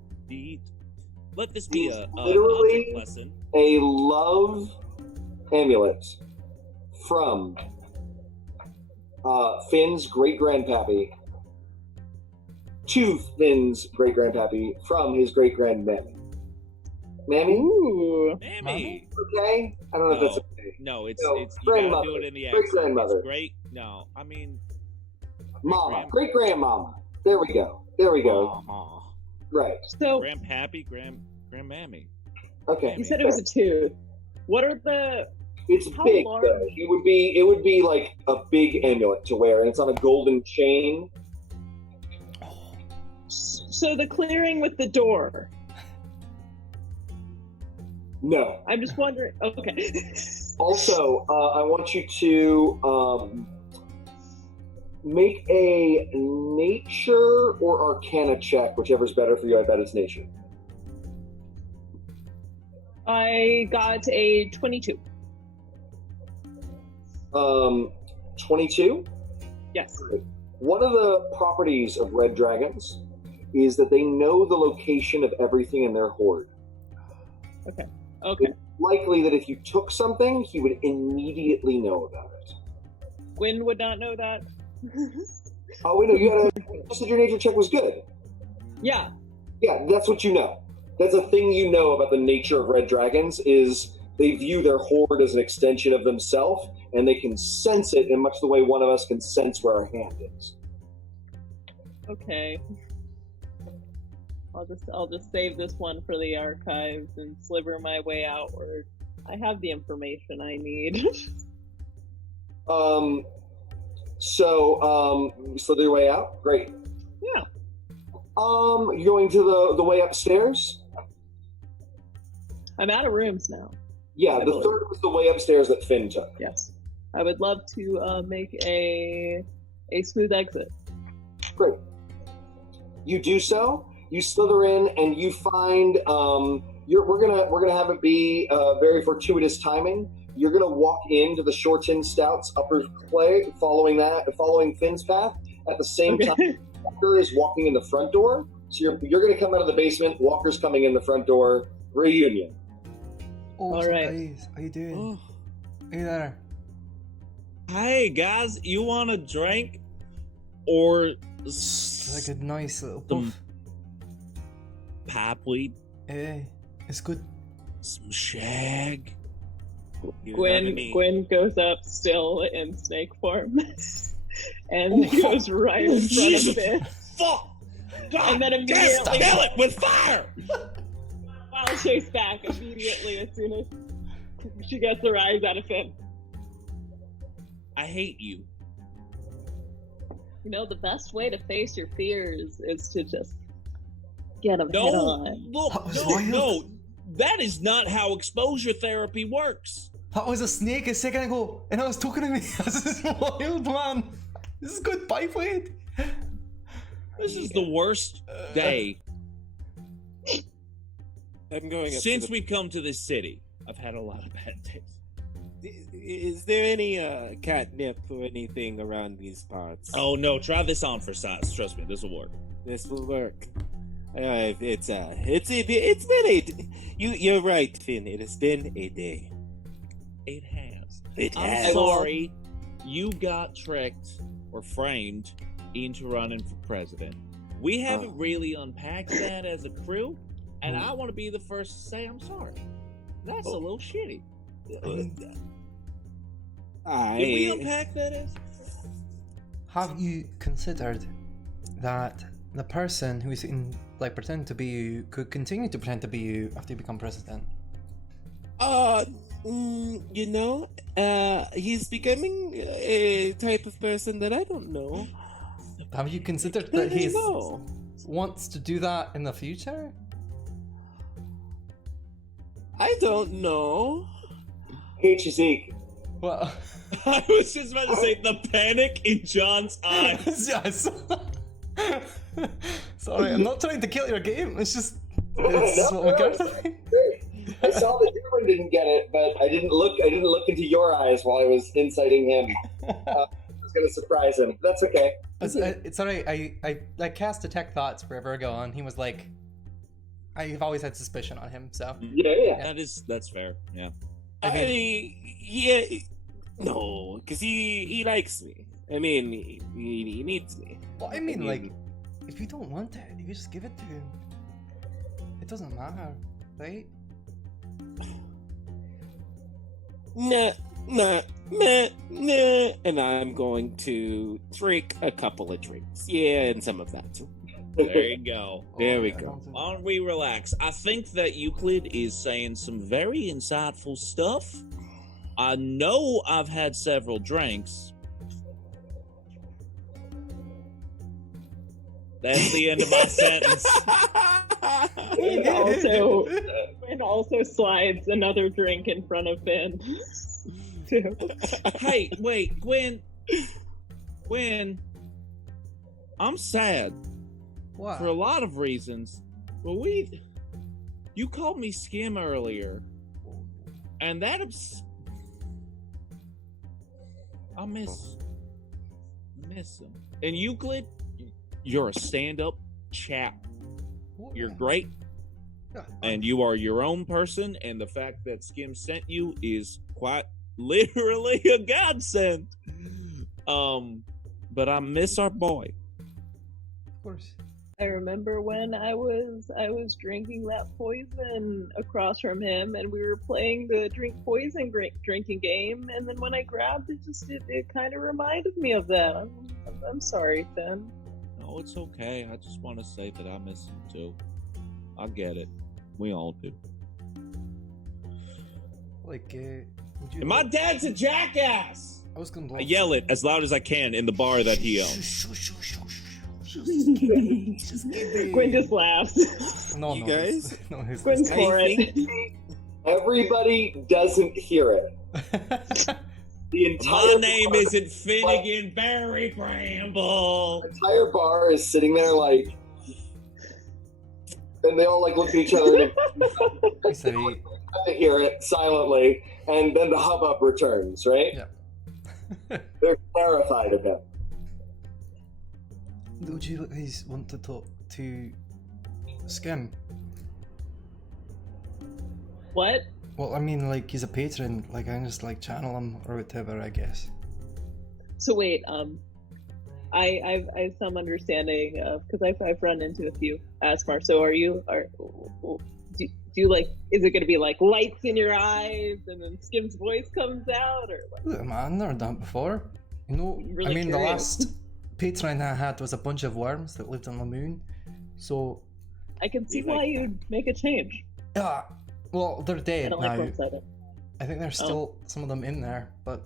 Let this be a literally object lesson. A love amulet from Finn's great-grandpappy to Finn's great-grandpappy from his great-grandmammy. Mammy? Ooh. Mammy. Okay? I don't know if that's okay. No, it's No, you gotta grandmother. do it in the accent. Great-grandmother. It's great. No, I mean Mama. Great-grandmama. There we go. Mama. Right. So Grandpappy, grandmammy. Okay. you said it was a tooth. What are the? It's How big, large? though. It would be like a big amulet to wear, and it's on a golden chain. So the clearing with the door. No. I'm just wondering. Okay. Also, I want you to make a nature or arcana check, whichever's better for you. I bet it's nature. I got a 22. 22? Yes. One of the properties of red dragons is that they know the location of everything in their horde. Okay. It's likely that if you took something, he would immediately know about it. Gwyn would not know that. Oh, wait, no, you said your nature check was good. Yeah. Yeah, that's what you know. That's a thing you know about the nature of red dragons is they view their horde as an extension of themselves, and they can sense it in much the way one of us can sense where our hand is. Okay. I'll just save this one for the archives and sliver my way outward. I have the information I need. So you slither your way out? Great. Yeah. You're going to the way upstairs? I'm out of rooms now. Yeah, the third was the way upstairs that Finn took. Yes. I would love to make a smooth exit. Great. You do so. You slither in, and you find we're gonna have it be very fortuitous timing. You're gonna walk into the Horton Stout's upper clay, following Finn's path. At the same time, Walker is walking in the front door. So you're gonna come out of the basement. Walker's coming in the front door. Reunion. Oh, All right. guys, how you doing? Oh. Hey there. Hey guys, you want a drink or Like a nice little some puff. pap weed, Hey, it's good. some shag? You know what I mean? Gwyn goes up still in snake form and goes right in front Jesus of it. Fuck! God, And then yes, immediately- kill it with fire! I'll chase back immediately as soon as she gets her eyes out of Finn. I hate you. You know, the best way to face your fears is to just get them head No, on. look, That was no, wild. no. That is not how exposure therapy works. That was a snake a second ago, and I was talking to me. This is wild, man. This is good pipe weight. This is the worst day I'm going up since to we've come to this city. I've had a lot of bad days. Is there any catnip or anything around these parts? Oh no, try this on for size. Trust me, this will work. This will work. It's been you're right, Finn. It has been a day. It has. I'm I'm sorry you got tricked or framed into running for president. We haven't really unpacked that as a crew, and I want to be the first to say I'm sorry. That's a little shitty. Did we unpack that as? Have you considered that the person who is pretend to be you could continue to pretend to be you after you become president? He's becoming a type of person that I don't know. Have you considered I that don't he know. wants to do that in the future? I don't know. Hey, Zeke. Well, I was just about to say the panic in John's eyes. yes. Sorry, I'm not trying to kill your game. It's just No, what my character thinks. I saw that Devren didn't get it, but I didn't look into your eyes while I was inciting him. I was going to surprise him. That's okay. It's alright. I cast detect thoughts for Virgo, and he was like, I've always had suspicion on him. So Yeah. That's fair. Yeah. No, because he likes me. I mean, he needs me. well, I mean, like, if you don't want it, you just give it to him. It doesn't matter, right? Nah, and I'm going to drink a couple of drinks. Yeah, and some of that too. There you go. There we I go. don't think- Why don't we relax? I think that Euclid is saying some very insightful stuff. I know I've had several drinks. That's the end of my sentence. And also slides another drink in front of Finn. Too. Hey, wait, Gwen. I'm sad What? for a lot of reasons. But you called me Skim earlier, and that I miss him. And Euclid, you're a stand-up chap. You're great, Yeah, and you are your own person. And the fact that Skim sent you is quite literally a godsend. But I miss our boy. of course. I remember when I was drinking that poison across from him, and we were playing the drink poison drinking game. And then when I grabbed it, it kind of reminded me of that. I'm sorry, Finn. No, it's okay. I just want to say that I miss him too. I get it. We all do. Like, would you? And my dad's a jackass. I was gonna. I yell it as loud as I can in the bar that he owns. Gwen just laughs. No, You no, guys? No, he's Gwen's for I it. Everybody doesn't hear it. The entire My name isn't Finnegan Barry Bramble. entire bar is sitting there like, and they all like look at each other and He said he. to hear it silently, and then the hubbub returns. Right? Yeah. They're terrified of him. Would you guys want to talk to Skim? What? Well, I mean, like, he's a patron. Like, I can just like channel him or whatever, I guess. So wait, I have some understanding of, because I've run into a few Asmar. So do you like? Is it going to be like lights in your eyes and then Skim's voice comes out, or what? Look, man, I've never done it before. You know, I'm really I mean, the curious. last patron I had was a bunch of worms that lived on the moon. So, I can see You why like you'd make a change. yeah. Well, they're I dead don't now. like worms either. I think there's still some of them in there, but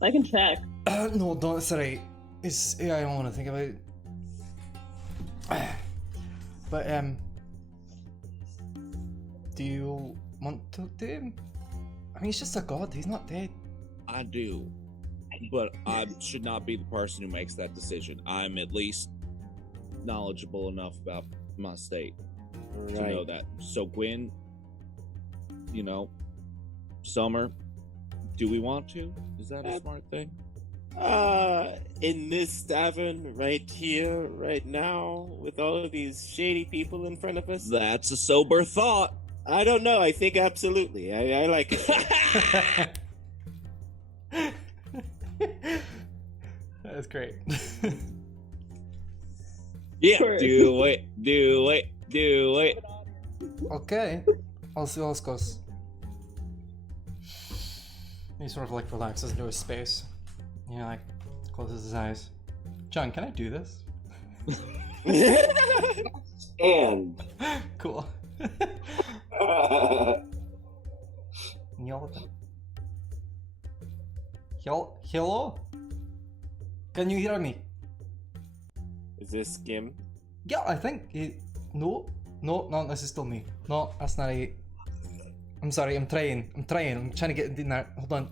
I can check. no, don't. It's alright. I don't want to think about it. But do you want to talk to him? I mean, he's just a god. He's not dead. I do, but I should not be the person who makes that decision. I'm at least knowledgeable enough about my state to know that. So Gwen, Summer, do we want to? Is that a smart thing? In this tavern right here, right now, with all of these shady people in front of us? That's a sober thought. I don't know. I think absolutely. I like it. That's great. Yeah, Sure. do it. Okay. I'll see how this goes. He sort of like relaxes into his space. Like closes his eyes. John, can I do this? And Cool. Yell at them. Hello? Can you hear me? Is this Skim? Yeah, I think. No, this is still me. No, that's not it. I'm sorry, I'm trying. I'm trying to get in there. Hold on.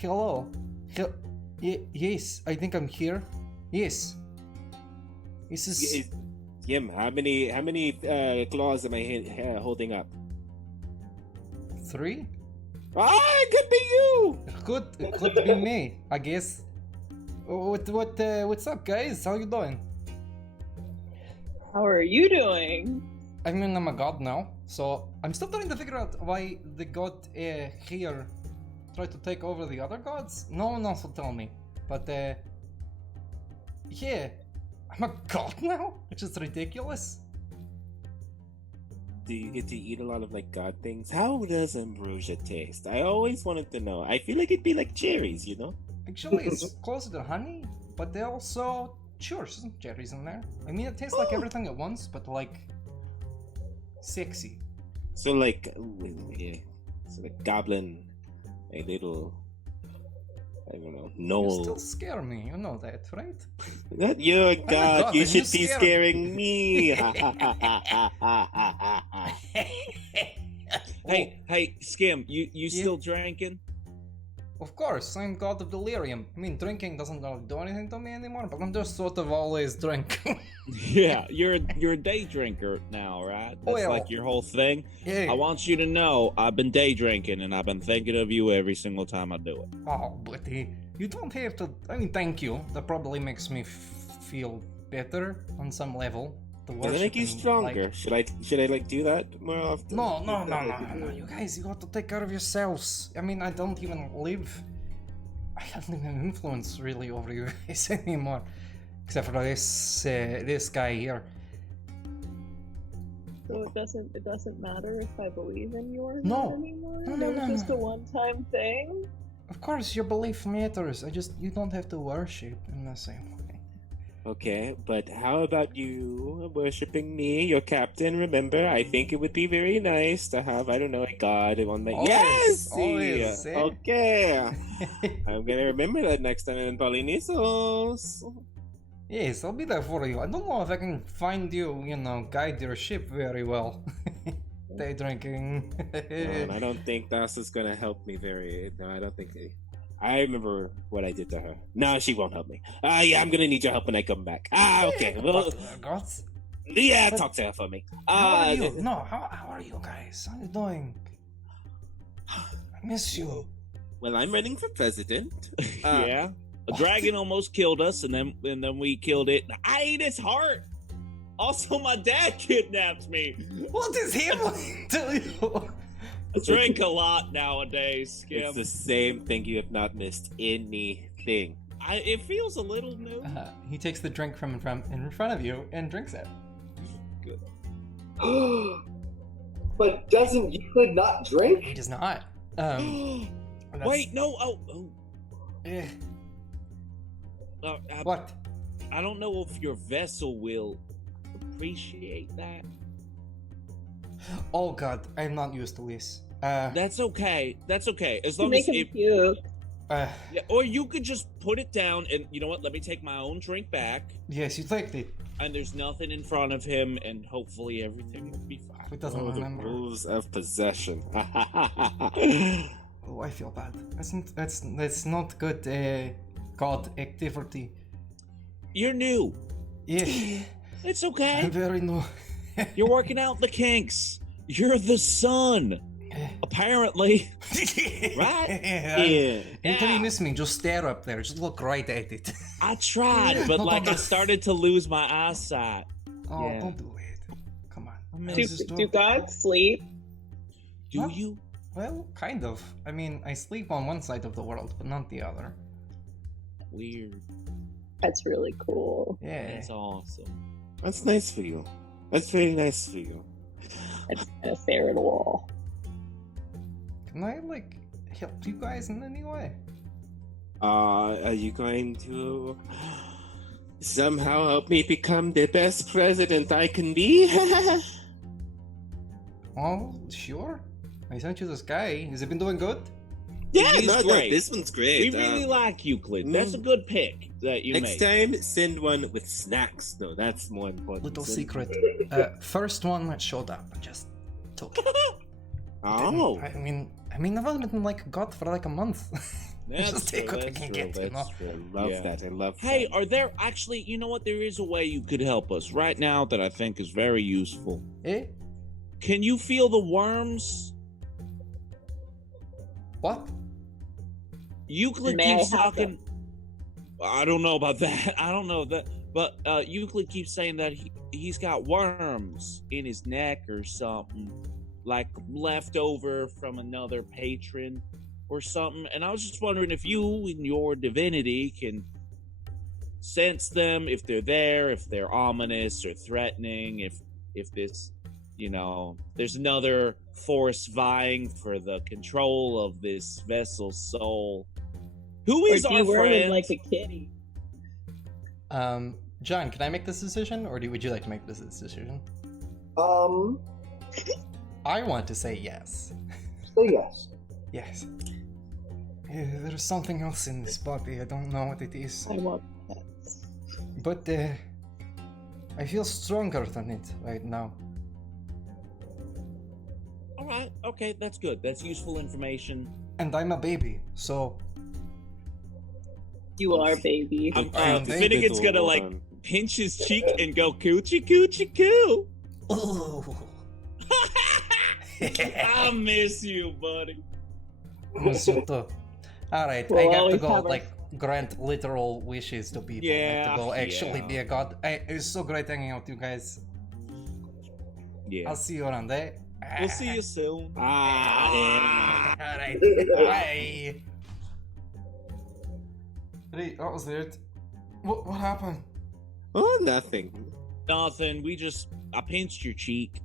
Hello. Yes, I think I'm here. Yes. This is Skim, how many claws am I holding up? 3. It could be you. It could be me, I guess. What's up, guys? How you doing? How are you doing? I mean, I'm a god now, so I'm still trying to figure out why the god here tried to take over the other gods. No one else will tell me, but yeah, I'm a god now, which is ridiculous. Do you get to eat a lot of like god things? How does ambrosia taste? I always wanted to know. I feel like it'd be like cherries, Actually, it's closer to honey, but they also some cherries in there. I mean, it tastes like everything at once, but like sexy. So like, so like goblin, a little, I don't know, You knoll. still scare me, you know that, right? Not you're a god. god You and should you be scare scaring me. Hey, Skim, you still drinking? Of course, I'm god of delirium. I mean, drinking doesn't really do anything to me anymore, but I'm just sort of always drinking. Yeah, you're a day drinker now, right? That's Well, like your whole thing. Yeah. I want you to know I've been day drinking and I've been thinking of you every single time I do it. Oh, buddy, you don't have to. I mean, thank you. That probably makes me feel better on some level. The Does it make you worshiping, stronger? like- Should I like do that more often? No. You guys, you got to take care of yourselves. I mean, I don't even live. I don't even influence really over you guys anymore, except for this guy here. So it doesn't matter if I believe in you or No. not anymore? No, It was just no. a one-time thing? Of course, your belief matters. You don't have to worship in the same way. Okay, but how about you worshiping me, your captain? Remember, I think it would be very nice to have, I don't know, a god on my... Always, Yes! always, See? eh? Okay. I'm gonna remember that next time I'm in Polynesios. Yes, I'll be there for you. I don't know if I can find you, guide your ship very well. Day drinking. And I don't think Das is gonna help me very... No, I don't think... I remember what I did to her. No, she won't help me. Yeah, I'm gonna need your help when I come back. Okay. Well, Gods? yeah, But- talk to her for me. How are you? No, how are you guys? How are you doing? I miss you. Well, I'm running for president. Yeah, a dragon almost killed us, and then we killed it. I ate its heart. Also, my dad kidnapped me. What is happening to you? I drink a lot nowadays, Skim. It's the same thing. You have not missed anything. It feels a little new. He takes the drink from in front of you and drinks it. But doesn't Euclid not drink? He does not. Wait, no. Oh. Eh, I what? don't know if your vessel will appreciate that. Oh god, I'm not used to this. That's okay. That's okay. As You long make as him puke. Uh, yeah, or you could just put it down and you know what? Let me take my own drink back. yes, you take it. And there's nothing in front of him, and hopefully everything will be fine. It doesn't Oh, the remember. rules of possession. Oh, I feel bad. That's not good. God activity. You're new. Yeah, It's I'm okay. very new. You're working out the kinks. You're the son. Apparently. Right? Yeah. Until Yeah. you miss me, just stare up there. Just look right at it. I tried, but No, like I don't- started to lose my eyesight. Oh, Yeah. don't do it. Come on. I mean, How's this Do door? gods sleep? Do Huh? you? Well, kind of. I mean, I sleep on one side of the world, but not the other. Weird. That's really cool. Yeah. That's awesome. That's nice for you. That's very nice for you. That's kind of fair at all. Can I, like, help you guys in any way? Are you going to somehow help me become the best president I can be? Oh, sure. I sent you this guy. Has he been doing good? Yeah, He's no, great. this one's We great. really like Euclid. That's a good pick that you Next made. time, send one with snacks, though. That's more important. Little Send- secret. First one that showed up, I just took it. Oh. I mean, I've only been like God for like a month. That's Just take true, what I that's can true, get, you know? that's true. I love Yeah. that. I love Hey, that. are there actually, you know what? There is a way you could help us right now that I think is very useful. Eh? Can you feel the worms? What? Euclid May I keeps have talking. I don't know about that. I don't know that. But Euclid keeps saying that he's got worms in his neck or something, like left over from another patron or something. And I was just wondering if you, in your divinity, can sense them, if they're there, if they're ominous or threatening, if this, you know, there's another force vying for the control of this vessel's soul. Who Or is do our you wear friend? him like a kitty? John, can I make this decision, or would you like to make this decision? I want to say yes. Say yes. Yes. There's something else in this body. I don't know what it is, I want pets. but I feel stronger than it right now. All right, okay, that's good. That's useful information. And I'm a baby, so You are, baby. Finnegan's gonna Hold like on. pinch his cheek and go coochie coochie coo. ooh. I miss you, buddy. Miss you too. All right, We'll I got to always go have our- like grant literal wishes to people. I have to go actually Yeah. be a god. It was so great hanging out with you guys. Yeah. I'll see you around there. We'll see you soon. Ah, All right, bye. Hey, that was weird. What happened? Oh, nothing. Nothing. I pinched your cheek.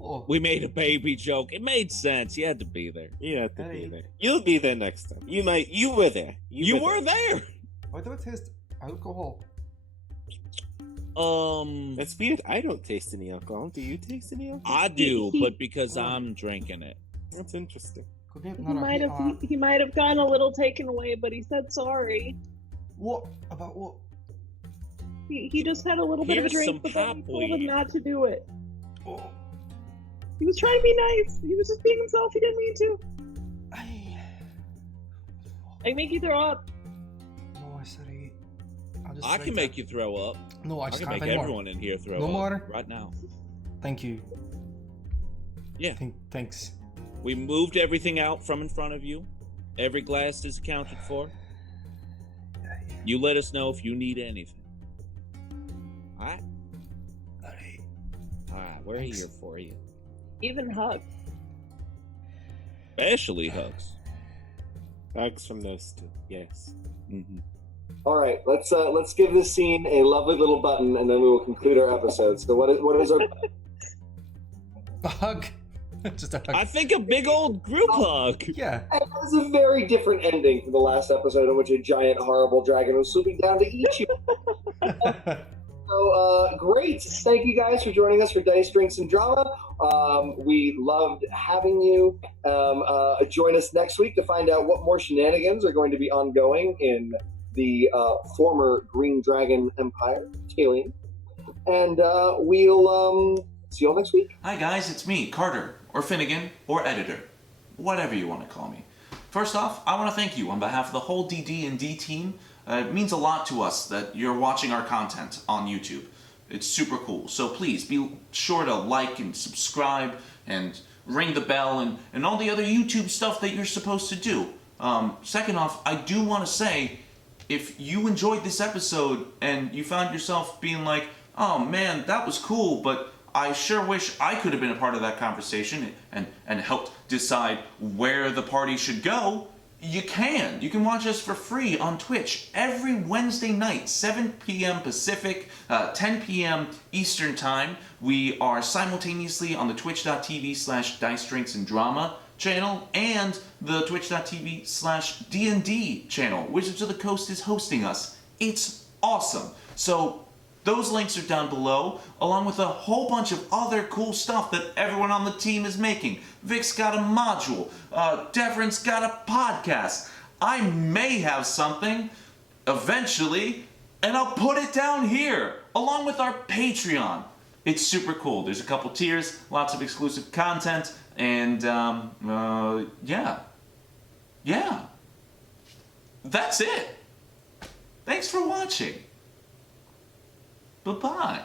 Oh, We made a baby joke. It made sense. You had to be there. You have to be Hey. there. You'll be there next time. You might. You were there. You were there. why do I taste alcohol? That's weird. I don't taste any alcohol. Do you taste any alcohol? I do, but because I'm drinking it. That's interesting. Could get He another might hit have on- he might have gotten a little taken away, but he said sorry. What about what? He just had a little bit of a Here's drink, some but then he told him popweed. not to do it. Oh, He was trying to be nice. He was just being himself. He didn't mean to. I can make you throw up. No, I said I'll just I write can that. make you throw up. No, I I just can can't make anymore. everyone in here throw No up more? right now. Thank you. Yeah. Thanks. We moved everything out from in front of you. Every glass is accounted for. You let us know if you need anything. Alright? Alright. Alright, we're Thanks. here for you. Even hug. Especially hugs. Hugs from those two. Yes. Mm-hmm. All right, let's give this scene a lovely little button, and then we will conclude our episode. So what is our A hug. Just a hug. I think a big old group hug. Yeah. That was a very different ending from the last episode in which a giant, horrible dragon was swooping down to eat you. So, great. Thank you guys for joining us for Dice, Drinks, and Drama. We loved having you. Join us next week to find out what more shenanigans are going to be ongoing in the former Green Dragon Empire, Talion. And we'll see you all next week. Hi guys, it's me, Carter, or Finnegan, or Editor. Whatever you want to call me. First off, I want to thank you on behalf of the whole DDnD team. It means a lot to us that you're watching our content on YouTube. It's super cool. So please be sure to like and subscribe and ring the bell and all the other YouTube stuff that you're supposed to do. Second off, I do want to say, if you enjoyed this episode and you found yourself being like, oh man, that was cool, but I sure wish I could have been a part of that conversation and helped decide where the party should go, you can. You can watch us for free on Twitch every Wednesday night, 7 p.m. Pacific, 10 p.m. Eastern Time. We are simultaneously on the twitch.tv/Dice Drinks and Drama channel and the twitch.tv/DND channel. Wizards of the Coast is hosting us. It's awesome. So those links are down below, along with a whole bunch of other cool stuff that everyone on the team is making. Vic's got a module. Devren's got a podcast. I may have something eventually, and I'll put it down here, along with our Patreon. It's super cool. There's a couple tiers, lots of exclusive content, and yeah. That's it. Thanks for watching. Bye-bye.